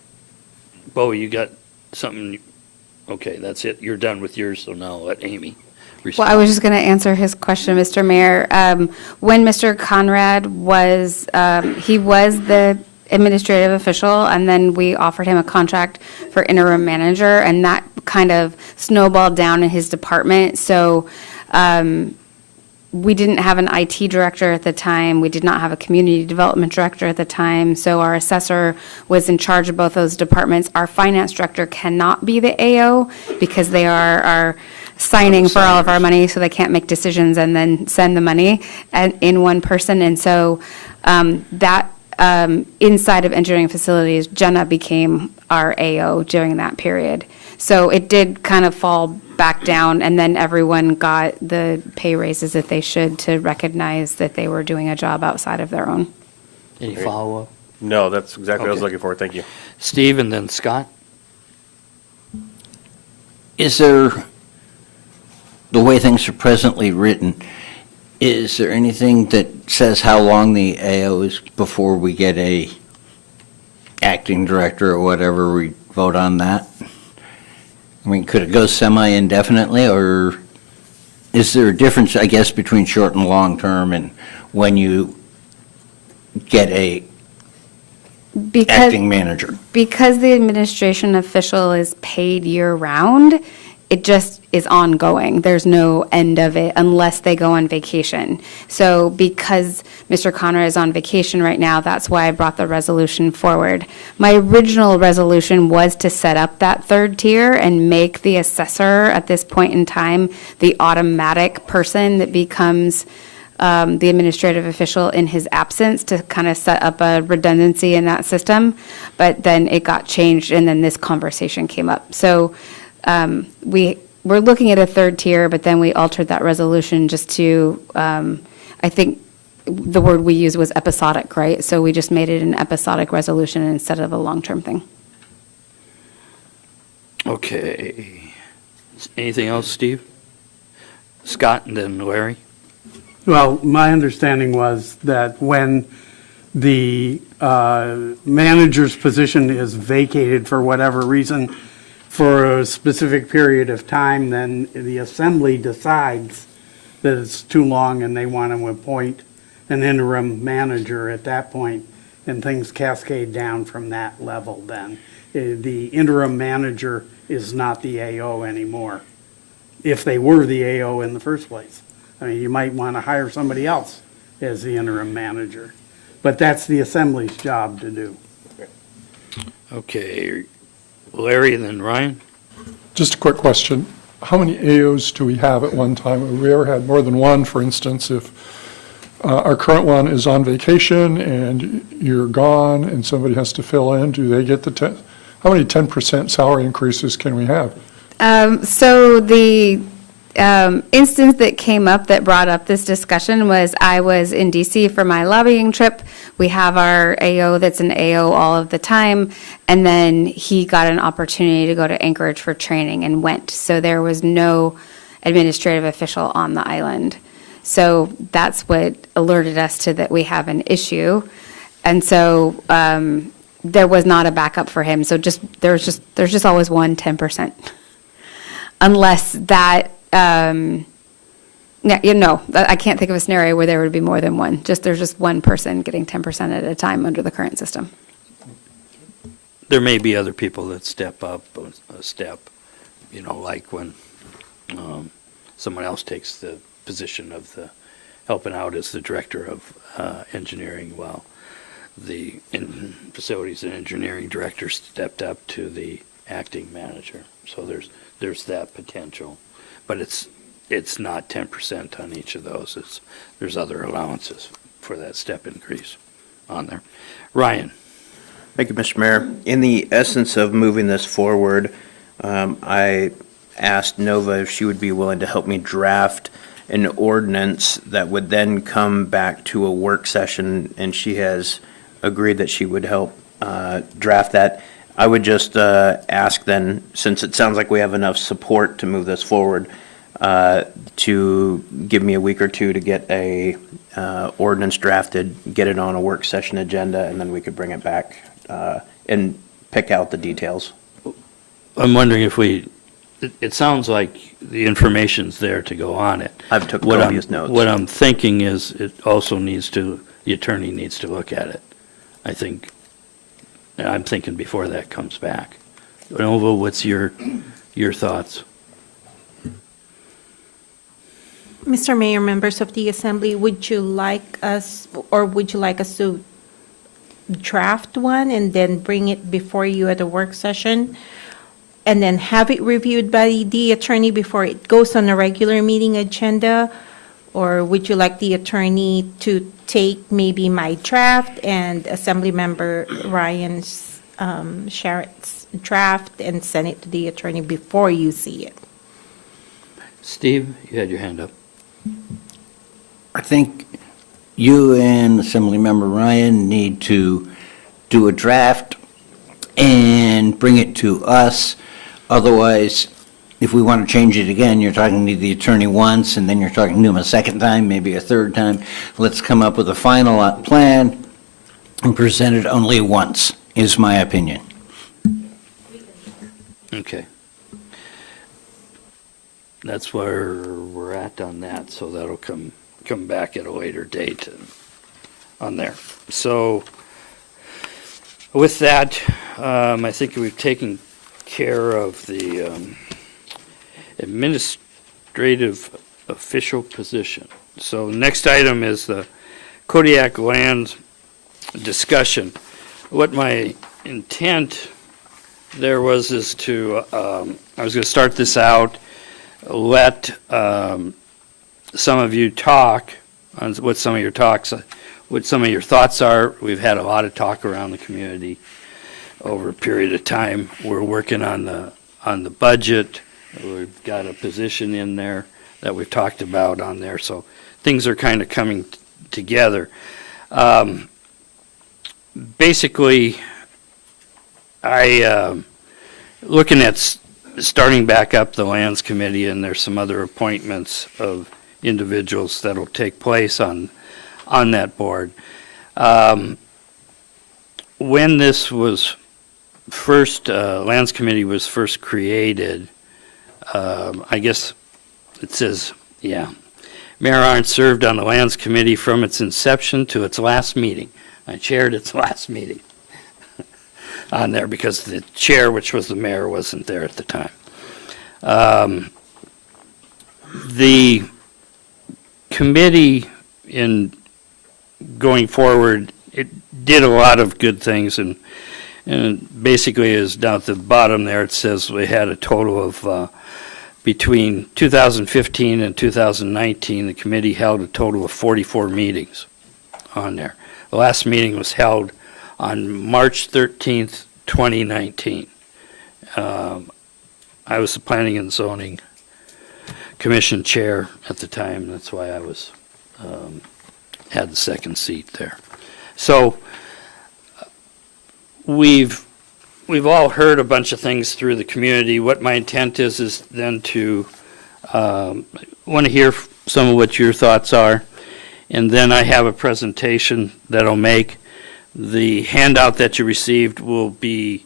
Bo, you got something, okay, that's it, you're done with yours, so now let Amy respond. Well, I was just going to answer his question, Mr. Mayor. When Mr. Conrad was, he was the administrative official, and then we offered him a contract for interim manager, and that kind of snowballed down in his department. So we didn't have an IT director at the time. We did not have a community development director at the time. So our assessor was in charge of both those departments. Our finance director cannot be the AO because they are signing for all of our money, so they can't make decisions and then send the money in one person. And so that inside of engineering facilities, Jenna became our AO during that period. So it did kind of fall back down, and then everyone got the pay raises that they should to recognize that they were doing a job outside of their own. Any follow-up? No, that's exactly what I was Okay. looking for. Thank you. Steve and then Scott? Is there, the way things are presently written, is there anything that says how long the AO is before we get a acting director or whatever, we vote on that? I mean, could it go semi-indefinitely, or is there a difference, I guess, between short and long-term and when you get a acting manager? Because the administration official is paid year-round, it just is ongoing. There's no end of it unless they go on vacation. So because Mr. Conrad is on vacation right now, that's why I brought the resolution forward. My original resolution was to set up that third tier and make the assessor at this point in time the automatic person that becomes the administrative official in his absence, to kind of set up a redundancy in that system. But then it got changed, and then this conversation came up. So we're looking at a third tier, but then we altered that resolution just to, I think the word we used was episodic, right? So we just made it an episodic resolution instead of a long-term thing. Okay. Anything else, Steve? Scott and then Larry? Well, my understanding was that when the manager's position is vacated for whatever reason, for a specific period of time, then the assembly decides that it's too long and they want to appoint an interim manager at that point, and things cascade down from that level then. The interim manager is not the AO anymore, if they were the AO in the first place. I mean, you might want to hire somebody else as the interim manager, but that's the assembly's job to do. Okay, Larry and then Ryan? Just a quick question. How many AOs do we have at one time? Have we ever had more than one, for instance, if our current one is on vacation and you're gone and somebody has to fill in, do they get the how many 10% salary increases can we have? So the instance that came up that brought up this discussion was I was in DC for my lobbying trip. We have our AO that's an AO all of the time, and then he got an opportunity to go to Anchorage for training and went. So there was no administrative official on the island. So that's what alerted us to that we have an issue. And so there was not a backup for him. So there's just always one 10%. Unless that, I can't think of a scenario where there would be more than one. There's just one person getting 10% at a time under the current system. There may be other people that step up a step, like when someone else takes the position of the helping out as the director of engineering, while the facilities and engineering director stepped up to the acting manager. So there's that potential, but it's not 10% on each of those. There's other allowances for that step increase on there. Ryan. Thank you, Mr. Mayor. In the essence of moving this forward, I asked Nova if she would be willing to help me draft an ordinance that would then come back to a work session, and she has agreed that she would help draft that. I would just ask then, since it sounds like we have enough support to move this forward, to give me a week or two to get a ordinance drafted, get it on a work session agenda, and then we could bring it back and pick out the details. I'm wondering if it sounds like the information's there to go on it. I've took copious notes. What I'm thinking is it also the attorney needs to look at it. I'm thinking before that comes back. Nova, what's your thoughts? Mr. Mayor, members of the Assembly, would you like us to draft one and then bring it before you at a work session? And then have it reviewed by the attorney before it goes on a regular meeting agenda? Or would you like the attorney to take maybe my draft and Assemblymember Ryan's Sharrett's draft and send it to the attorney before you see it? Steve, you had your hand up. I think you and Assemblymember Ryan need to do a draft and bring it to us. Otherwise, if we want to change it again, you're talking to the attorney once, and then you're talking to him a second time, maybe a third time. Let's come up with a final plan and present it only once, is my opinion. Okay. That's where we're at on that, so that'll come back at a later date on there. So with that, I think we've taken care of the administrative official position. So next item is the Kodiak land discussion. What my intent there was is to, I was going to start this out, let some of you talk on what some of your thoughts are. We've had a lot of talk around the community over a period of time. We're working on the budget. We've got a position in there that we've talked about on there, so things are kind of coming together. Basically, looking at starting back up the Lands Committee, and there's some other appointments of individuals that'll take place on that board. When this was Lands Committee was first created, I guess it says, yeah, Mayor Arndt served on the Lands Committee from its inception to its last meeting. I chaired its last meeting on there because the chair, which was the mayor, wasn't there at the time. The committee, in going forward, it did a lot of good things, and basically is down at the bottom there, it says we had a total of, between 2015 and 2019, the committee held a total of 44 meetings on there. The last meeting was held on March 13th, 2019. I was the Planning and Zoning Commission Chair at the time. That's why I was, had the second seat there. So we've all heard a bunch of things through the community. What my intent is then to want to hear some of what your thoughts are, and then I have a presentation that I'll make. The handout that you received will be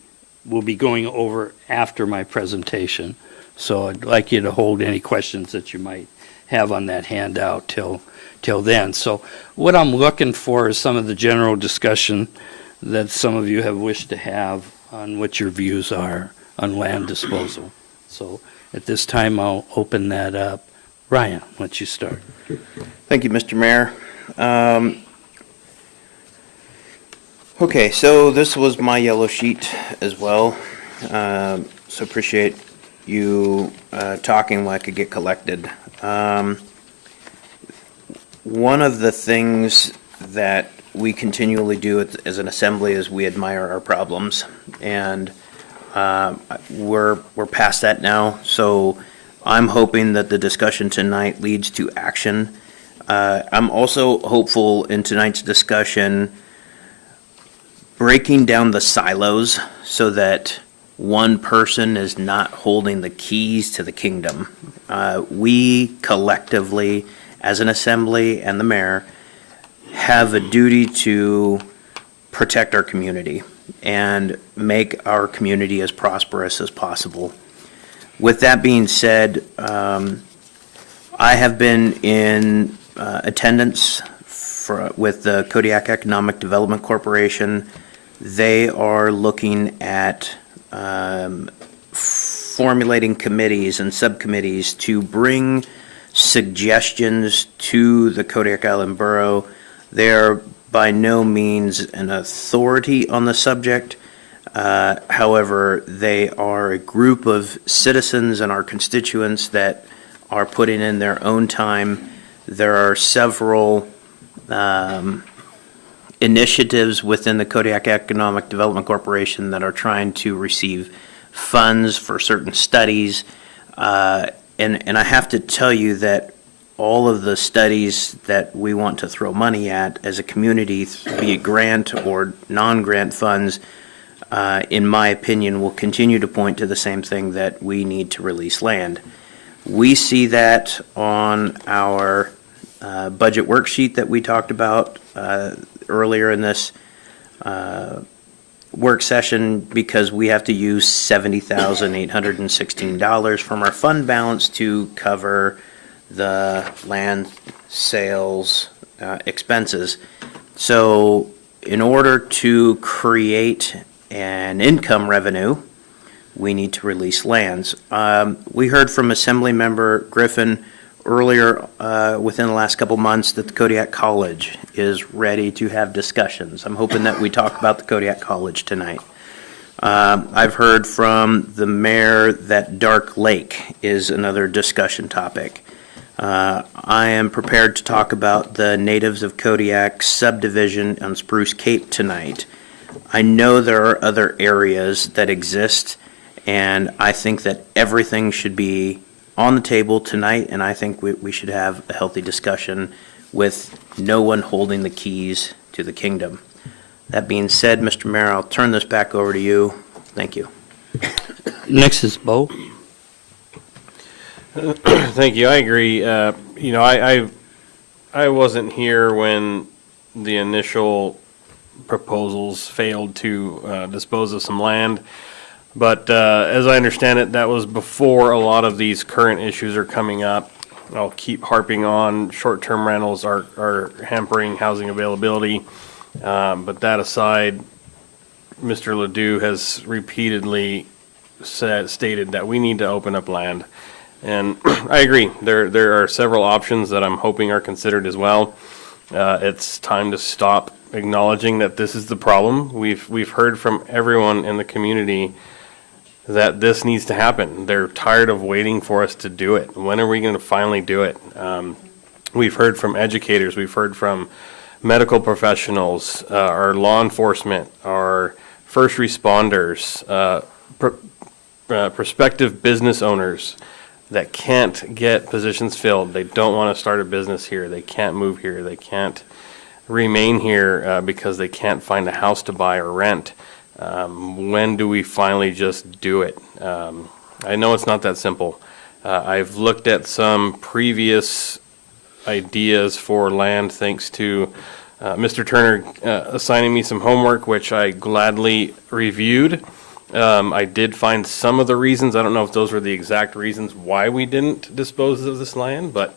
going over after my presentation. So I'd like you to hold any questions that you might have on that handout till then. So what I'm looking for is some of the general discussion that some of you have wished to have on what your views are on land disposal. So at this time, I'll open that up. Ryan, why don't you start? Thank you, Mr. Mayor. Okay, so this was my yellow sheet as well. So appreciate you talking while I could get collected. One of the things that we continually do as an assembly is we admire our problems, and we're past that now. So I'm hoping that the discussion tonight leads to action. I'm also hopeful in tonight's discussion breaking down the silos so that one person is not holding the keys to the kingdom. We collectively, as an assembly and the mayor, have a duty to protect our community and make our community as prosperous as possible. With that being said, I have been in attendance with the Kodiak Economic Development Corporation. They are looking at formulating committees and subcommittees to bring suggestions to the Kodiak Island Borough. They're by no means an authority on the subject. However, they are a group of citizens and our constituents that are putting in their own time. There are several initiatives within the Kodiak Economic Development Corporation that are trying to receive funds for certain studies. And I have to tell you that all of the studies that we want to throw money at as a community, be it grant or non-grant funds, in my opinion, will continue to point to the same thing, that we need to release land. We see that on our budget worksheet that we talked about earlier in this work session, because we have to use $70,816 from our fund balance to cover the land sales expenses. So in order to create an income revenue, we need to release lands. We heard from Assembly Member Griffin earlier within the last couple months that the Kodiak College is ready to have discussions. I'm hoping that we talk about the Kodiak College tonight. I've heard from the mayor that Dark Lake is another discussion topic. I am prepared to talk about the Natives of Kodiak subdivision on Spruce Cape tonight. I know there are other areas that exist, and I think that everything should be on the table tonight, and I think we should have a healthy discussion with no one holding the keys to the kingdom. That being said, Mr. Mayor, I'll turn this back over to you. Thank you. Next is Bo. Thank you. I agree. I wasn't here when the initial proposals failed to dispose of some land. But as I understand it, that was before a lot of these current issues are coming up. I'll keep harping on short-term rentals are hampering housing availability. But that aside, Mr. Ledoux has repeatedly stated that we need to open up land. And I agree, there are several options that I'm hoping are considered as well. It's time to stop acknowledging that this is the problem. We've heard from everyone in the community that this needs to happen. They're tired of waiting for us to do it. When are we going to finally do it? We've heard from educators, we've heard from medical professionals, our law enforcement, our first responders, prospective business owners that can't get positions filled. They don't want to start a business here. They can't move here. They can't remain here because they can't find a house to buy or rent. When do we finally just do it? I know it's not that simple. I've looked at some previous ideas for land thanks to Mr. Turner assigning me some homework, which I gladly reviewed. I did find some of the reasons. I don't know if those were the exact reasons why we didn't dispose of this land, but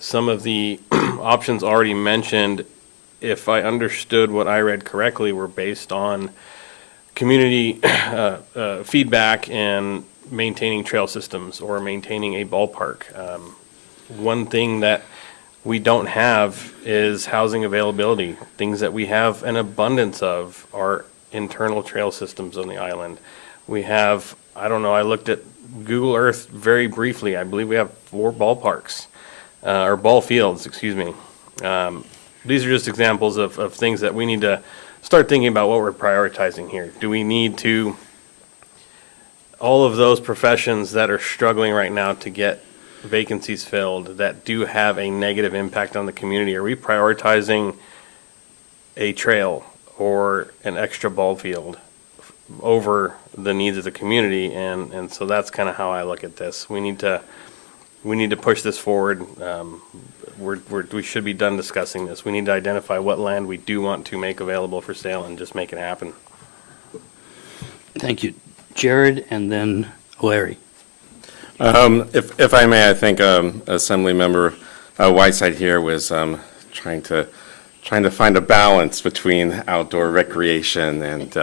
some of the options already mentioned, if I understood what I read correctly, were based on community feedback and maintaining trail systems or maintaining a ballpark. One thing that we don't have is housing availability. Things that we have an abundance of are internal trail systems on the island. We have, I don't know, I looked at Google Earth very briefly. I believe we have 4 ballparks, or ball fields, excuse me. These are just examples of things that we need to start thinking about what we're prioritizing here. Do we need to, all of those professions that are struggling right now to get vacancies filled that do have a negative impact on the community, are we prioritizing a trail or an extra ball field over the needs of the community? And so that's kind of how I look at this. We need to push this forward. We should be done discussing this. We need to identify what land we do want to make available for sale and just make it happen. Thank you. Jared, and then Larry. If I may, I think Assembly Member Whiteside here was trying to find a balance between outdoor recreation and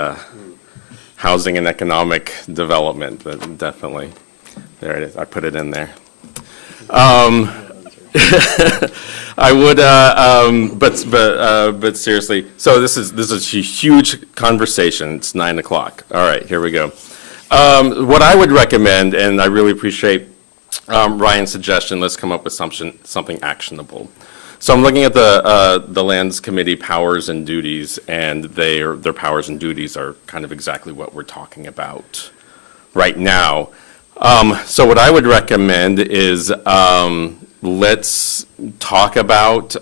housing and economic development. But definitely, there it is. I put it in there. I would, but seriously. So this is a huge conversation. It's 9 o'clock. All right, here we go. What I would recommend, and I really appreciate Ryan's suggestion, let's come up with something actionable. So I'm looking at the Lands Committee powers and duties, and their powers and duties are kind of exactly what we're talking about right now. So what I would recommend is let's talk about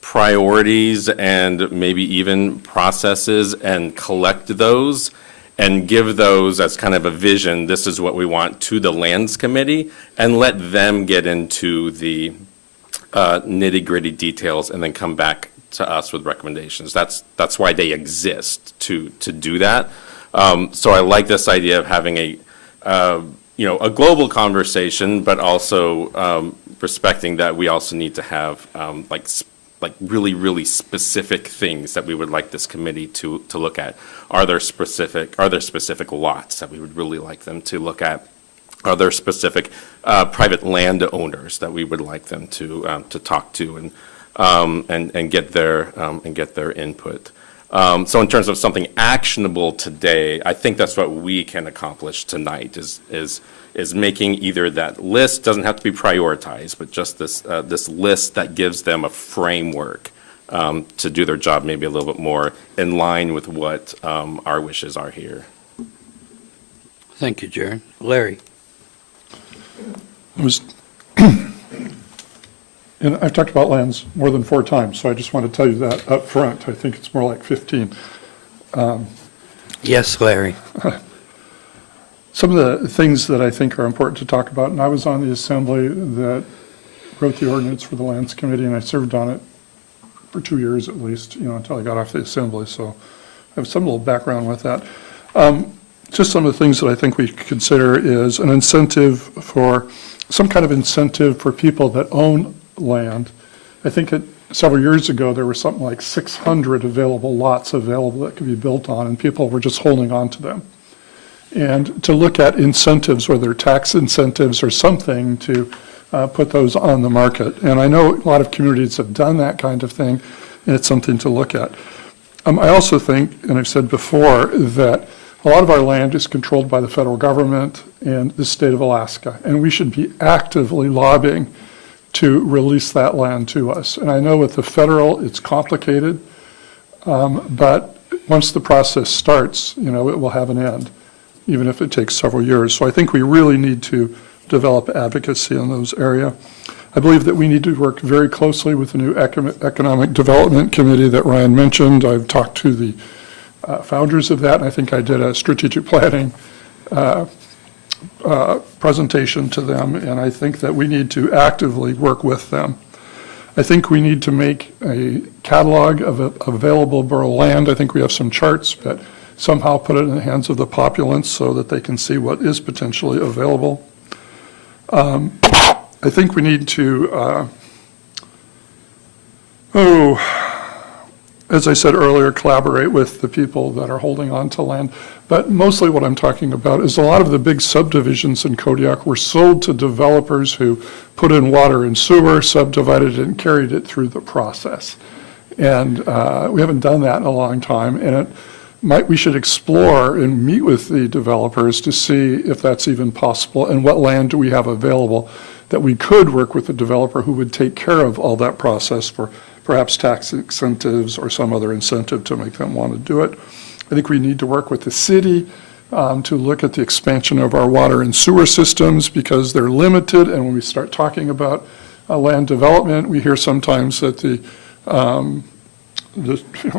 priorities and maybe even processes and collect those and give those as kind of a vision. This is what we want to the Lands Committee, and let them get into the nitty-gritty details and then come back to us with recommendations. That's why they exist, to do that. So I like this idea of having a global conversation, but also respecting that we also need to have like really specific things that we would like this committee to look at. Are there specific lots that we would really like them to look at? Are there specific private landowners that we would like them to talk to and get their input? So in terms of something actionable today, I think that's what we can accomplish tonight is making either that list, doesn't have to be prioritized, but just this list that gives them a framework to do their job maybe a little bit more in line with what our wishes are here. Thank you, Jared. Larry. And I've talked about lands more than 4 times, so I just want to tell you that up front. I think it's more like 15. Yes, Larry. Some of the things that I think are important to talk about, and I was on the assembly that wrote the ordinance for the Lands Committee, and I served on it for 2 years at least, until I got off the assembly, so I have some little background with that. Just some of the things that I think we could consider is an incentive for, some kind of incentive for people that own land. I think several years ago, there were something like 600 lots available that could be built on, and people were just holding on to them. And to look at incentives, whether tax incentives or something, to put those on the market. And I know a lot of communities have done that kind of thing, and it's something to look at. I also think, and I've said before, that a lot of our land is controlled by the federal government and the state of Alaska, and we should be actively lobbying to release that land to us. And I know with the federal, it's complicated, but once the process starts, it will have an end, even if it takes several years. So I think we really need to develop advocacy in those areas. I believe that we need to work very closely with the new Economic Development Committee that Ryan mentioned. I've talked to the founders of that, and I think I did a strategic planning presentation to them, and I think that we need to actively work with them. I think we need to make a catalog of available borough land. I think we have some charts, but somehow put it in the hands of the populace so that they can see what is potentially available. I think we need to, as I said earlier, collaborate with the people that are holding on to land. But mostly what I'm talking about is a lot of the big subdivisions in Kodiak were sold to developers who put in water and sewer, subdivided it, and carried it through the process. And we haven't done that in a long time. And we should explore and meet with the developers to see if that's even possible and what land do we have available that we could work with the developer who would take care of all that process for perhaps tax incentives or some other incentive to make them want to do it. I think we need to work with the city to look at the expansion of our water and sewer systems because they're limited. And when we start talking about land development, we hear sometimes that the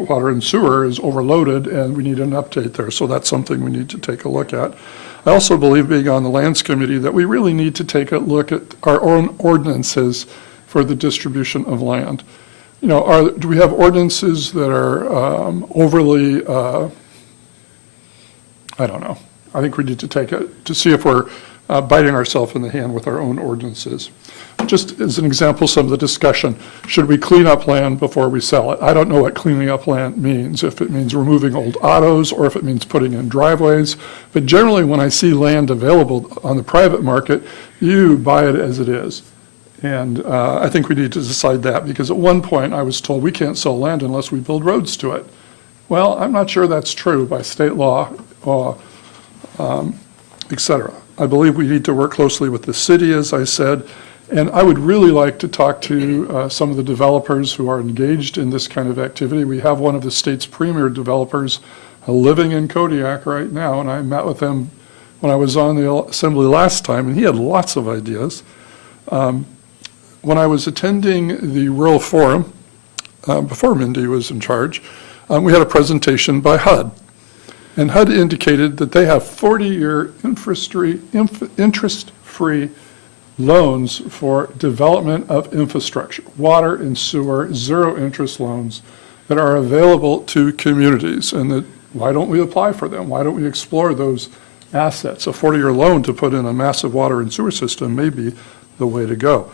water and sewer is overloaded and we need an update there. So that's something we need to take a look at. I also believe, being on the Lands Committee, that we really need to take a look at our own ordinances for the distribution of land. Do we have ordinances that are overly, I don't know. I think we need to take it to see if we're biting ourselves in the hand with our own ordinances. Just as an example, some of the discussion, should we clean up land before we sell it? I don't know what cleaning up land means, if it means removing old autos or if it means putting in driveways. But generally, when I see land available on the private market, you buy it as it is. And I think we need to decide that, because at one point I was told we can't sell land unless we build roads to it. Well, I'm not sure that's true by state law, et cetera. I believe we need to work closely with the city, as I said, and I would really like to talk to some of the developers who are engaged in this kind of activity. We have one of the state's premier developers living in Kodiak right now, and I met with him when I was on the assembly last time, and he had lots of ideas. When I was attending the Rural Forum, before Mindy was in charge, we had a presentation by HUD. And HUD indicated that they have 40-year interest-free loans for development of infrastructure, water and sewer, zero-interest loans that are available to communities. And that, why don't we apply for them? Why don't we explore those assets? A 40-year loan to put in a massive water and sewer system may be the way to go.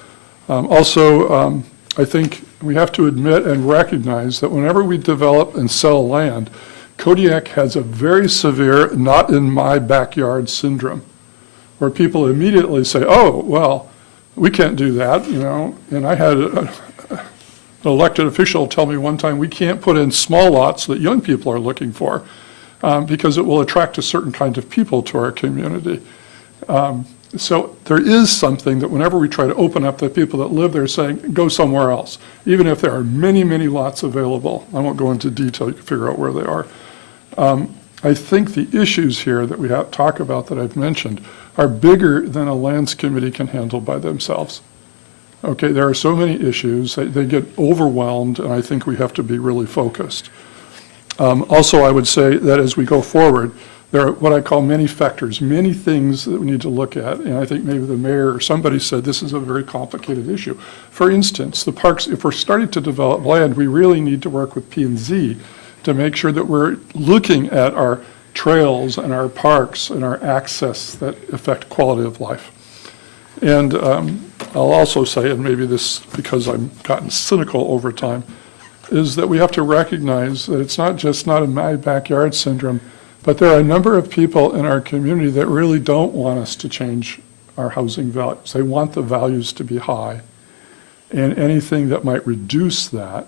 I think we have to admit and recognize that whenever we develop and sell land, Kodiak has a very severe not in my backyard syndrome, where people immediately say, oh, well, we can't do that, And I had an elected official tell me one time, we can't put in small lots that young people are looking for because it will attract a certain kind of people to our community. So there is something that whenever we try to open up, the people that live there saying, go somewhere else, even if there are many, many lots available. I won't go into detail, you can figure out where they are. I think the issues here that we talk about that I've mentioned are bigger than a lands committee can handle by themselves. Okay, there are so many issues, they get overwhelmed, and I think we have to be really focused. Also, I would say that as we go forward, there are what I call many factors, many things that we need to look at, and I think maybe the mayor or somebody said this is a very complicated issue. For instance, the parks, if we're starting to develop land, we really need to work with P&Z to make sure that we're looking at our trails and our parks and our access that affect quality of life. And I'll also say, and maybe this because I've gotten cynical over time, is that we have to recognize that it's not a my backyard syndrome, but there are a number of people in our community that really don't want us to change our housing values. They want the values to be high. And anything that might reduce that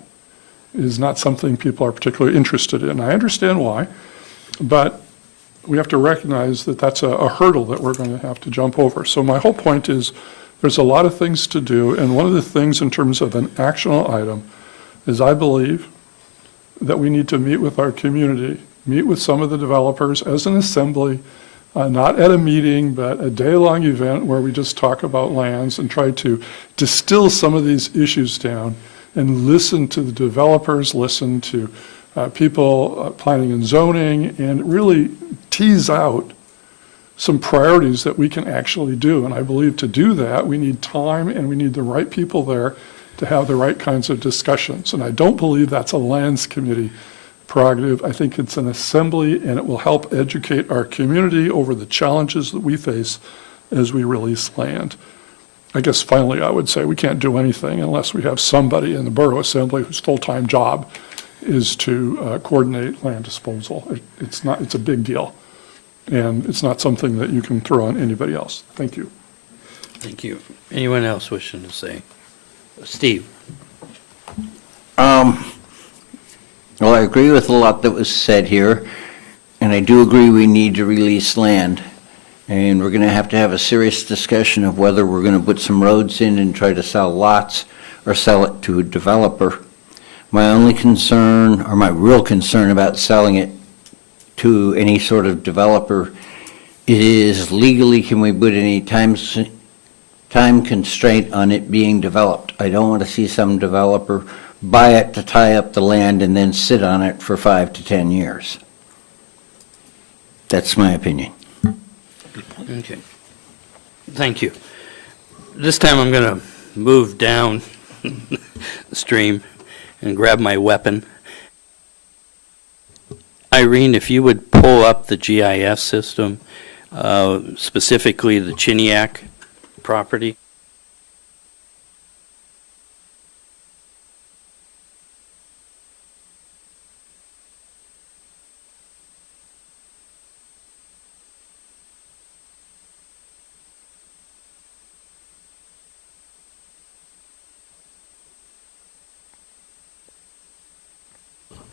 is not something people are particularly interested in. I understand why, but we have to recognize that that's a hurdle that we're going to have to jump over. So my whole point is there's a lot of things to do, and one of the things in terms of an actionable item is I believe that we need to meet with our community, meet with some of the developers as an assembly, not at a meeting, but a day-long event where we just talk about lands and try to distill some of these issues down and listen to the developers, listen to people planning and zoning, and really tease out some priorities that we can actually do. And I believe to do that, we need time and we need the right people there to have the right kinds of discussions. And I don't believe that's a lands committee prerogative. I think it's an assembly, and it will help educate our community over the challenges that we face as we release land. I guess finally I would say we can't do anything unless we have somebody in the Borough Assembly whose full-time job is to coordinate land disposal. It's a big deal, and it's not something that you can throw on anybody else. Thank you. Thank you. Anyone else wishing to say? Steve? Well, I agree with a lot that was said here, and I do agree we need to release land. And we're going to have a serious discussion of whether we're going to put some roads in and try to sell lots or sell it to a developer. My only concern, or my real concern about selling it to any sort of developer is legally, can we put any time constraint on it being developed? I don't want to see some developer buy it to tie up the land and then sit on it for 5 to 10 years. That's my opinion. Okay. Thank you. This time I'm going to move down the stream and grab my weapon. Irene, if you would pull up the GIS system, specifically the Kodiak property.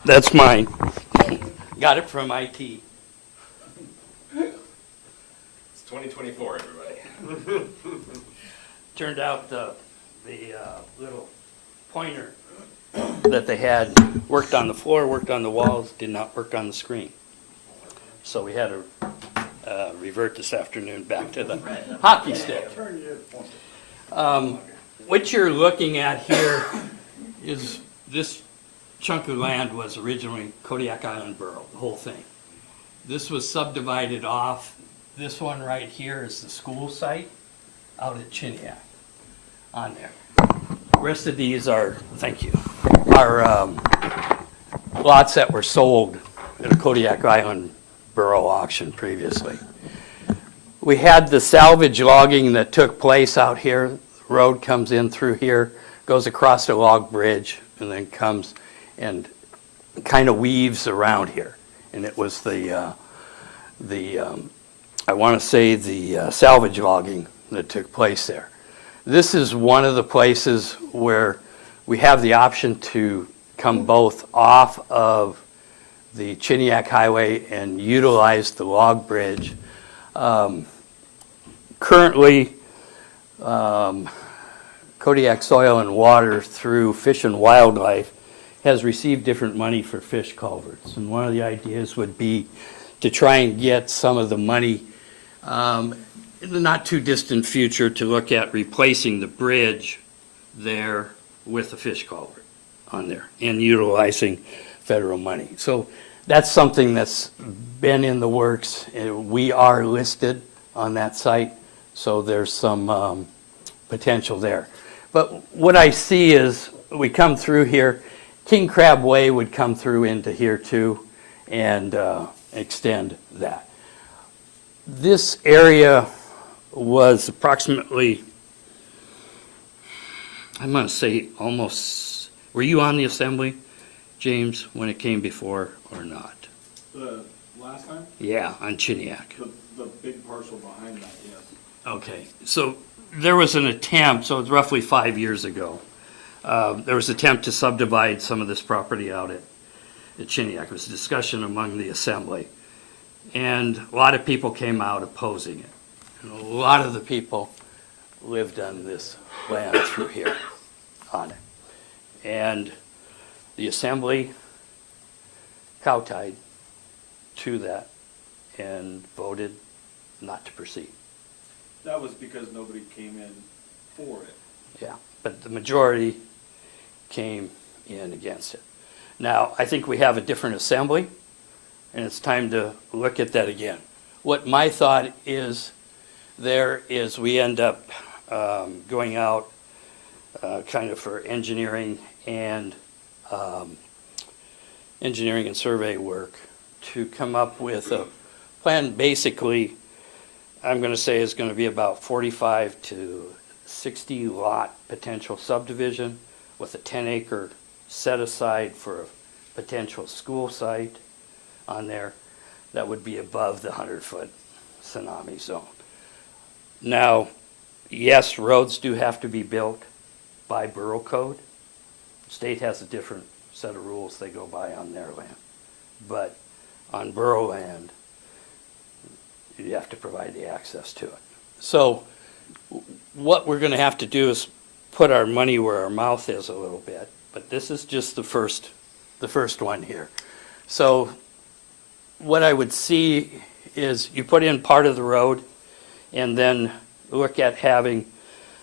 That's mine. Got it from IT. It's 2024, everybody. Turned out the little pointer that they had worked on the floor, worked on the walls, did not work on the screen. So we had to revert this afternoon back to the hockey stick. What you're looking at here is this chunk of land was originally Kodiak Island Borough, the whole thing. This was subdivided off. This one right here is the school site out at Kodiak on there. The rest of these are, thank you, are lots that were sold at a Kodiak Island Borough auction previously. We had the salvage logging that took place out here. The road comes in through here, goes across the log bridge, and then comes and kind of weaves around here. And it was I want to say the salvage logging that took place there. This is one of the places where we have the option to come both off of the Kodiak Highway and utilize the log bridge. Currently, Kodiak Soil and Water through Fish and Wildlife has received different money for fish culverts. And one of the ideas would be to try and get some of the money in the not too distant future to look at replacing the bridge there with a fish culvert on there and utilizing federal money. So that's something that's been in the works. We are listed on that site, so there's some potential there. But what I see is we come through here, King Crab Way would come through into here too and extend that. This area was approximately, I'm going to say almost, were you on the assembly, James, when it came before or not? The last time? Yeah, on Chiniak. The big parcel behind that, yes. Okay, so there was an attempt, so it's roughly 5 years ago. There was an attempt to subdivide some of this property out at Chiniak. It was a discussion among the assembly. And a lot of people came out opposing it. And a lot of the people lived on this land through here on it. And the assembly kowtowed to that and voted not to proceed. That was because nobody came in for it. Yeah, but the majority came in against it. Now, I think we have a different assembly, and it's time to look at that again. What my thought is there is we end up going out kind of for engineering and survey work to come up with a plan. Basically, I'm going to say is going to be about 45 to 60 lot potential subdivision with a 10-acre set aside for a potential school site on there that would be above the 100-foot tsunami zone. Now, yes, roads do have to be built by Borough Code. The state has a different set of rules they go by on their land. But on Borough land, you have to provide the access to it. So what we're going to have to do is put our money where our mouth is a little bit. But this is just the first one here. So what I would see is you put in part of the road and then look at having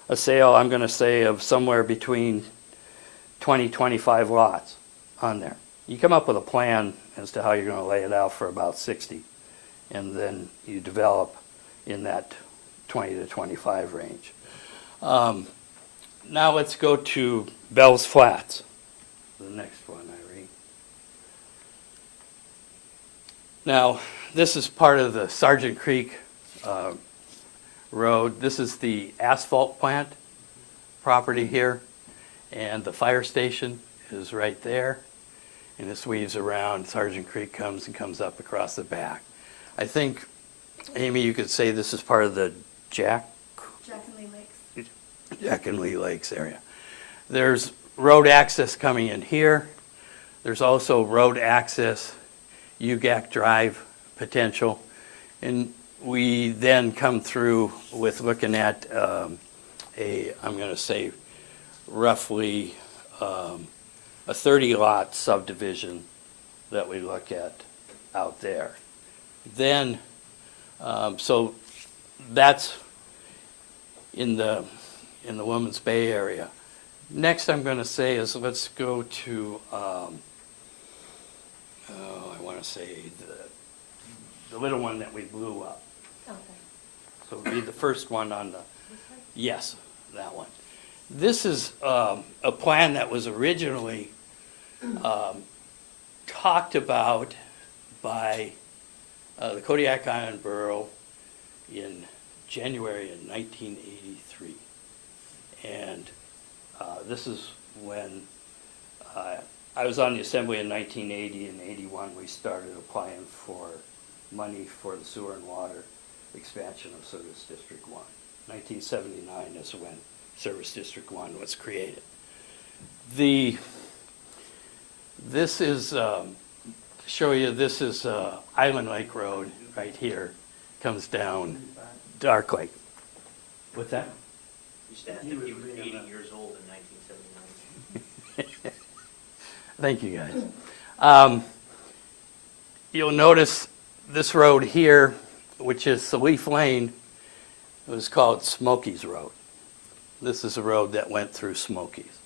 a sale, I'm going to say, of somewhere between 20, 25 lots on there. You come up with a plan as to how you're going to lay it out for about 60, and then you develop in that 20 to 25 range. Now let's go to Bell's Flats, the next one, Irene. Now, this is part of the Sargent Creek Road. This is the asphalt plant property here, and the fire station is right there. And this weaves around. Sargent Creek comes up across the back. I think, Amy, you could say this is part of the Jack and Lee Lakes. Jack and Lee Lakes area. There's road access coming in here. There's also road access, UGAC Drive potential. And we then come through with looking at I'm going to say, roughly a 30-lot subdivision that we look at out there. Then, so that's in the Woman's Bay area. Next, I'm going to say is let's go to, I want to say the little one that we blew up. Okay. So it'll be the first one on the, yes, that one. This is a plan that was originally talked about by the Kodiak Island Borough in January of 1983. And this is when I was on the assembly in 1980 and 81. We started applying for money for the sewer and water expansion of Service District 1. 1979 is when Service District 1 was created. This is, show you, this is Island Lake Road right here, comes down Dark Lake. What's that? You said I think you were 80 years old in 1979. Thank you, guys. You'll notice this road here, which is Salif Lane, it was called Smokies Road. This is a road that went through Smokies.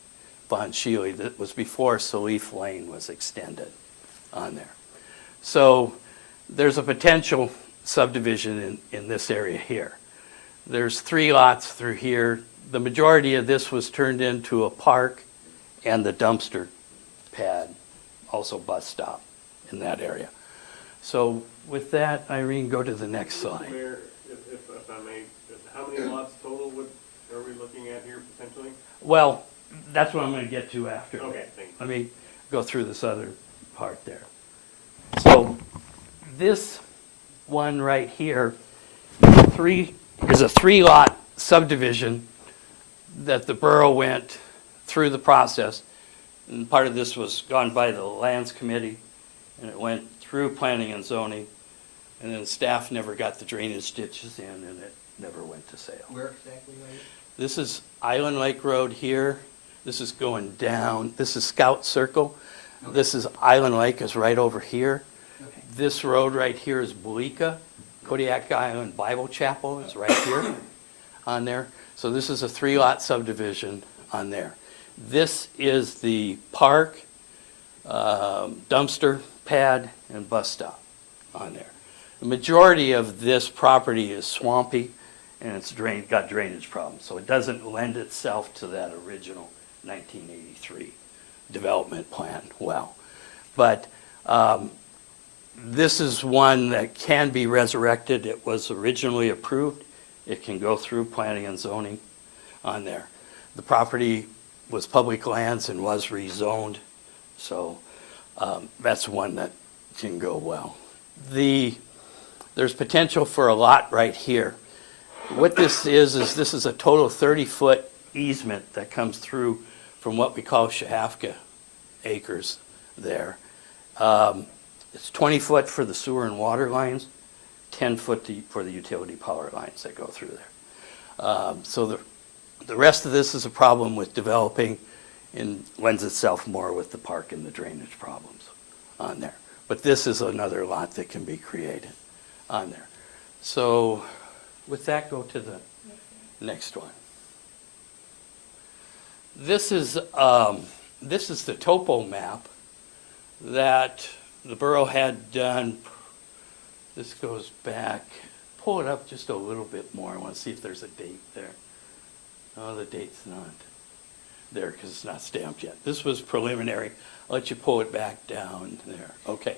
Von Sheely, that was before Salif Lane was extended on there. So there's a potential subdivision in this area here. There's 3 lots through here. The majority of this was turned into a park and the dumpster pad, also bus stop in that area. So with that, Irene, go to the next slide. Mayor, if I may, how many lots total are we looking at here potentially? Well, that's what I'm going to get to after. Okay, thank you. Let me go through this other part there. So this one right here is a 3-lot subdivision that the borough went through the process. And part of this was gone by the Lands Committee, and it went through planning and zoning, and then staff never got the drainage ditches in, and it never went to sale. Where exactly are you? This is Island Lake Road here. This is going down. This is Scout Circle. Okay. This is Island Lake is right over here. Okay. This road right here is Belika. Kodiak Island Bible Chapel is right here on there. So this is a 3-lot subdivision on there. This is the park, dumpster pad, and bus stop on there. The majority of this property is swampy, and it's got drainage problems, so it doesn't lend itself to that original 1983 development plan well. But this is one that can be resurrected. It was originally approved. It can go through planning and zoning on there. The property was public lands and was rezoned, so that's one that can go well. There's potential for a lot right here. What this is this is a total 30-foot easement that comes through from what we call Shahafka acres there. It's 20 foot for the sewer and water lines, 10 foot for the utility power lines that go through there. So the rest of this is a problem with developing and lends itself more with the park and the drainage problems on there. But this is another lot that can be created on there. So with that, go to the next one. This is the topo map that the borough had done. This goes back, pull it up just a little bit more. I want to see if there's a date there. Oh, the date's not there because it's not stamped yet. This was preliminary. I'll let you pull it back down there. Okay.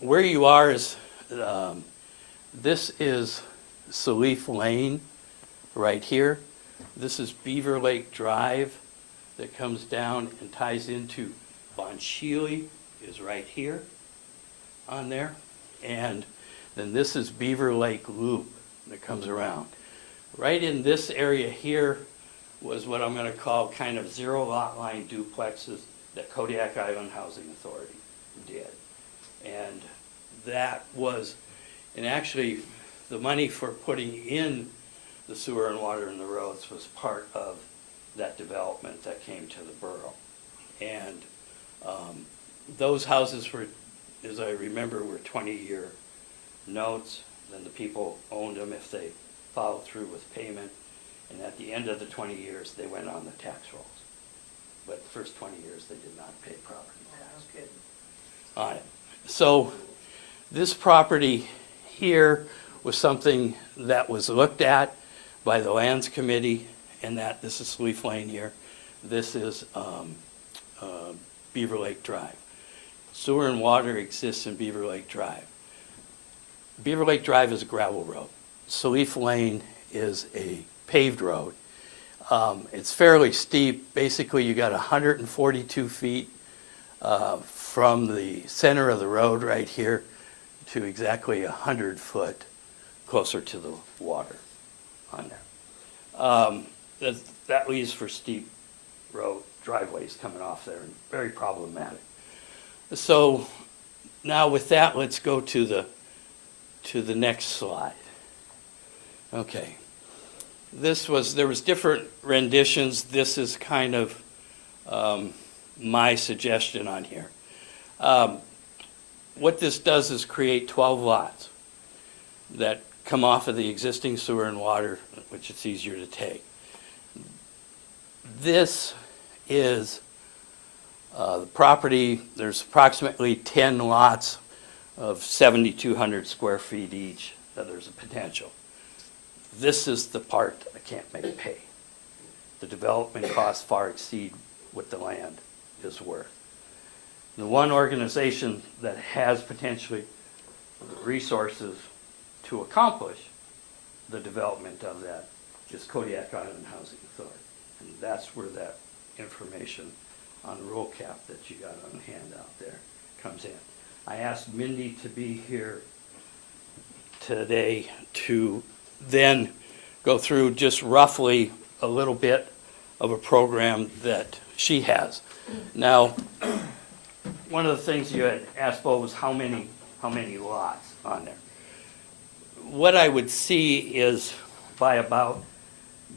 Where you are is, this is Salif Lane right here. This is Beaver Lake Drive that comes down and ties into Von Sheely is right here on there. And then this is Beaver Lake Loop that comes around. Right in this area here was what I'm going to call kind of 0 lot line duplexes that Kodiak Island Housing Authority did. And that was, and actually the money for putting in the sewer and water and the roads was part of that development that came to the borough. And those houses were, as I remember, were 20-year notes. Then the people owned them if they followed through with payment. And at the end of the 20 years, they went on the tax rolls. But the first 20 years, they did not pay property tax on it. So this property here was something that was looked at by the Lands Committee, and that this is Leaf Lane here. This is Beaver Lake Drive. Sewer and water exists in Beaver Lake Drive. Beaver Lake Drive is a gravel road. Salif Lane is a paved road. It's fairly steep. Basically, you got 142 feet from the center of the road right here to exactly 100 foot closer to the water on there. That leaves for steep road driveways coming off there, and very problematic. So now with that, let's go to the next slide. Okay. There was different renditions. This is kind of my suggestion on here. What this does is create 12 lots that come off of the existing sewer and water, which it's easier to take. This is the property. There's approximately 10 lots of 7,200 square feet each, that there's a potential. This is the part I can't make pay. The development costs far exceed what the land is worth. The one organization that has potentially resources to accomplish the development of that is Kodiak Island Housing Authority. And that's where that information on the roll cap that you got on the handout there comes in. I asked Mindy to be here today to then go through just roughly a little bit of a program that she has. Now, one of the things you had asked Bo was how many lots on there. What I would see is by about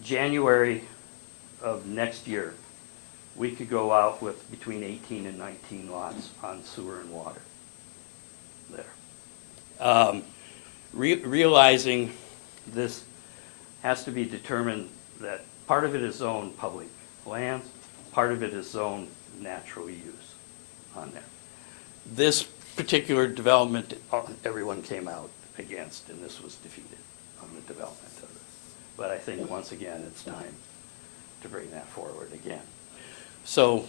January of next year, we could go out with between 18 and 19 lots on sewer and water there. Realizing this has to be determined that part of it is zoned public lands, part of it is zoned natural use on there. This particular development, everyone came out against, and this was defeated on the development of it. But I think, once again, it's time to bring that forward again. So,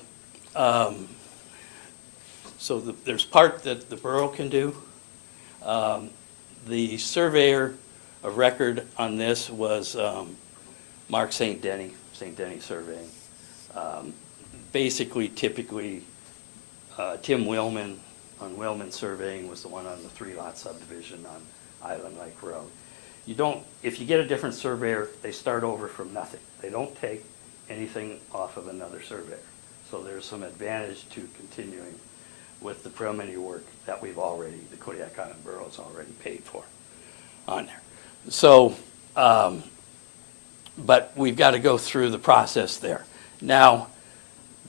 there's part that the borough can do. The surveyor of record on this was Mark St. Denny Surveying. Basically, typically, Tim Willman on Willman Surveying was the one on the 3-lot subdivision on Island Lake Road. If you get a different surveyor, they start over from nothing. They don't take anything off of another surveyor. So there's some advantage to continuing with the preliminary work that the Kodiak Island Borough's already paid for on there. So, but we've got to go through the process there. Now,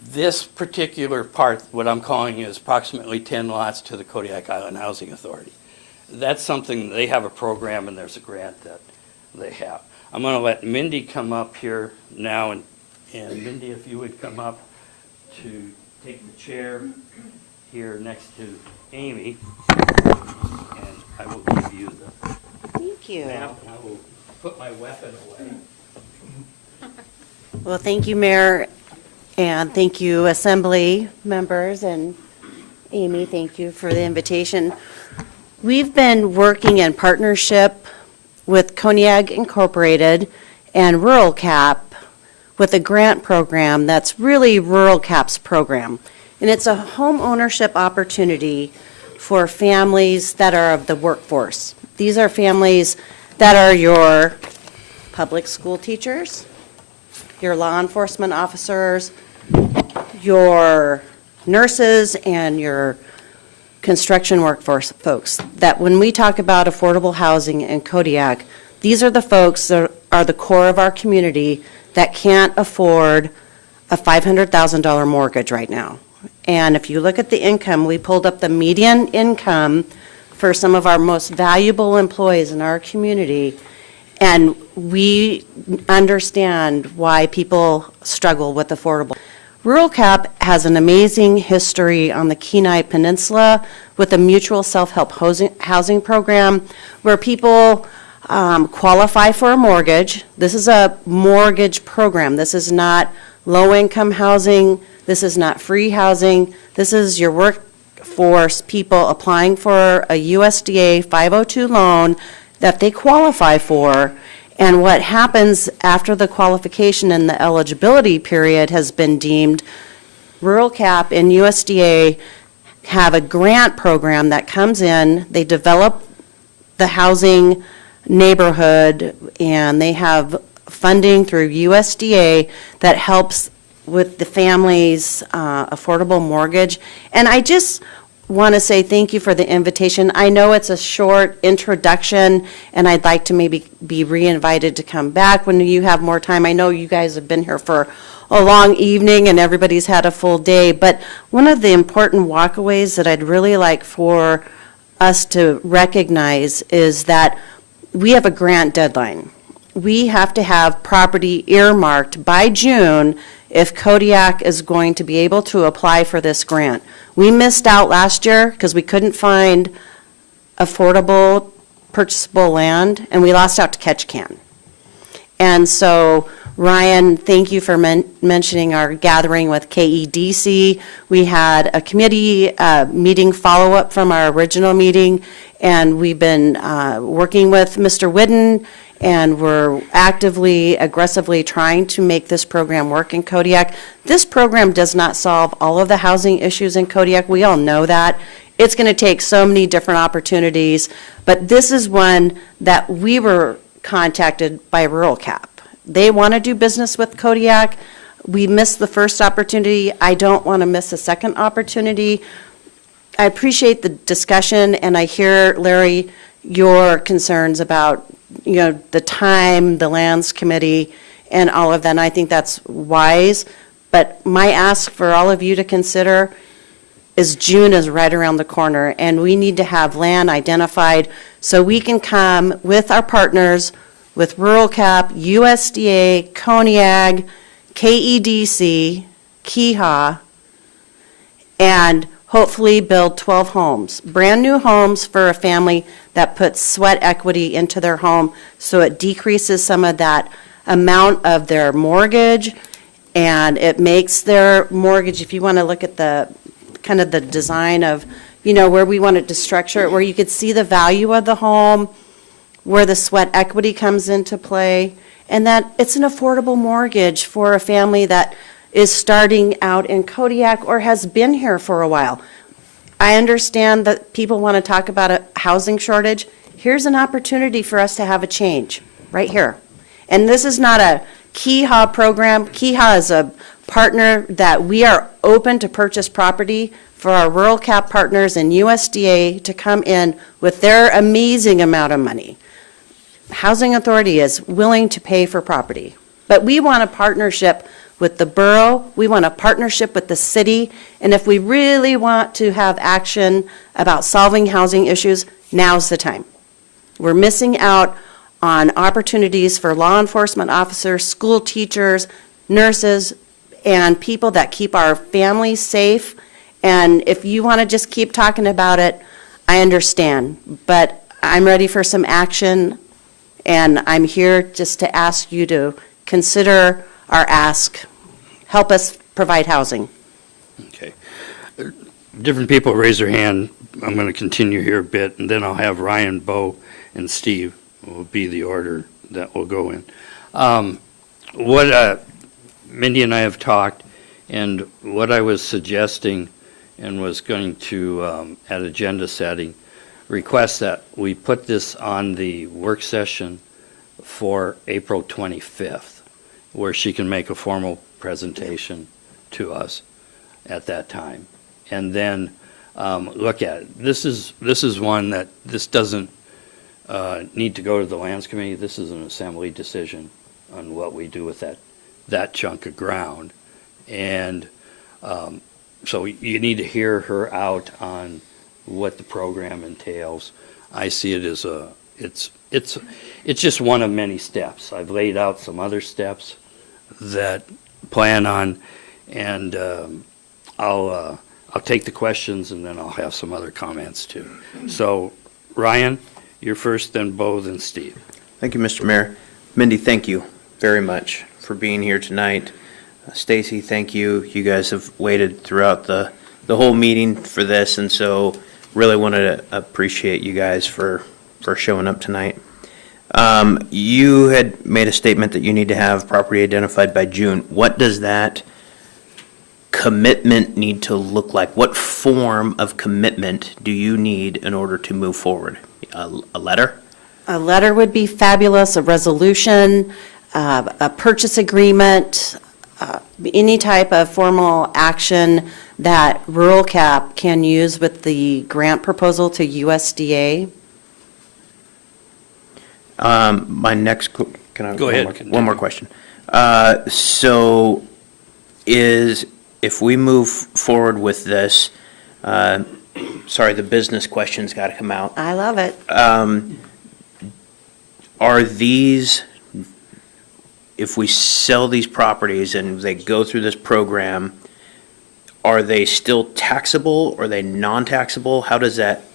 this particular part, what I'm calling is approximately 10 lots to the Kodiak Island Housing Authority. That's something, they have a program and there's a grant that they have. I'm going to let Mindy come up here now, and Mindy, if you would come up to take the chair here next to Amy, and I will give you the Thank you. map, and I will put my weapon away. Well, thank you, Mayor, and thank you, Assembly members, and Amy, thank you for the invitation. We've been working in partnership with Kodiak Incorporated and Rural Cap with a grant program that's really Rural Cap's program. And it's a home ownership opportunity for families that are of the workforce. These are families that are your public school teachers, your law enforcement officers, your nurses, and your construction workforce folks. That when we talk about affordable housing in Kodiak, these are the folks that are the core of our community that can't afford a $500,000 mortgage right now. And if you look at the income, we pulled up the median income for some of our most valuable employees in our community, and we understand why people struggle with affordable. Rural Cap has an amazing history on the Kenai Peninsula with a mutual self-help housing program where people qualify for a mortgage. This is a mortgage program. This is not low-income housing. This is not free housing. This is your workforce people applying for a USDA 502 loan that they qualify for. And what happens after the qualification and the eligibility period has been deemed, Rural Cap and USDA have a grant program that comes in, they develop the housing neighborhood, and they have funding through USDA that helps with the family's affordable mortgage. And I just want to say thank you for the invitation. I know it's a short introduction, and I'd like to maybe be re-invited to come back when you have more time. I know you guys have been here for a long evening and everybody's had a full day, but one of the important walkaways that I'd really like for us to recognize is that we have a grant deadline. We have to have property earmarked by June if Kodiak is going to be able to apply for this grant. We missed out last year because we couldn't find affordable, purchasable land, and we lost out to Ketchikan. And so, Ryan, thank you for mentioning our gathering with KEDC. We had a committee meeting follow-up from our original meeting, and we've been working with Mr. Whidden, and we're actively, aggressively trying to make this program work in Kodiak. This program does not solve all of the housing issues in Kodiak. We all know that. It's going to take so many different opportunities, but this is one that we were contacted by Rural Cap. They want to do business with Kodiak. We missed the first opportunity. I don't want to miss a second opportunity. I appreciate the discussion, and I hear, Larry, your concerns about, the time, the lands committee, and all of that, and I think that's wise. But my ask for all of you to consider is June is right around the corner, and we need to have land identified so we can come with our partners, with Rural Cap, USDA, Kodiak, KEDC, KEHA, and hopefully build 12 homes, brand-new homes for a family that puts sweat equity into their home, so it decreases some of that amount of their mortgage, and it makes their mortgage, if you want to look at the kind of the design of, where we wanted to structure it, where you could see the value of the home, where the sweat equity comes into play, and that it's an affordable mortgage for a family that is starting out in Kodiak or has been here for a while. I understand that people want to talk about a housing shortage. Here's an opportunity for us to have a change right here. And this is not a KEHA program. KEHA is a partner that we are open to purchase property for our Rural Cap partners and USDA to come in with their amazing amount of money. Housing Authority is willing to pay for property. But we want a partnership with the borough, we want a partnership with the city, and if we really want to have action about solving housing issues, now's the time. We're missing out on opportunities for law enforcement officers, school teachers, nurses, and people that keep our families safe. And if you want to just keep talking about it, I understand. But I'm ready for some action, and I'm here just to ask you to consider our ask. Help us provide housing. Okay. Different people raise their hand. I'm going to continue here a bit, and then I'll have Ryan, Bo, and Steve will be the order that will go in. Mindy and I have talked, and what I was suggesting and was going to, at agenda setting, request that we put this on the work session for April 25th, where she can make a formal presentation to us at that time. And then look at it. This is one that this doesn't need to go to the Lands Committee. This is an assembly decision on what we do with that chunk of ground. And so you need to hear her out on what the program entails. I see it as it's just one of many steps. I've laid out some other steps that plan on, and I'll take the questions, and then I'll have some other comments too. So, Ryan, you're first, then Bo, then Steve. Thank you, Mr. Mayor. Mindy, thank you very much for being here tonight. Stacy, thank you. You guys have waited throughout the whole meeting for this, and so really wanted to appreciate you guys for showing up tonight. You had made a statement that you need to have property identified by June. What does that commitment need to look like? What form of commitment do you need in order to move forward? A letter? A letter would be fabulous, a resolution, a purchase agreement, any type of formal action that Rural Cap can use with the grant proposal to USDA. My next, can I? Go ahead. One more question. So if we move forward with this, sorry, the business question's got to come out. I love it. Are these, if we sell these properties and they go through this program, are they still taxable or are they non-taxable? How does that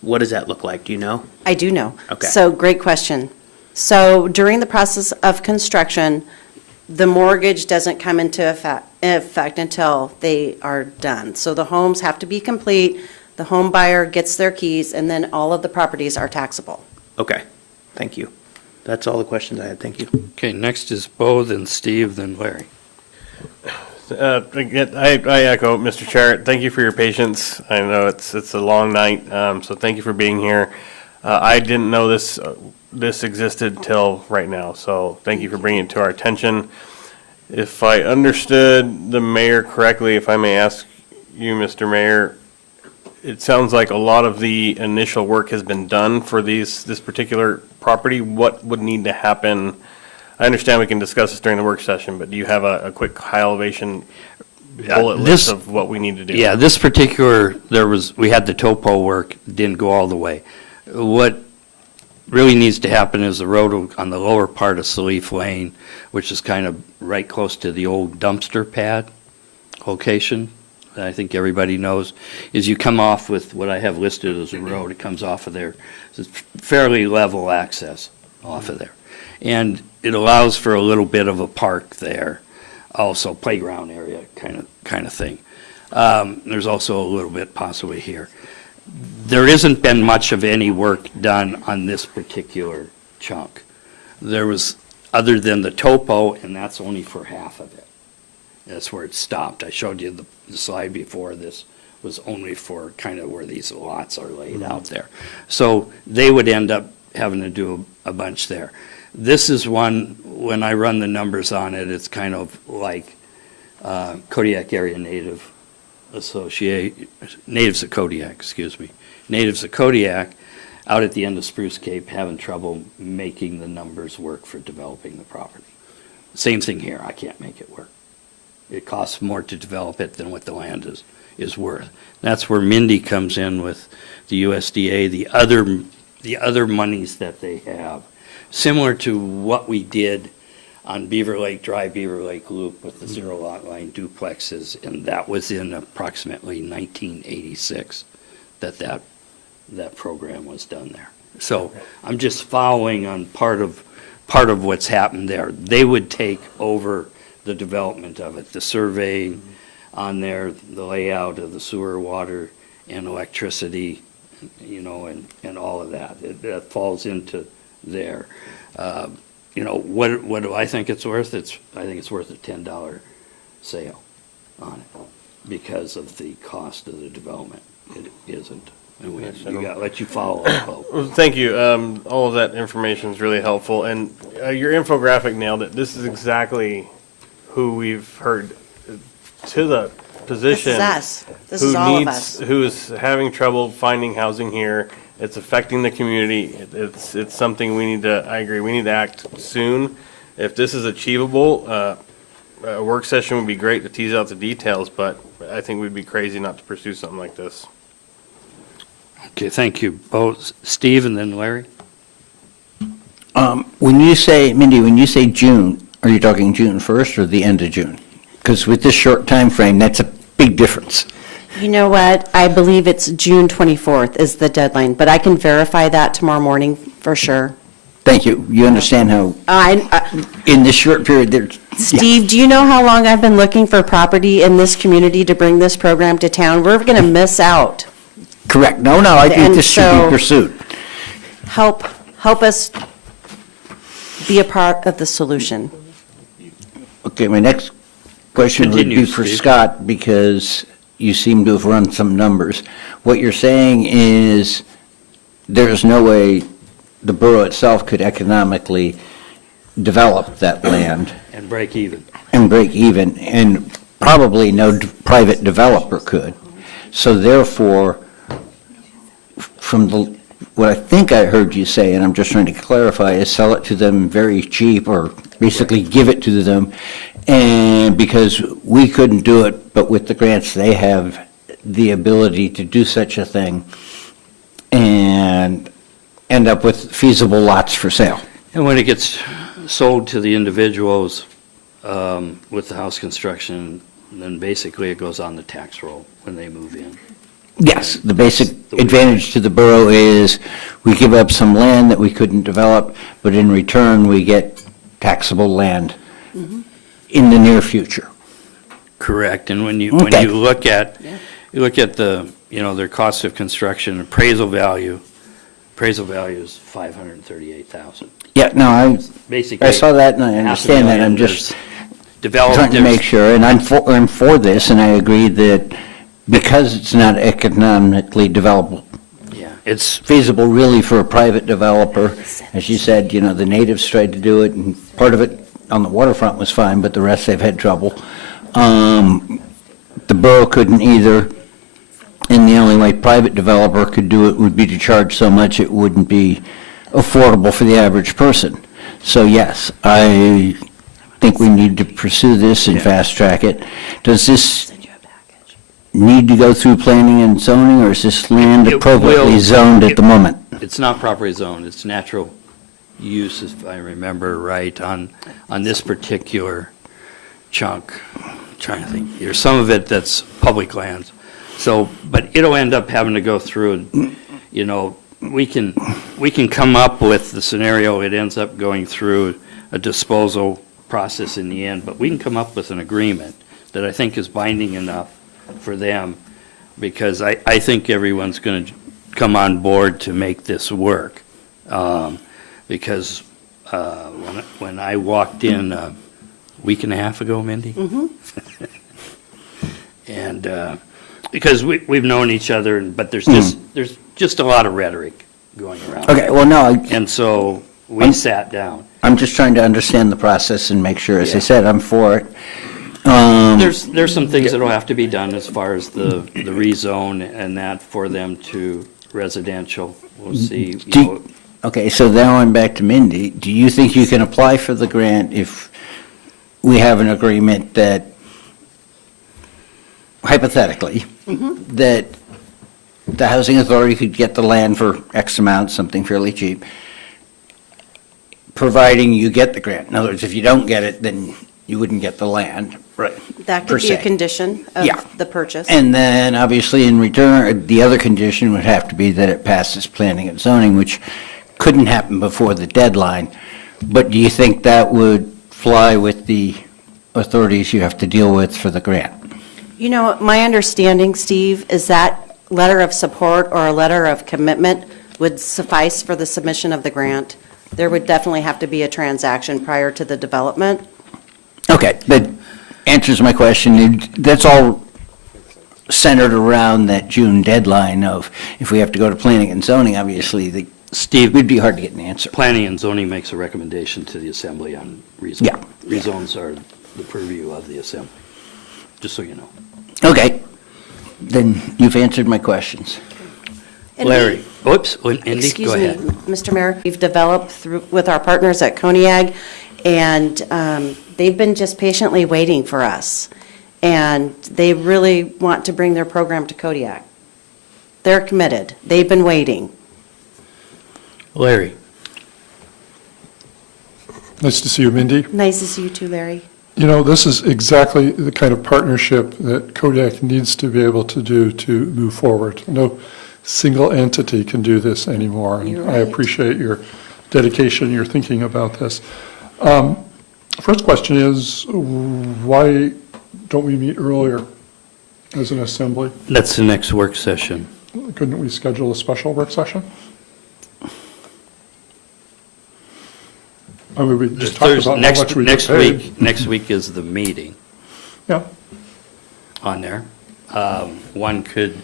What does that look like? Do you know? I do know. Okay. So, great question. So during the process of construction, the mortgage doesn't come into effect until they are done. So the homes have to be complete, the home buyer gets their keys, and then all of the properties are taxable. Okay, thank you. That's all the questions I had. Thank you. Okay, next is Bo, then Steve, then Larry. Again, I echo, Mr. Chair, thank you for your patience. I know it's a long night, so thank you for being here. I didn't know this existed till right now, so thank you for bringing it to our attention. If I understood the mayor correctly, if I may ask you, Mr. Mayor, it sounds like a lot of the initial work has been done for this particular property. What would need to happen? I understand we can discuss this during the work session, but do you have a quick high elevation bullet list of what we need to do? Yeah, this particular, we had the topo work, didn't go all the way. What really needs to happen is the road on the lower part of Salif Lane, which is kind of right close to the old dumpster pad location, that I think everybody knows, is you come off with what I have listed as a road. It comes off of there. It's fairly level access off of there. And it allows for a little bit of a park there, also playground area kind of thing. There's also a little bit possibly here. There hasn't been much of any work done on this particular chunk. There was, other than the topo, and that's only for half of it. That's where it stopped. I showed you the slide before. This was only for kind of where these lots are laid out there. So they would end up having to do a bunch there. This is one, when I run the numbers on it, it's kind of like Kodiak Area Natives of Kodiak, excuse me. Natives of Kodiak out at the end of Spruce Cape having trouble making the numbers work for developing the property. Same thing here, I can't make it work. It costs more to develop it than what the land is worth. That's where Mindy comes in with the USDA, the other monies that they have. Similar to what we did on Beaver Lake Drive, Beaver Lake Loop with the zero lot line duplexes, and that was in approximately 1986 that program was done there. So I'm just following on part of what's happened there. They would take over the development of it, the surveying on there, the layout of the sewer, water, and electricity, and all of that. That falls into there. What do I think it's worth? I think it's worth a $10 sale on it because of the cost of the development. It isn't. And let you follow up. Well, thank you. All of that information is really helpful, and your infographic nailed it. This is exactly who we've heard to the position. This is us. This is all of us. Who is having trouble finding housing here. It's affecting the community. It's something I agree, we need to act soon. If this is achievable, a work session would be great to tease out the details, but I think we'd be crazy not to pursue something like this. Okay, thank you both. Steve and then Larry? When you say June, are you talking June 1st or the end of June? Because with this short time frame, that's a big difference. You know what? I believe it's June 24th is the deadline, but I can verify that tomorrow morning for sure. Thank you. You understand how, in this short period, there's... Steve, do you know how long I've been looking for property in this community to bring this program to town? We're going to miss out. Correct. No, I think this should be pursued. Help us be a part of the solution. Okay, my next question would be for Scott, because you seem to have run some numbers. What you're saying is there's no way the borough itself could economically develop that land. And break even. And probably no private developer could. So therefore, what I think I heard you say, and I'm just trying to clarify, is sell it to them very cheap, or basically give it to them. And because we couldn't do it, but with the grants, they have the ability to do such a thing and end up with feasible lots for sale. And when it gets sold to the individuals with the house construction, then basically it goes on the tax roll when they move in. Yes, the basic advantage to the borough is we give up some land that we couldn't develop, but in return, we get taxable land in the near future. Correct, and when you Okay. look at, the, their cost of construction, appraisal value is 538,000. Yeah, no, I Basically, saw that and I understand that. I'm just trying to make sure, and I'm for this, and I agree that because it's not economically developable, it's feasible really for a private developer. As you said, the natives tried to do it, and part of it on the waterfront was fine, but the rest they've had trouble. The borough couldn't either, and the only way private developer could do it would be to charge so much it wouldn't be affordable for the average person. So yes, I think we need to pursue this and fast track it. Does this need to go through planning and zoning, or is this land appropriately zoned at the moment? It's not properly zoned, it's natural use, if I remember right, on this particular chunk. I'm trying to think, there's some of it that's public lands. So, but it'll end up having to go through, we can come up with the scenario, it ends up going through a disposal process in the end, but we can come up with an agreement that I think is binding enough for them, because I think everyone's going to come on board to make this work. Because when I walked in a week and a half ago, Mindy, and because we've known each other, but there's just a lot of rhetoric going around. Okay, well, no. And so we sat down. I'm just trying to understand the process and make sure, as I said, I'm for it. There's some things that'll have to be done as far as the rezone and that for them to residential. We'll see. Okay, so now I'm back to Mindy. Do you think you can apply for the grant if we have an agreement that, hypothetically, that the housing authority could get the land for X amount, something fairly cheap, providing you get the grant? In other words, if you don't get it, then you wouldn't get the land, right? That per could be a se. condition of Yeah. the purchase. And then, obviously, in return, the other condition would have to be that it passes planning and zoning, which couldn't happen before the deadline. But do you think that would fly with the authorities you have to deal with for the grant? My understanding, Steve, is that letter of support or a letter of commitment would suffice for the submission of the grant. There would definitely have to be a transaction prior to the development. Okay, that answers my question. That's all centered around that June deadline of, if we have to go to planning and zoning, obviously, Steve, it'd be hard to get an answer. Planning and zoning makes a recommendation to the assembly on rezone. Yeah. Rezones are the purview of the assembly, just so you know. Okay, then you've answered my questions. And Larry, oops, Indy, Excuse go me, ahead. Mr. Mayor, we've developed with our partners at Kodiak, and they've been just patiently waiting for us. And they really want to bring their program to Kodiak. They're committed. They've been waiting. Larry. Nice to see you, Mindy. Nice to see you too, Larry. This is exactly the kind of partnership that Kodiak needs to be able to do to move forward. No single entity can do this anymore. You're And I right. appreciate your dedication, your thinking about this. First question is, why don't we meet earlier as an assembly? That's the next work session. Couldn't we schedule a special work session? I mean, we just talked about how much we get paid. Next week is the meeting Yeah. on there. One could,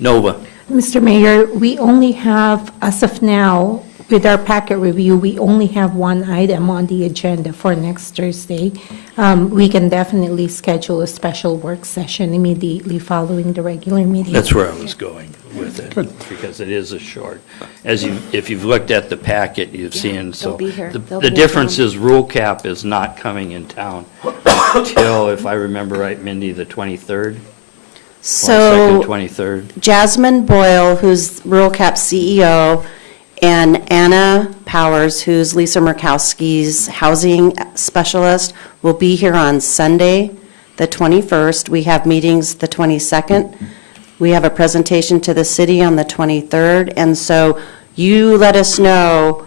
Nova, Mr. Mayor, we only have, as of now, with our packet review, we only have one item on the agenda for next Thursday. We can definitely schedule a special work session immediately following the regular meeting. that's where I was going with it, because it is a short. If you've looked at the packet, you've seen, so. they'll be here. They'll The be difference around. is rule cap is not coming in town until, if I remember right, Mindy, the 23rd? 22nd, So 23rd? Jasmine Boyle, who's Rural Cap CEO, and Anna Powers, who's Lisa Murkowski's housing specialist, will be here on Sunday, the 21st. We have meetings the 22nd. We have a presentation to the city on the 23rd, and so you let us know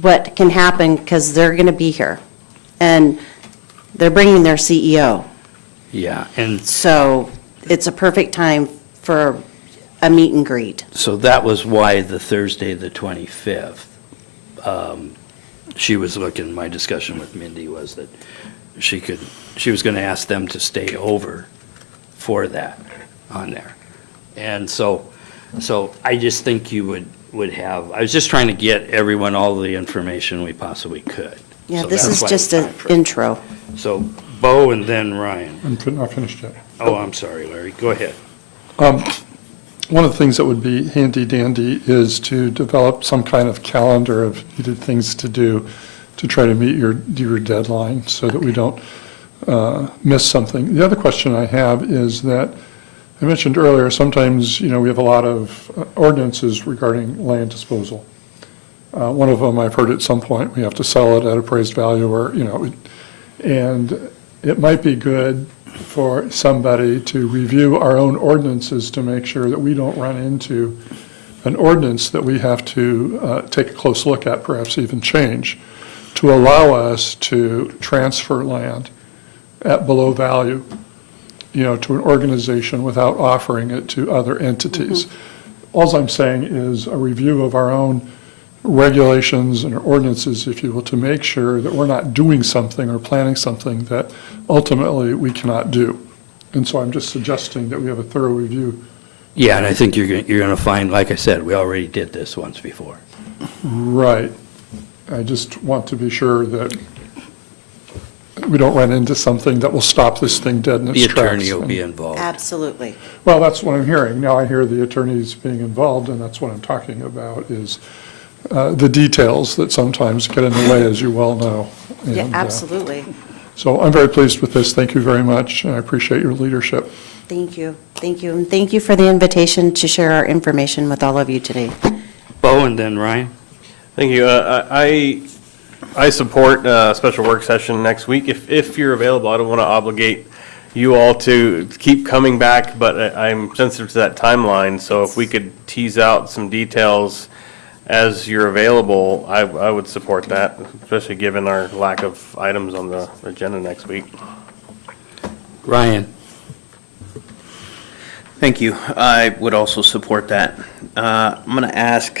what can happen, because they're going to be here. And they're bringing their CEO. Yeah, and So it's a perfect time for a meet and greet. so that was why the Thursday, the 25th, she was looking, my discussion with Mindy was that she was going to ask them to stay over for that on there. And so I just think you would have, I was just trying to get everyone all the information we possibly could. Yeah, So this that's is why just it's an time for- intro. So Bo and then Ryan. I'm not finished yet. Oh, I'm sorry, Larry, go ahead. One of the things that would be handy dandy is to develop some kind of calendar of needed things to do to try to meet your deadline so that we don't miss something. The other question I have is that I mentioned earlier, sometimes, we have a lot of ordinances regarding land disposal. One of them, I've heard at some point, we have to sell it at appraised value or, and it might be good for somebody to review our own ordinances to make sure that we don't run into an ordinance that we have to take a close look at, perhaps even change, to allow us to transfer land at below value, to an organization without offering it to other entities. All I'm saying is a review of our own regulations and ordinances, if you will, to make sure that we're not doing something or planning something that ultimately we cannot do. And so I'm just suggesting that we have a thorough review. Yeah, and I think you're going to find, like I said, we already did this once before. Right. I just want to be sure that we don't run into something that will stop this thing dead in its The tracks. attorney will be involved. Absolutely. Well, that's what I'm hearing. Now I hear the attorneys being involved, and that's what I'm talking about, is the details that sometimes get in the way, as you well know. Yeah, And, absolutely. So I'm very pleased with this. Thank you very much, and I appreciate your leadership. Thank you. Thank you. And thank you for the invitation to share our information with all of you today. Bo and then Ryan. Thank you. I support a special work session next week. If you're available, I don't want to obligate you all to keep coming back, but I'm sensitive to that timeline. So if we could tease out some details as you're available, I would support that, especially given our lack of items on the agenda next week. Ryan. Thank you. I would also support that. I'm going to ask,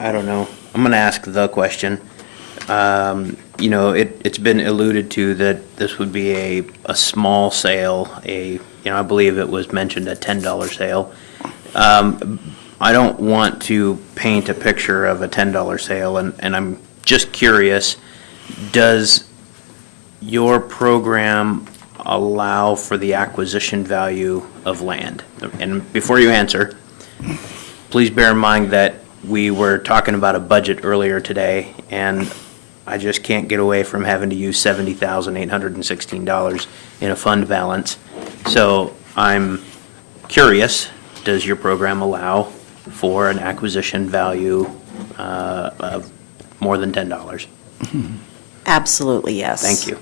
I don't know, I'm going to ask the question. It's been alluded to that this would be a small sale, I believe it was mentioned a $10 sale. I don't want to paint a picture of a $10 sale, and I'm just curious, does your program allow for the acquisition value of land? And before you answer, please bear in mind that we were talking about a budget earlier today, and I just can't get away from having to use $70,816 in a fund balance. So I'm curious, does your program allow for an acquisition value of more than $10? Absolutely, yes. Thank you.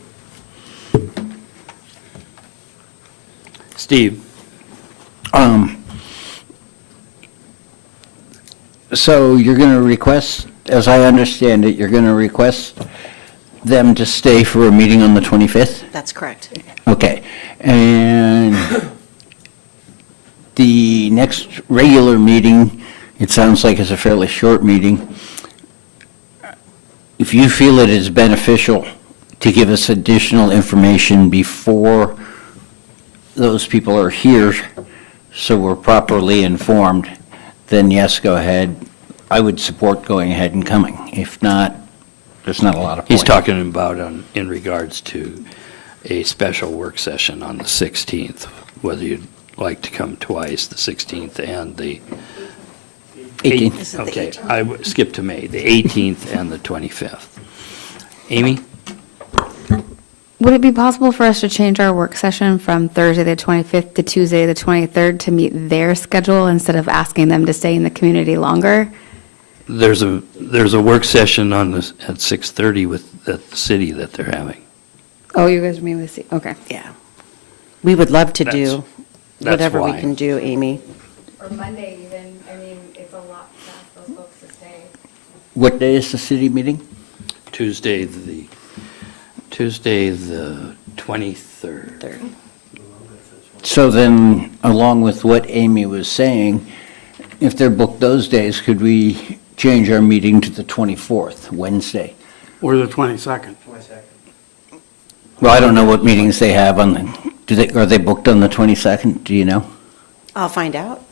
Steve. So you're going to request, as I understand it, you're going to request them to stay for a meeting on the 25th? That's correct. Okay. And the next regular meeting, it sounds like it's a fairly short meeting. If you feel it is beneficial to give us additional information before those people are here, so we're properly informed, then yes, go ahead. I would support going ahead and coming. If not, there's not a lot of point. He's talking about in regards to a special work session on the 16th, whether you'd like to come twice, the 16th and the 18th. This is the Okay, 18th. I skipped to May, the 18th and the 25th. Amy? Would it be possible for us to change our work session from Thursday the 25th to Tuesday the 23rd to meet their schedule instead of asking them to stay in the community longer? There's a work session on this at 6:30 at the city that they're having. Oh, you guys are meeting with, okay. Yeah. We would love to do That's whatever we why. can do, Amy. Or Monday even, I mean, it's a lot to ask those folks to stay. What day is the city meeting? Tuesday, the 23rd. So then, along with what Amy was saying, if they're booked those days, could we change our meeting to the 24th, Wednesday? Or the 22nd. Well, I don't know what meetings they have on the, are they booked on the 22nd? Do you know? I'll find out.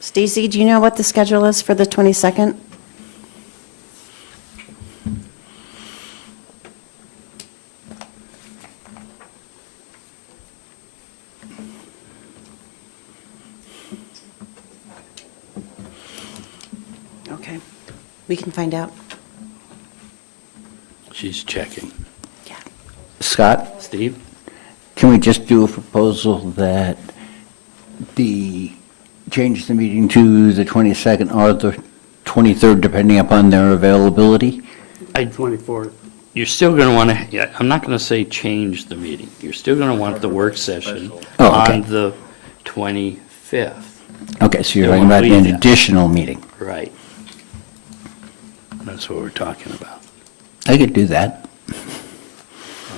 Stacy, do you know what the schedule is for the 22nd? Okay, we can find out. She's checking. Scott, Steve? can we just do a proposal that change the meeting to the 22nd or the 23rd, depending upon their availability? 24th. You're still going to want to, yeah, I'm not going to say change the meeting. You're still going to want the work session Oh, okay. on the 25th. Okay, so you're Don't talking about leave an that. additional meeting. Right. That's what we're talking about I could do that.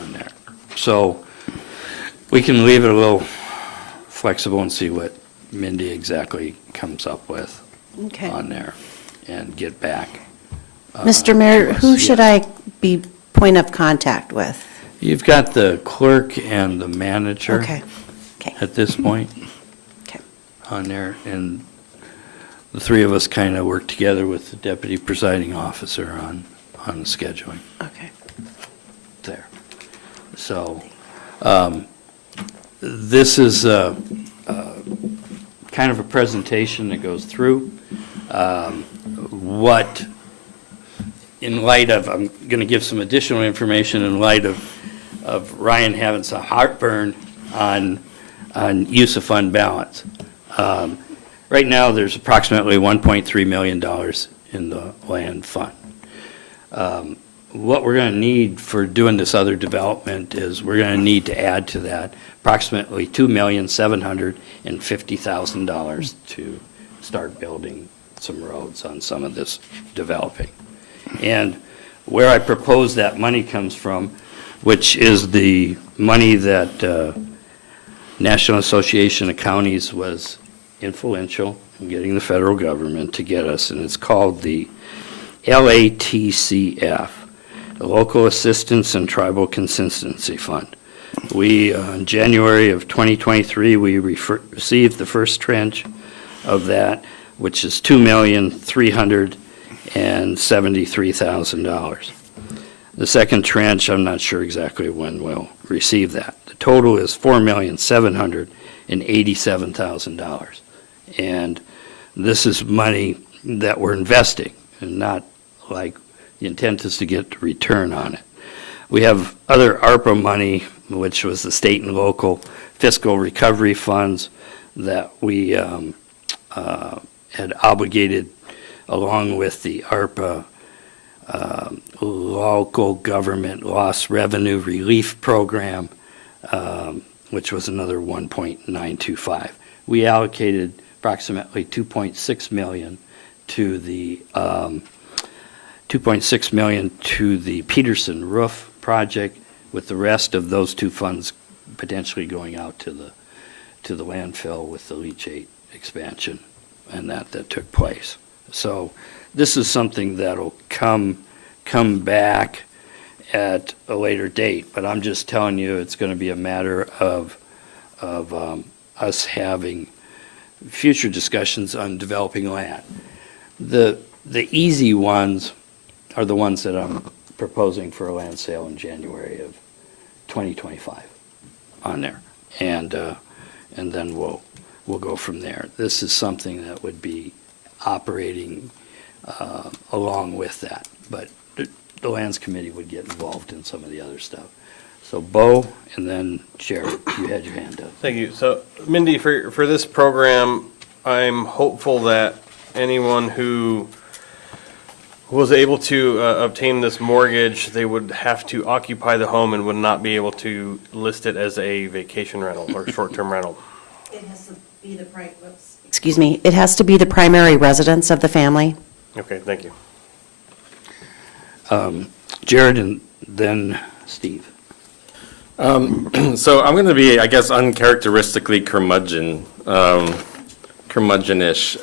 on there. So we can leave it a little flexible and see what Mindy exactly comes up with Okay. on there and get back. Mr. Mayor, to us. who should Yes. I be point of contact with? You've got the clerk and the manager. Okay. Okay. At this point. Okay. On there, and the three of us kind of work together with the deputy presiding officer on the scheduling Okay. there. So, this is kind of a presentation that goes through what, in light of, I'm going to give some additional information in light of Ryan having some heartburn on use of fund balance. Right now, there's approximately $1.3 million in the land fund. What we're going to need for doing this other development is we're going to need to add to that approximately $2,750,000 to start building some roads on some of this developing. And where I propose that money comes from, which is the money that National Association of Counties was influential in getting the federal government to get us, and it's called the LATCF, the Local Assistance and Tribal Consistency Fund. We, in January of 2023, we received the first tranche of that, which is $2,373,000. The second tranche, I'm not sure exactly when we'll receive that. The total is $4,787,000. And this is money that we're investing, and not like the intent is to get a return on it. We have other ARPA money, which was the state and local fiscal recovery funds that we had obligated along with the ARPA local government loss revenue relief program, which was another 1.925. We allocated approximately $2.6 million to the Peterson roof project, with the rest of those two funds potentially going out to the landfill with the leachate expansion and that took place. So this is something that'll come back at a later date, but I'm just telling you, it's going to be a matter of us having future discussions on developing land. The easy ones are the ones that I'm proposing for a land sale in January of 2025 on there, and then we'll go from there. This is something that would be operating along with that, but the Lands Committee would get involved in some of the other stuff. So Bo, and then Jared, you had your hand up. Thank you. So Mindy, for this program, I'm hopeful that anyone who was able to obtain this mortgage, they would have to occupy the home and would not be able to list it as a vacation rental or short-term rental. Excuse me, it has to be the primary residence of the family. Okay, thank you. Jared and then Steve. So I'm going to be, I guess, uncharacteristically curmudgeon-ish.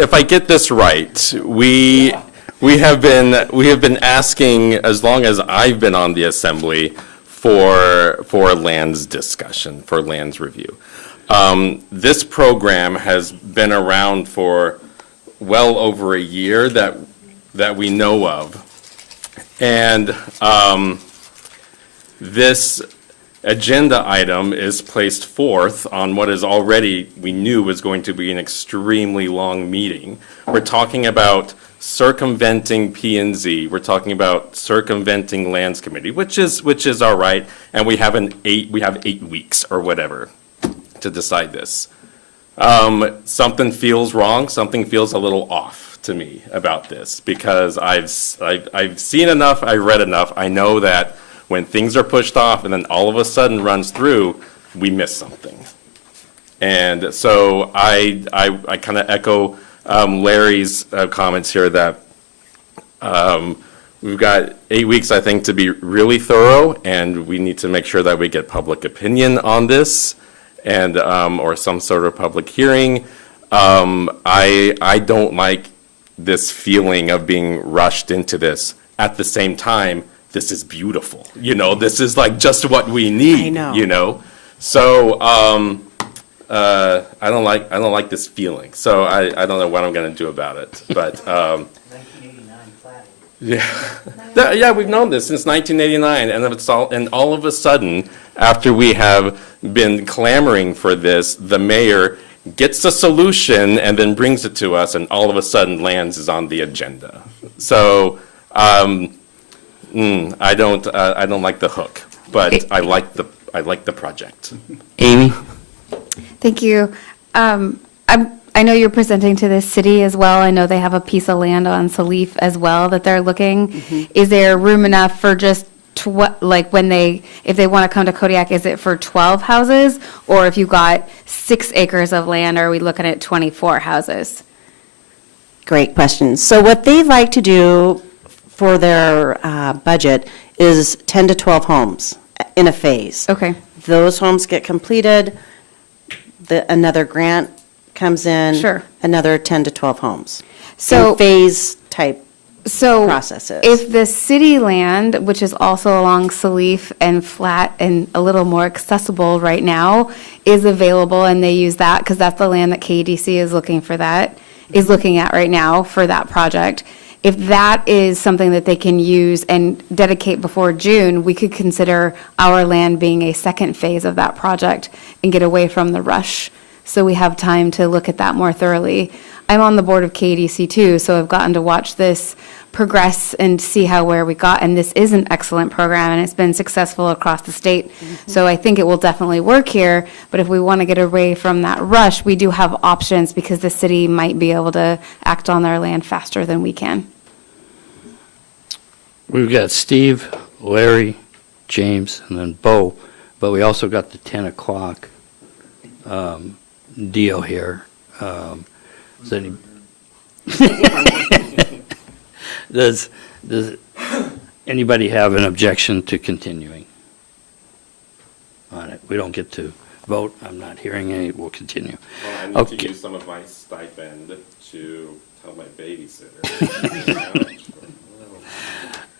If I get this right, we have been asking, as long as I've been on the assembly, for lands discussion, for lands review. This program has been around for well over a year that we know of. And this agenda item is placed forth on what is already, we knew was going to be an extremely long meeting. We're talking about circumventing P&Z. We're talking about circumventing Lands Committee, which is all right. And we have 8 weeks or whatever to decide this. Something feels wrong. Something feels a little off to me about this, because I've seen enough, I've read enough. I know that when things are pushed off and then all of a sudden runs through, we miss something. And so I kind of echo Larry's comments here that we've got 8 weeks, I think, to be really thorough, and we need to make sure that we get public opinion on this, and or some sort of public hearing. I don't like this feeling of being rushed into this. At the same time, this is beautiful. This is like just what we need. I know. So I don't like this feeling. So I don't know what I'm going to do about it. But 1989 yeah, we've known this since 1989, and all of a sudden, after we have been clamoring for this, the mayor gets a solution and then brings it to us, and all of a sudden lands is on the agenda. So I don't like the hook, but I like the project. Amy? Thank you. I know you're presenting to this city as well. I know they have a piece of land on Salif as well that they're looking. Mm-hmm. Is there room enough for just if they want to come to Kodiak, is it for 12 houses? Or if you got 6 acres of land, are we looking at 24 houses? Great question. So what they'd like to do for their budget is 10 to 12 homes in a phase. Okay. Those homes get completed, another grant comes in. Sure. Another 10 to 12 homes. So- In phase type So processes. if the city land, which is also along Salif and flat and a little more accessible right now, is available and they use that, because that's the land that KDC is looking at right now for that project. If that is something that they can use and dedicate before June, we could consider our land being a second phase of that project and get away from the rush. So we have time to look at that more thoroughly. I'm on the board of KDC too, so I've gotten to watch this progress and see where we got. And this is an excellent program, and it's been successful across the state. So I think it will definitely work here. But if we want to get away from that rush, we do have options, because the city might be able to act on their land faster than we can. We've got Steve, Larry, James, and then Bo, but we also got the 10 o'clock deal here. Does anybody have an objection to continuing on it? We don't get to vote. I'm not hearing any. We'll continue. Well, I need Okay. to use some of my stipend to tell my babysitter.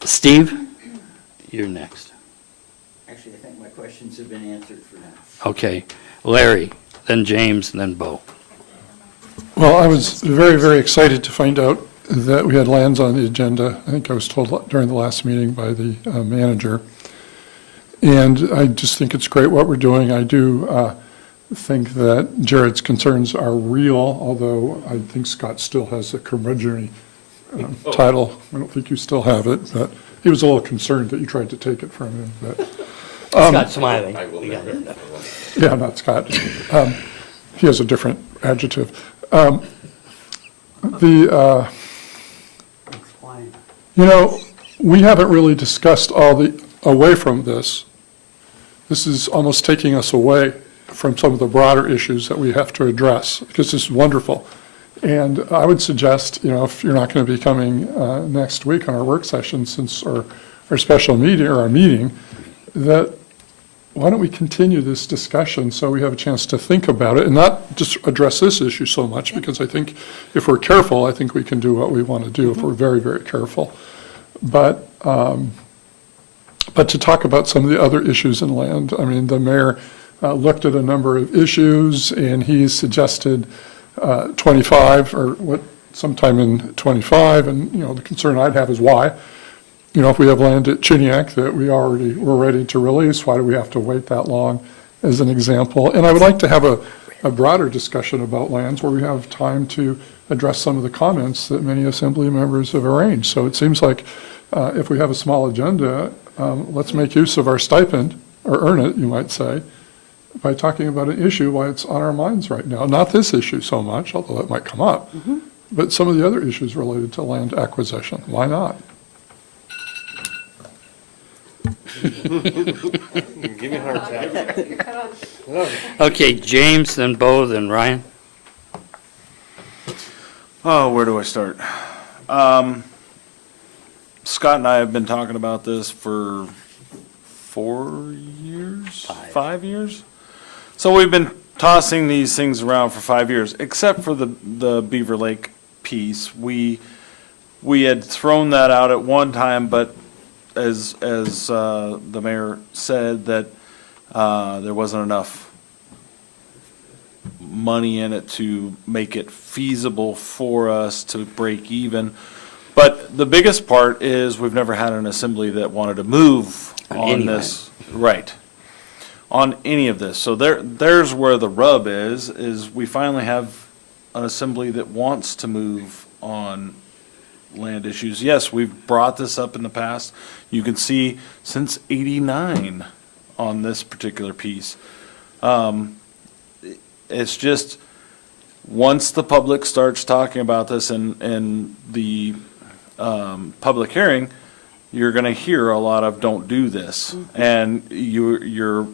Steve, you're next. Actually, I think my questions have been answered for now. Okay. Larry, then James, and then Bo. Well, I was very, very excited to find out that we had lands on the agenda. I think I was told during the last meeting by the manager. And I just think it's great what we're doing. I do think that Jared's concerns are real, although I think Scott still has the curmudgeon title. I don't think you still have it, but he was a little concerned that you tried to take it from him. But, Scott smiling. yeah, not Scott. He has a different adjective. We haven't really discussed all the, away from this, this is almost taking us away from some of the broader issues that we have to address, because this is wonderful. And I would suggest, if you're not going to be coming next week on our work session, since our special meeting, or our meeting, that why don't we continue this discussion so we have a chance to think about it and not just address this issue so much, because I think if we're careful, I think we can do what we want to do if we're very, very careful. But to talk about some of the other issues in land, I mean, the mayor looked at a number of issues, and he suggested 25, or sometime in 25, and, the concern I'd have is why. If we have land at Kodiak that we're ready to release, why do we have to wait that long, as an example? And I would like to have a broader discussion about lands where we have time to address some of the comments that many assembly members have arranged. So it seems like if we have a small agenda, let's make use of our stipend, or earn it, you might say, by talking about an issue why it's on our minds right now. Not this issue so much, although it might come up, but some of the other issues related to land acquisition. Why not? Give me a heart attack. Okay, James, then Bo, then Ryan. Oh, where do I start? Scott and I have been talking about this for 4 years? 5 years? So we've been tossing these things around for 5 years, except for the Beaver Lake piece. We had thrown that out at one time, but as the mayor said, that there wasn't enough money in it to make it feasible for us to break even. But the biggest part is we've never had an assembly that wanted to move on this. Right. On any of this. So there's where the rub is we finally have an assembly that wants to move on land issues. Yes, we've brought this up in the past. You can see since '89 on this particular piece. It's just, once the public starts talking about this in the public hearing, you're going to hear a lot of "don't do this," and you're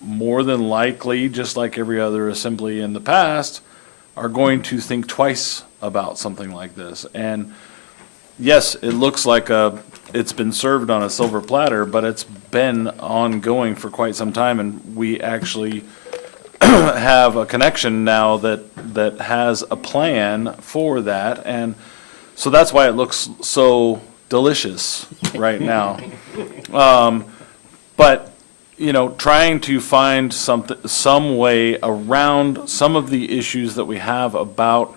more than likely, just like every other assembly in the past, are going to think twice about something like this. And yes, it looks like it's been served on a silver platter, but it's been ongoing for quite some time, and we actually have a connection now that has a plan for that, and so that's why it looks so delicious right now. But trying to find some way around some of the issues that we have about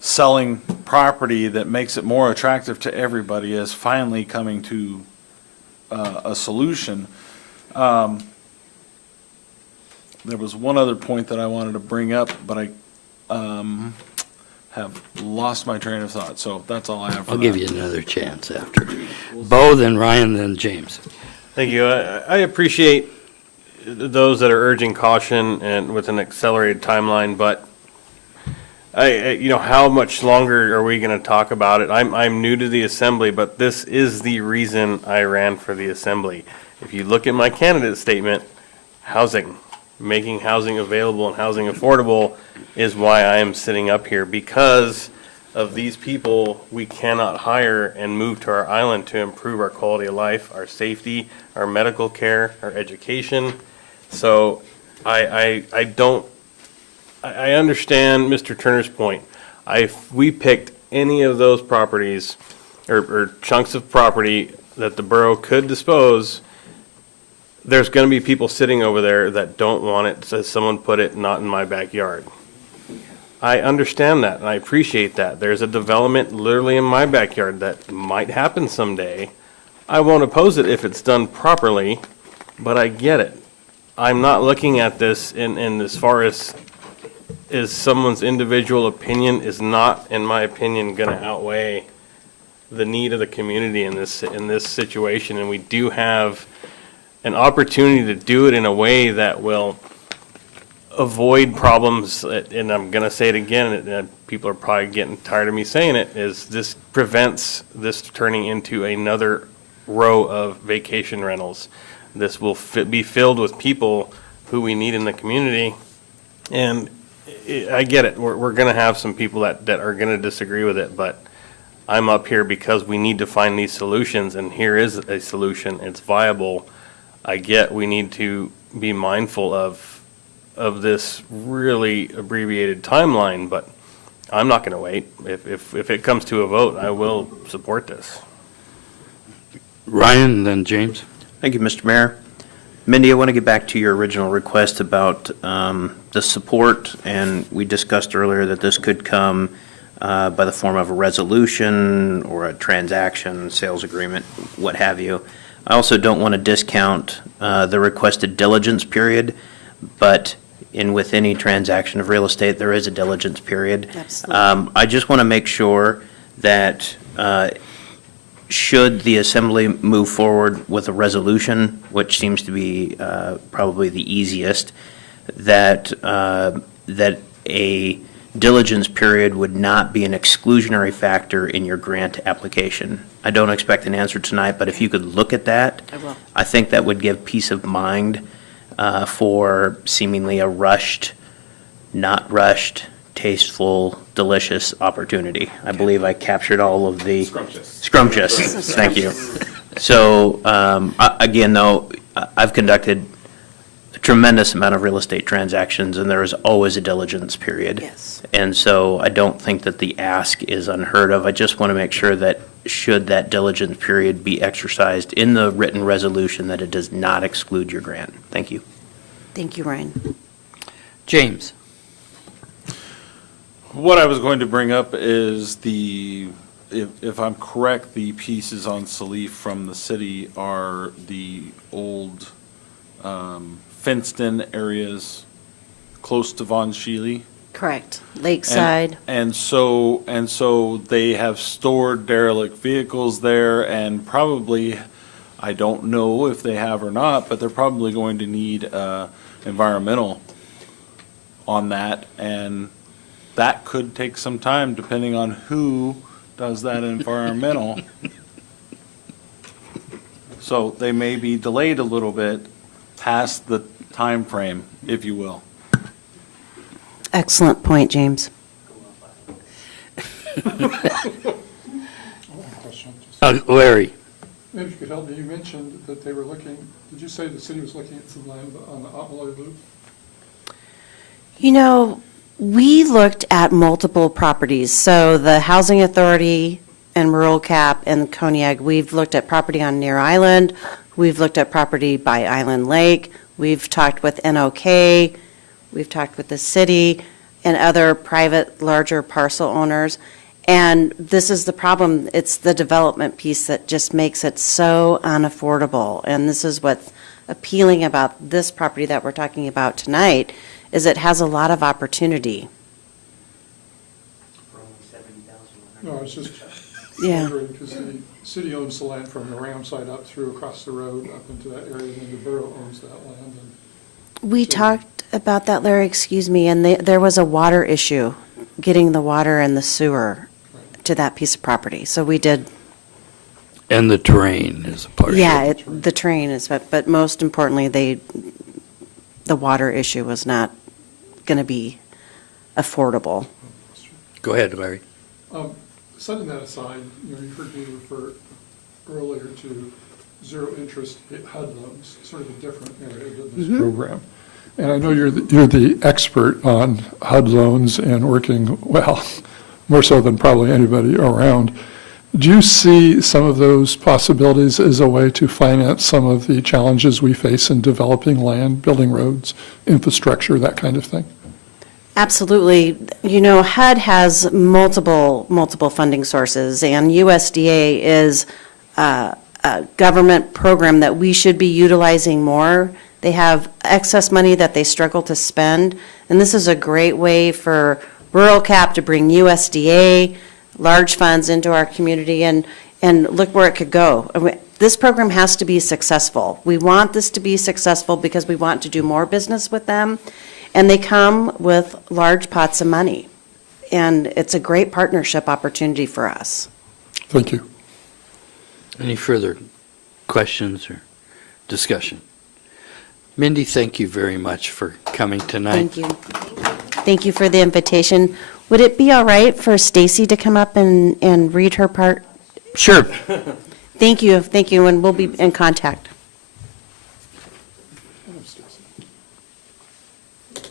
selling property that makes it more attractive to everybody is finally coming to a solution. There was one other point that I wanted to bring up, but I have lost my train of thought, so that's all I have for I'll that. give you another chance after. Bo, then Ryan, then James. Thank you. I appreciate those that are urging caution and with an accelerated timeline, but how much longer are we going to talk about it? I'm new to the assembly, but this is the reason I ran for the assembly. If you look at my candidate statement, housing, making housing available and housing affordable is why I am sitting up here, because of these people we cannot hire and move to our island to improve our quality of life, our safety, our medical care, our education. So I understand Mr. Turner's point. If we picked any of those properties or chunks of property that the borough could dispose, there's going to be people sitting over there that don't want it, as someone put it, not in my backyard. I understand that, and I appreciate that. There's a development literally in my backyard that might happen someday. I won't oppose it if it's done properly, but I get it. I'm not looking at this in as far as someone's individual opinion is not, in my opinion, going to outweigh the need of the community in this situation, and we do have an opportunity to do it in a way that will avoid problems, and I'm going to say it again, and people are probably getting tired of me saying it, is this prevents this turning into another row of vacation rentals. This will be filled with people who we need in the community. And I get it, we're going to have some people that are going to disagree with it, but I'm up here because we need to find these solutions, and here is a solution. It's viable. I get we need to be mindful of this really abbreviated timeline, but I'm not going to wait. If it comes to a vote, I will support this. Ryan, then James. Thank you, Mr. Mayor. Mindy, I want to get back to your original request about the support, and we discussed earlier that this could come by the form of a resolution or a transaction, sales agreement, what have you. I also don't want to discount the requested diligence period, but with any transaction of real estate, there is a diligence period. Absolutely. I just want to make sure that should the assembly move forward with a resolution, which seems to be probably the easiest, that a diligence period would not be an exclusionary factor in your grant application. I don't expect an answer tonight, but if you could look at that, I will. I think that would give peace of mind for seemingly a rushed, not rushed, tasteful, delicious opportunity. I believe I captured all of the. Scrumptious, thank you. So, again, though, I've conducted a tremendous amount of real estate transactions, and there is always a diligence period. Yes. And so I don't think that the ask is unheard of. I just want to make sure that should that diligence period be exercised in the written resolution, that it does not exclude your grant. Thank you. Thank you, Ryan. James. What I was going to bring up is if I'm correct, the pieces on Salif from the city are the old fenced-in areas close to Von Sheely. Correct. Lakeside. And so they have stored derelict vehicles there, and probably, I don't know if they have or not, but they're probably going to need environmental on that, and that could take some time depending on who does that environmental. So they may be delayed a little bit past the time frame, if you will. Excellent point, James. Larry. Maybe you could help me. You mentioned that they were looking, did you say the city was looking at some land on the Otmaloy Loop? You know, we looked at multiple properties. So the Housing Authority and Rural Cap and Kodiak, we've looked at property on Near Island. We've looked at property by Island Lake. We've talked with NOK. We've talked with the city and other private, larger parcel owners. And this is the problem. It's the development piece that just makes it so unaffordable. And this is what's appealing about this property that we're talking about tonight, is it has a lot of opportunity. No, I was just Yeah. wondering, because the city owns the land from the Ram side up through across the road up into that area, and then the borough owns that land. And We talked about that, Larry, excuse me, and there was a water issue, getting the water and the sewer to that piece of property. So we did, And the terrain is a part of it. yeah, the train is, but most importantly, the water issue was not going to be affordable. Go ahead, Larry. Setting that aside, you heard me refer earlier to zero interest HUD loans, sort of a different area of this program. And I know you're the expert on HUD loans and working, well, more so than probably anybody around. Do you see some of those possibilities as a way to finance some of the challenges we face in developing land, building roads, infrastructure, that kind of thing? Absolutely. You know, HUD has multiple funding sources, and USDA is a government program that we should be utilizing more. They have excess money that they struggle to spend, and this is a great way for Rural Cap to bring USDA large funds into our community, and look where it could go. This program has to be successful. We want this to be successful because we want to do more business with them, and they come with large pots of money, and it's a great partnership opportunity for us. Thank you. Any further questions or discussion? Mindy, thank you very much for coming tonight. Thank you. Thank you for the invitation. Would it be all right for Stacy to come up and read her part? Sure. Thank you, and we'll be in contact.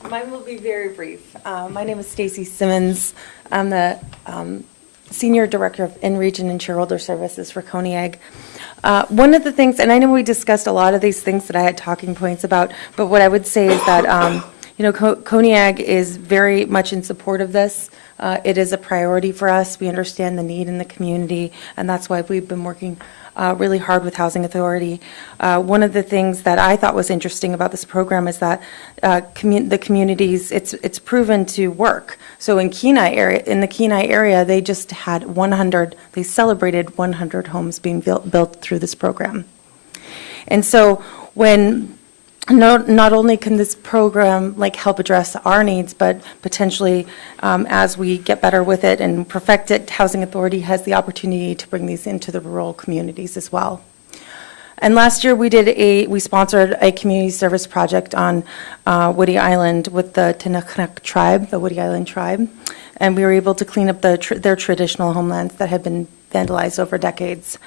Mine will be very brief. My name is Stacy Simmons. I'm the Senior Director of In-Region and Shareholder Services for Kodiak. One of the things, and I know we discussed a lot of these things that I had talking points about, but what I would say is that, Kodiak is very much in support of this. It is a priority for us. We understand the need in the community, and that's why we've been working really hard with Housing Authority. One of the things that I thought was interesting about this program is that the communities, it's proven to work. So in the Kenai area, they just had they celebrated 100 homes being built through this program. And so not only can this program help address our needs, but potentially as we get better with it and perfect it, Housing Authority has the opportunity to bring these into the rural communities as well. And last year we sponsored a community service project on Woody Island with the Tinaknak tribe, the Woody Island tribe, and we were able to clean up their traditional homelands that had been vandalized over decades.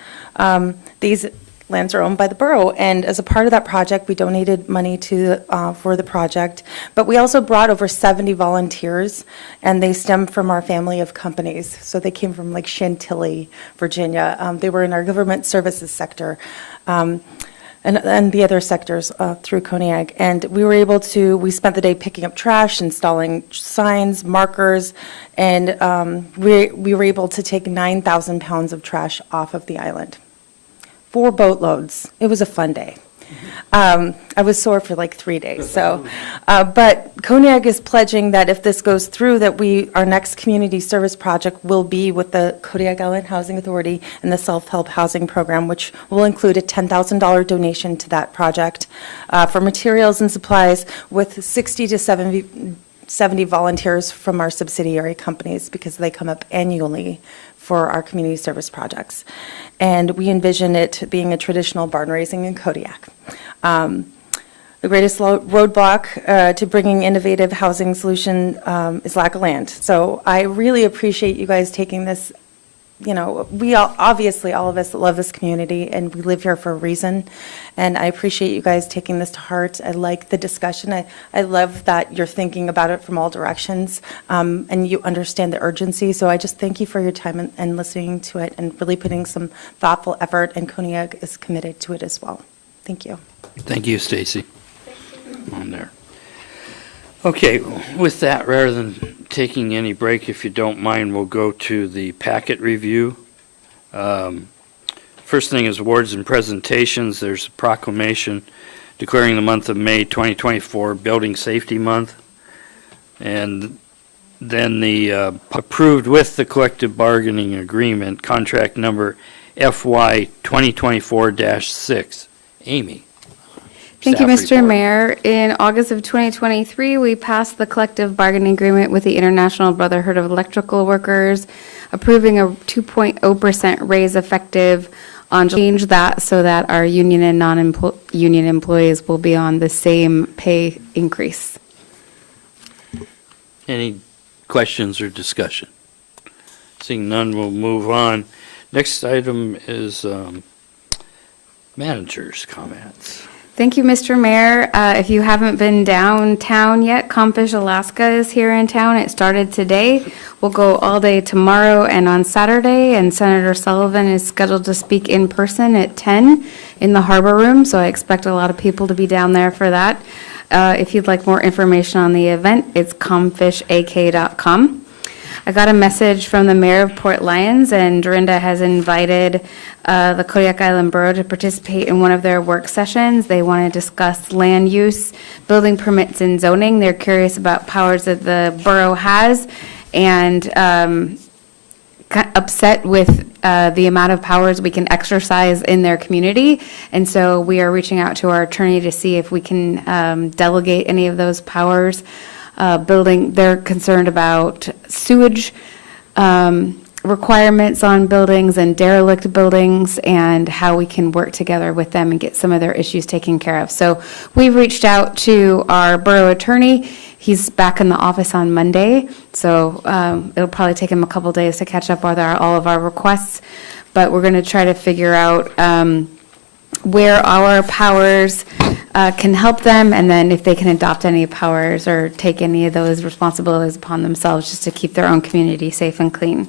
These lands are owned by the borough, and as a part of that project, we donated money for the project, but we also brought over 70 volunteers, and they stemmed from our family of companies. So they came from Chantilly, Virginia. They were in our government services sector, and the other sectors through Kodiak. And we spent the day picking up trash, installing signs, markers, and we were able to take 9,000 pounds of trash off of the island. 4 boatloads. It was a fun day. I was sore for 3 days. So, but Kodiak is pledging that if this goes through, that our next community service project will be with the Kodiak Island Housing Authority and the Self-Help Housing Program, which will include a $10,000 donation to that project for materials and supplies, with 60 to 70 volunteers from our subsidiary companies, because they come up annually for our community service projects. And we envision it being a traditional barn raising in Kodiak. The greatest roadblock to bringing innovative housing solution is lack of land. So I really appreciate you guys taking this. Obviously all of us love this community, and we live here for a reason. And I appreciate you guys taking this to heart. I like the discussion. I love that you're thinking about it from all directions, and you understand the urgency. So I just thank you for your time and listening to it, and really putting some thoughtful effort, and Kodiak is committed to it as well. Thank you. Thank you, Stacy. On there. Okay, with that, rather than taking any break, if you don't mind, we'll go to the packet review. First thing is awards and presentations. There's a proclamation declaring the month of May 2024 Building Safety Month. And then the approved with the collective bargaining agreement, contract number FY 2024-6. Amy. Thank you, Staff Mr. report. Mayor. In August of 2023, we passed the collective bargaining agreement with the International Brotherhood of Electrical Workers, approving a 2.0% raise effective on change that so that our union and non-union employees will be on the same pay increase. Any questions or discussion? Seeing none, we'll move on. Next item is manager's comments. Thank you, Mr. Mayor. If you haven't been downtown yet, Comfish Alaska is here in town. It started today. We'll go all day tomorrow and on Saturday, and Senator Sullivan is scheduled to speak in person at 10 in the Harbor Room, so I expect a lot of people to be down there for that. If you'd like more information on the event, it's comfishak.com. I got a message from the mayor of Port Lions, and Dorinda has invited the Kodiak Island Borough to participate in one of their work sessions. They want to discuss land use, building permits, and zoning. They're curious about powers that the borough has, and upset with the amount of powers we can exercise in their community. And so we are reaching out to our attorney to see if we can delegate any of those powers. They're concerned about sewage requirements on buildings and derelict buildings and how we can work together with them and get some of their issues taken care of. So we've reached out to our borough attorney. He's back in the office on Monday, so it'll probably take him a couple days to catch up with all of our requests. But we're going to try to figure out where our powers can help them, and then if they can adopt any powers or take any of those responsibilities upon themselves just to keep their own community safe and clean.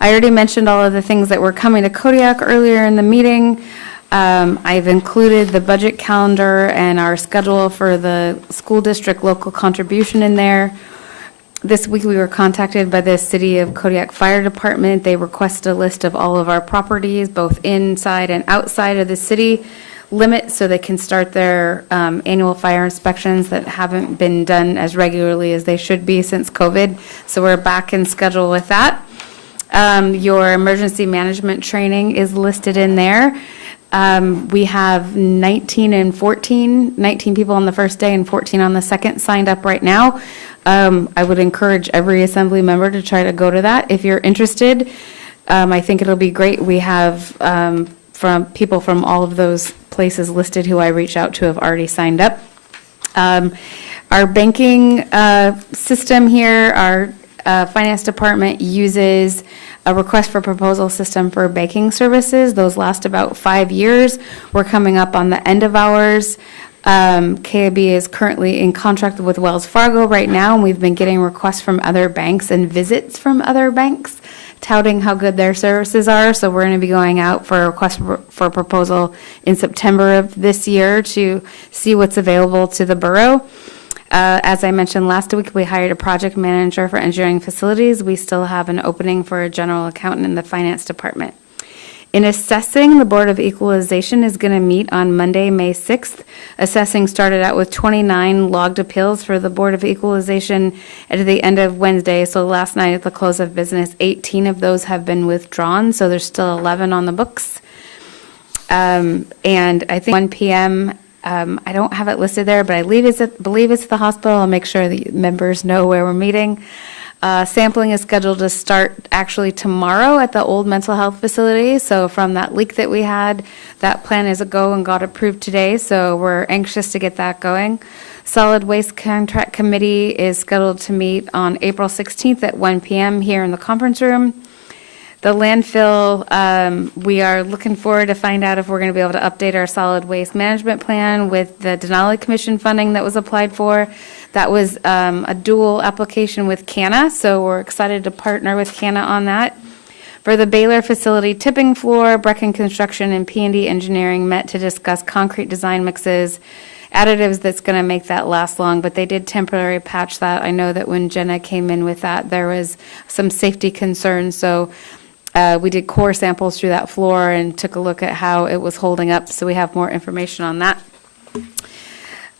I already mentioned all of the things that were coming to Kodiak earlier in the meeting. I've included the budget calendar and our schedule for the school district local contribution in there. This week we were contacted by the City of Kodiak Fire Department. They requested a list of all of our properties, both inside and outside of the city limits, so they can start their annual fire inspections that haven't been done as regularly as they should be since COVID. So we're back in schedule with that. Your emergency management training is listed in there. We have 19 people on the first day and 14 on the second signed up right now. I would encourage every assembly member to try to go to that if you're interested. I think it'll be great. We have from people from all of those places listed who I reached out to have already signed up. Our banking system here, our finance department uses a request for proposal system for banking services. Those last about 5 years. We're coming up on the end of ours. KIB is currently in contract with Wells Fargo right now, and we've been getting requests from other banks and visits from other banks touting how good their services are. So we're going to be going out for a request for proposal in September of this year to see what's available to the borough. As I mentioned last week, we hired a project manager for engineering facilities. We still have an opening for a general accountant in the finance department. In assessing, the Board of Equalization is going to meet on Monday, May 6th. Assessing started out with 29 logged appeals for the Board of Equalization at the end of Wednesday. So last night at the close of business, 18 of those have been withdrawn. So there's still 11 on the books. And I think 1 p.m., I don't have it listed there, but I believe it's at the hospital. I'll make sure the members know where we're meeting. Sampling is scheduled to start actually tomorrow at the old mental health facility. So from that leak that we had, that plan is a go and got approved today. So we're anxious to get that going. Solid Waste Contract Committee is scheduled to meet on April 16th at 1 p.m. here in the conference room. The landfill, we are looking forward to find out if we're going to be able to update our solid waste management plan with the Denali Commission funding that was applied for. That was a dual application with CANA, so we're excited to partner with CANA on that. For the Baylor facility tipping floor, Brecken Construction and P&D Engineering met to discuss concrete design mixes, additives that's going to make that last long, but they did temporarily patch that. I know that when Jenna came in with that, there was some safety concerns, so we did core samples through that floor and took a look at how it was holding up, so we have more information on that.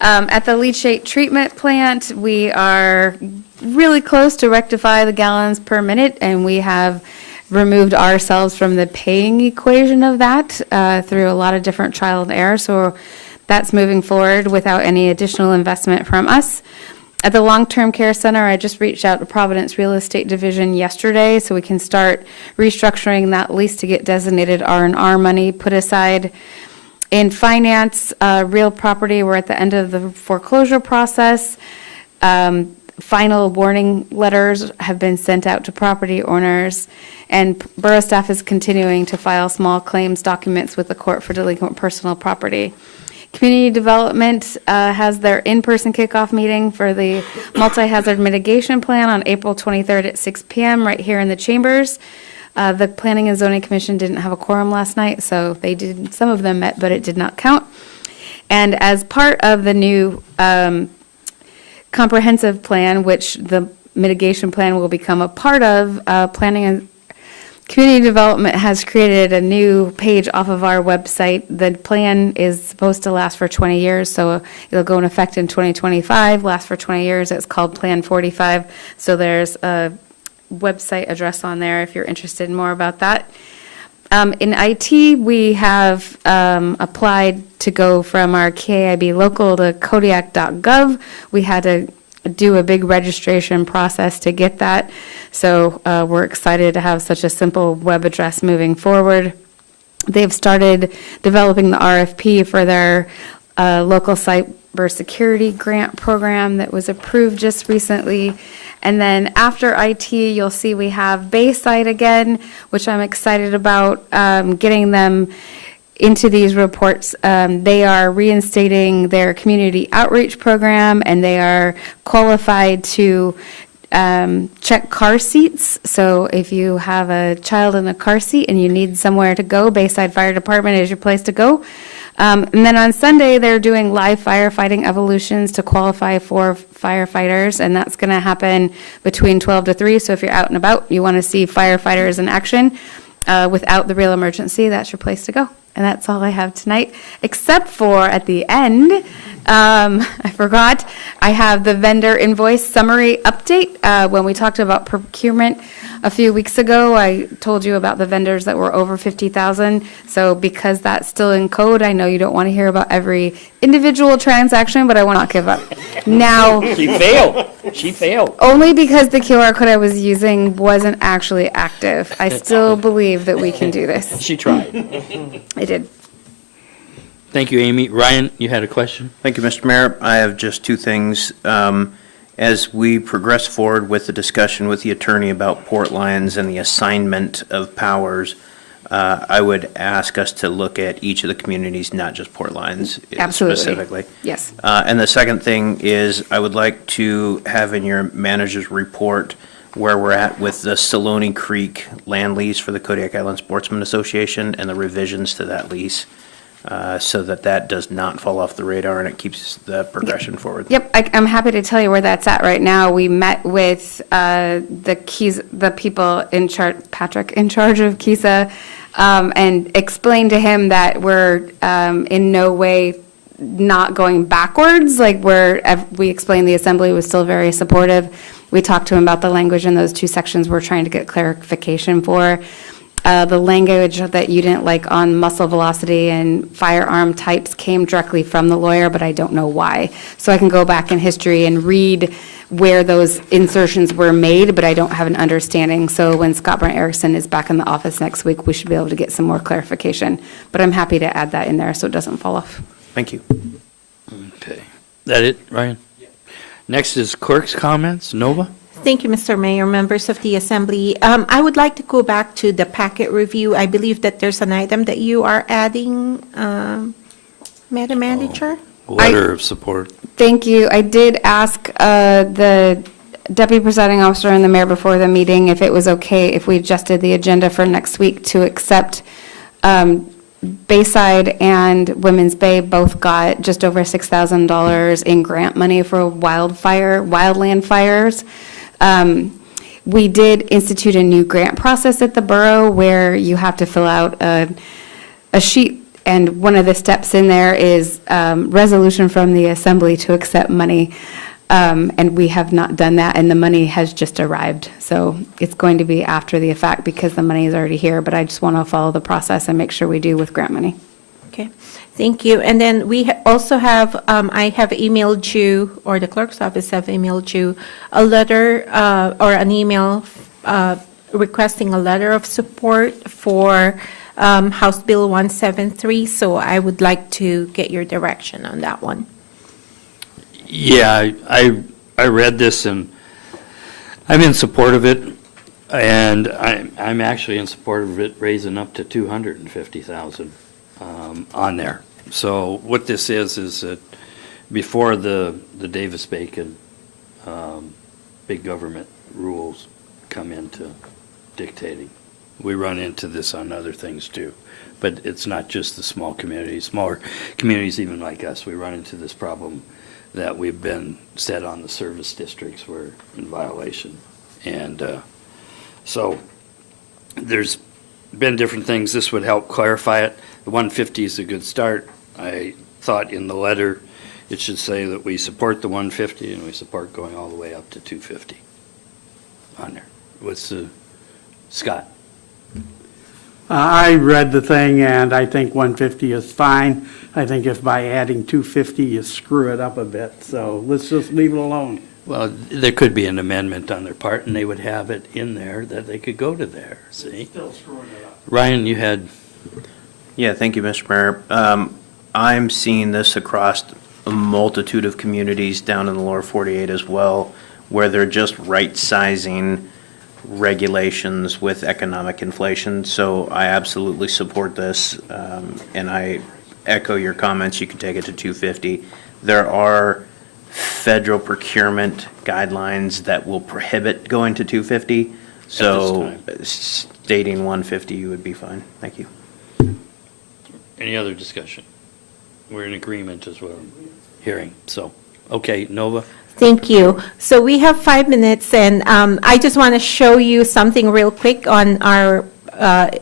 At the leachate treatment plant, we are really close to rectify the gallons per minute, and we have removed ourselves from the paying equation of that through a lot of different trial and error, so that's moving forward without any additional investment from us. At the long-term care center, I just reached out to Providence Real Estate Division yesterday so we can start restructuring that lease to get designated R&R money put aside. In finance, real property, we're at the end of the foreclosure process. Final warning letters have been sent out to property owners, and borough staff is continuing to file small claims documents with the court for delinquent personal property. Community Development has their in-person kickoff meeting for the multi-hazard mitigation plan on April 23rd at 6 p.m. right here in the chambers. The Planning and Zoning Commission didn't have a quorum last night, so they did, some of them met, but it did not count. And as part of the new comprehensive plan, which the mitigation plan will become a part of, Planning and Community Development has created a new page off of our website. The plan is supposed to last for 20 years, so it'll go in effect in 2025, last for 20 years. It's called Plan 45, so there's a website address on there if you're interested in more about that. In IT, we have applied to go from our KIB local to Kodiak.gov. We had to do a big registration process to get that. So we're excited to have such a simple web address moving forward. They've started developing the RFP for their local cybersecurity grant program that was approved just recently. And then after IT, you'll see we have Bayside again, which I'm excited about, getting them into these reports. They are reinstating their community outreach program, and they are qualified to check car seats. So if you have a child in a car seat and you need somewhere to go, Bayside Fire Department is your place to go. And then on Sunday, they're doing live firefighting evolutions to qualify for firefighters, and that's going to happen between 12 to 3. So if you're out and about, you want to see firefighters in action without the real emergency, that's your place to go. And that's all I have tonight, except for at the end, I forgot, I have the vendor invoice summary update. When we talked about procurement a few weeks ago, I told you about the vendors that were over 50,000. So because that's still in code, I know you don't want to hear about every individual transaction, but I will not give up. Now. She failed. She failed. Only because the QR code I was using wasn't actually active. I still believe that we can do this. She tried. I did. Thank you, Amy. Ryan, you had a question? Thank you, Mr. Mayor. I have just two things. As we progress forward with the discussion with the attorney about Port Lions and the assignment of powers, I would ask us to look at each of the communities, not just Port Lions Absolutely. specifically. Yes. And the second thing is I would like to have in your manager's report where we're at with the Saloni Creek land lease for the Kodiak Island Sportsman Association and the revisions to that lease, so that does not fall off the radar and it keeps the progression forward. Yep, I'm happy to tell you where that's at right now. We met with the people in charge, Patrick, in charge of KISA, and explained to him that we're in no way not going backwards. Like we explained the assembly was still very supportive. We talked to him about the language in those two sections we're trying to get clarification for. The language that you didn't like on muscle velocity and firearm types came directly from the lawyer, but I don't know why. So I can go back in history and read where those insertions were made, but I don't have an understanding. So when Scott Brent Erickson is back in the office next week, we should be able to get some more clarification. But I'm happy to add that in there so it doesn't fall off. Thank you. Okay. That it, Ryan? Next is clerk's comments. Nova? Thank you, Mr. Mayor, members of the Assembly. I would like to go back to the packet review. I believe that there's an item that you are adding, Madam Manager? Letter of support. Thank you. I did ask the deputy presiding officer and the mayor before the meeting if it was okay if we adjusted the agenda for next week to accept Bayside and Women's Bay both got just over $6,000 in grant money for wildland fires. We did institute a new grant process at the borough where you have to fill out a sheet, and one of the steps in there is resolution from the assembly to accept money. And we have not done that, and the money has just arrived. So it's going to be after the fact because the money is already here, but I just want to follow the process and make sure we do with grant money. Okay, thank you. And then we also have, I have emailed you, or the clerk's office have emailed you, a letter or an email requesting a letter of support for House Bill 173. So I would like to get your direction on that one. Yeah, I read this and I'm in support of it, and I'm actually in support of it raising up to $250,000 on there. So what this is that before the Davis-Bacon big government rules come into dictating, we run into this on other things too. But it's not just the small communities. Smaller communities, even like us, we run into this problem that we've been set on the service districts were in violation. And so there's been different things. This would help clarify it. The 150 is a good start. I thought in the letter it should say that we support the 150 and we support going all the way up to 250 on there. What's Scott? I read the thing, and I think 150 is fine. I think if by adding 250, you screw it up a bit, so let's just leave it alone. Well, there could be an amendment on their part, and they would have it in there that they could go to there, see? Still screwing it up. Ryan, you had, Yeah, thank you, Mr. Mayor. I'm seeing this across a multitude of communities down in the lower 48 as well, where they're just right-sizing regulations with economic inflation. So I absolutely support this, and I echo your comments. You can take it to 250. There are federal procurement guidelines that will prohibit going to 250. So stating 150 would be fine. Thank you. any other discussion? We're in agreement as well, hearing, so, okay, Nova? Thank you. So we have 5 minutes, and I just want to show you something real quick on our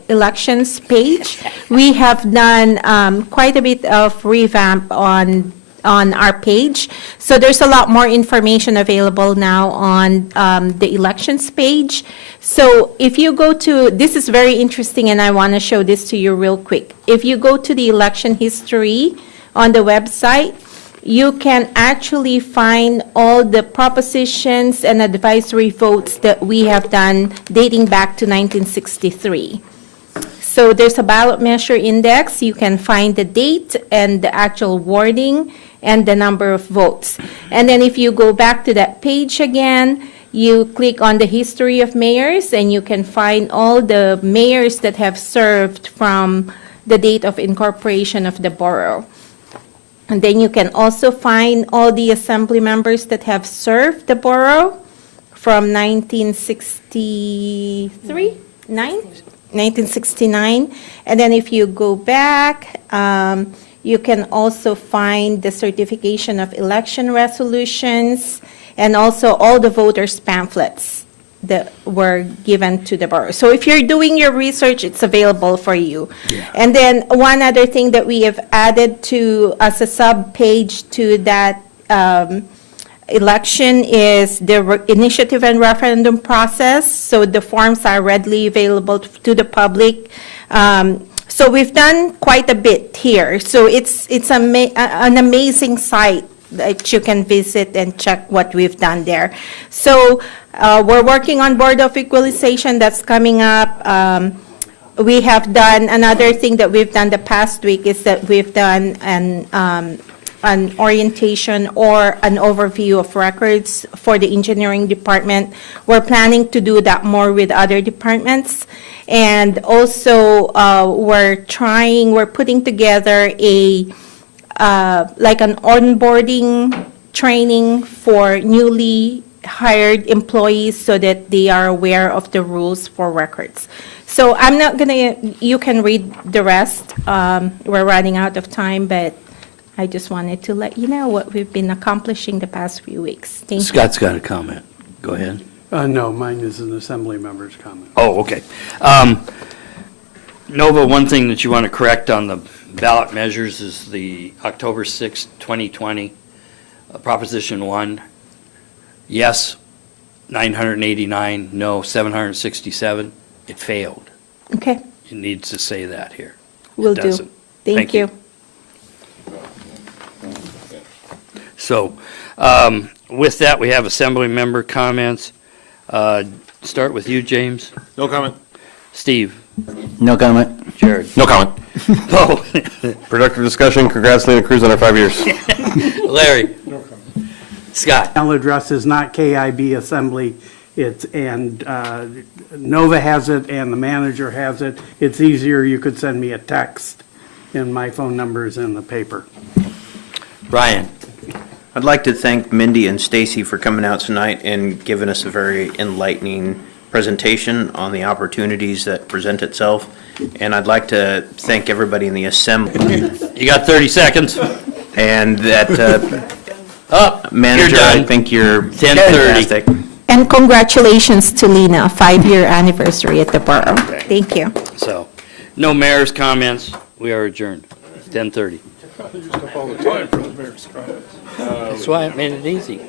elections page. We have done quite a bit of revamp on our page. So there's a lot more information available now on the elections page. So if you go to, this is very interesting, and I want to show this to you real quick. If you go to the election history on the website, you can actually find all the propositions and advisory votes that we have done dating back to 1963. So there's a ballot measure index. You can find the date and the actual wording and the number of votes. And then if you go back to that page again, you click on the history of mayors, and you can find all the mayors that have served from the date of incorporation of the borough. And then you can also find all the assembly members that have served the borough from 1969. And then if you go back, you can also find the certification of election resolutions and also all the voters' pamphlets that were given to the borough. So if you're doing your research, it's available for you. And then one other thing that we have added to as a sub-page to that election is the initiative and referendum process. So the forms are readily available to the public. So we've done quite a bit here. So it's an amazing site that you can visit and check what we've done there. So we're working on Board of Equalization that's coming up. We have done, another thing that we've done the past week is that we've done an orientation or an overview of records for the engineering department. We're planning to do that more with other departments. And also, we're putting together like an onboarding training for newly hired employees so that they are aware of the rules for records. So I'm not gonna, you can read the rest. We're running out of time, but I just wanted to let you know what we've been accomplishing the past few weeks. Thank you. Scott's got a comment. Go ahead. No, mine is an assembly member's comment. Oh, okay. Nova, one thing that you want to correct on the ballot measures is the October 6, 2020, Proposition 1, yes, 989, no, 767. It failed. Okay, It needs to say that here. It will do. doesn't. Thank you. So, with that, we have assembly member comments. Start with you, James. No comment. Steve. No comment. Jared. No comment. Bo. Productive discussion. Congrats, Lena Cruz, on her 5 years. Larry. Scott. Email address is not KIB Assembly. And Nova has it and the manager has it. It's easier, you could send me a text, and my phone number is in the paper. Brian. I'd like to thank Mindy and Stacy for coming out tonight and giving us a very enlightening presentation on the opportunities that present itself. And I'd like to thank everybody in the assembly. You got 30 seconds. And that you're manager, done. I think you're 10:30. fantastic. And congratulations to Lena, 5-year anniversary at the borough. Thank you. So, no mayor's comments. We are adjourned. 10:30. Used up all the time for the mayor's comments. That's why I made it easy.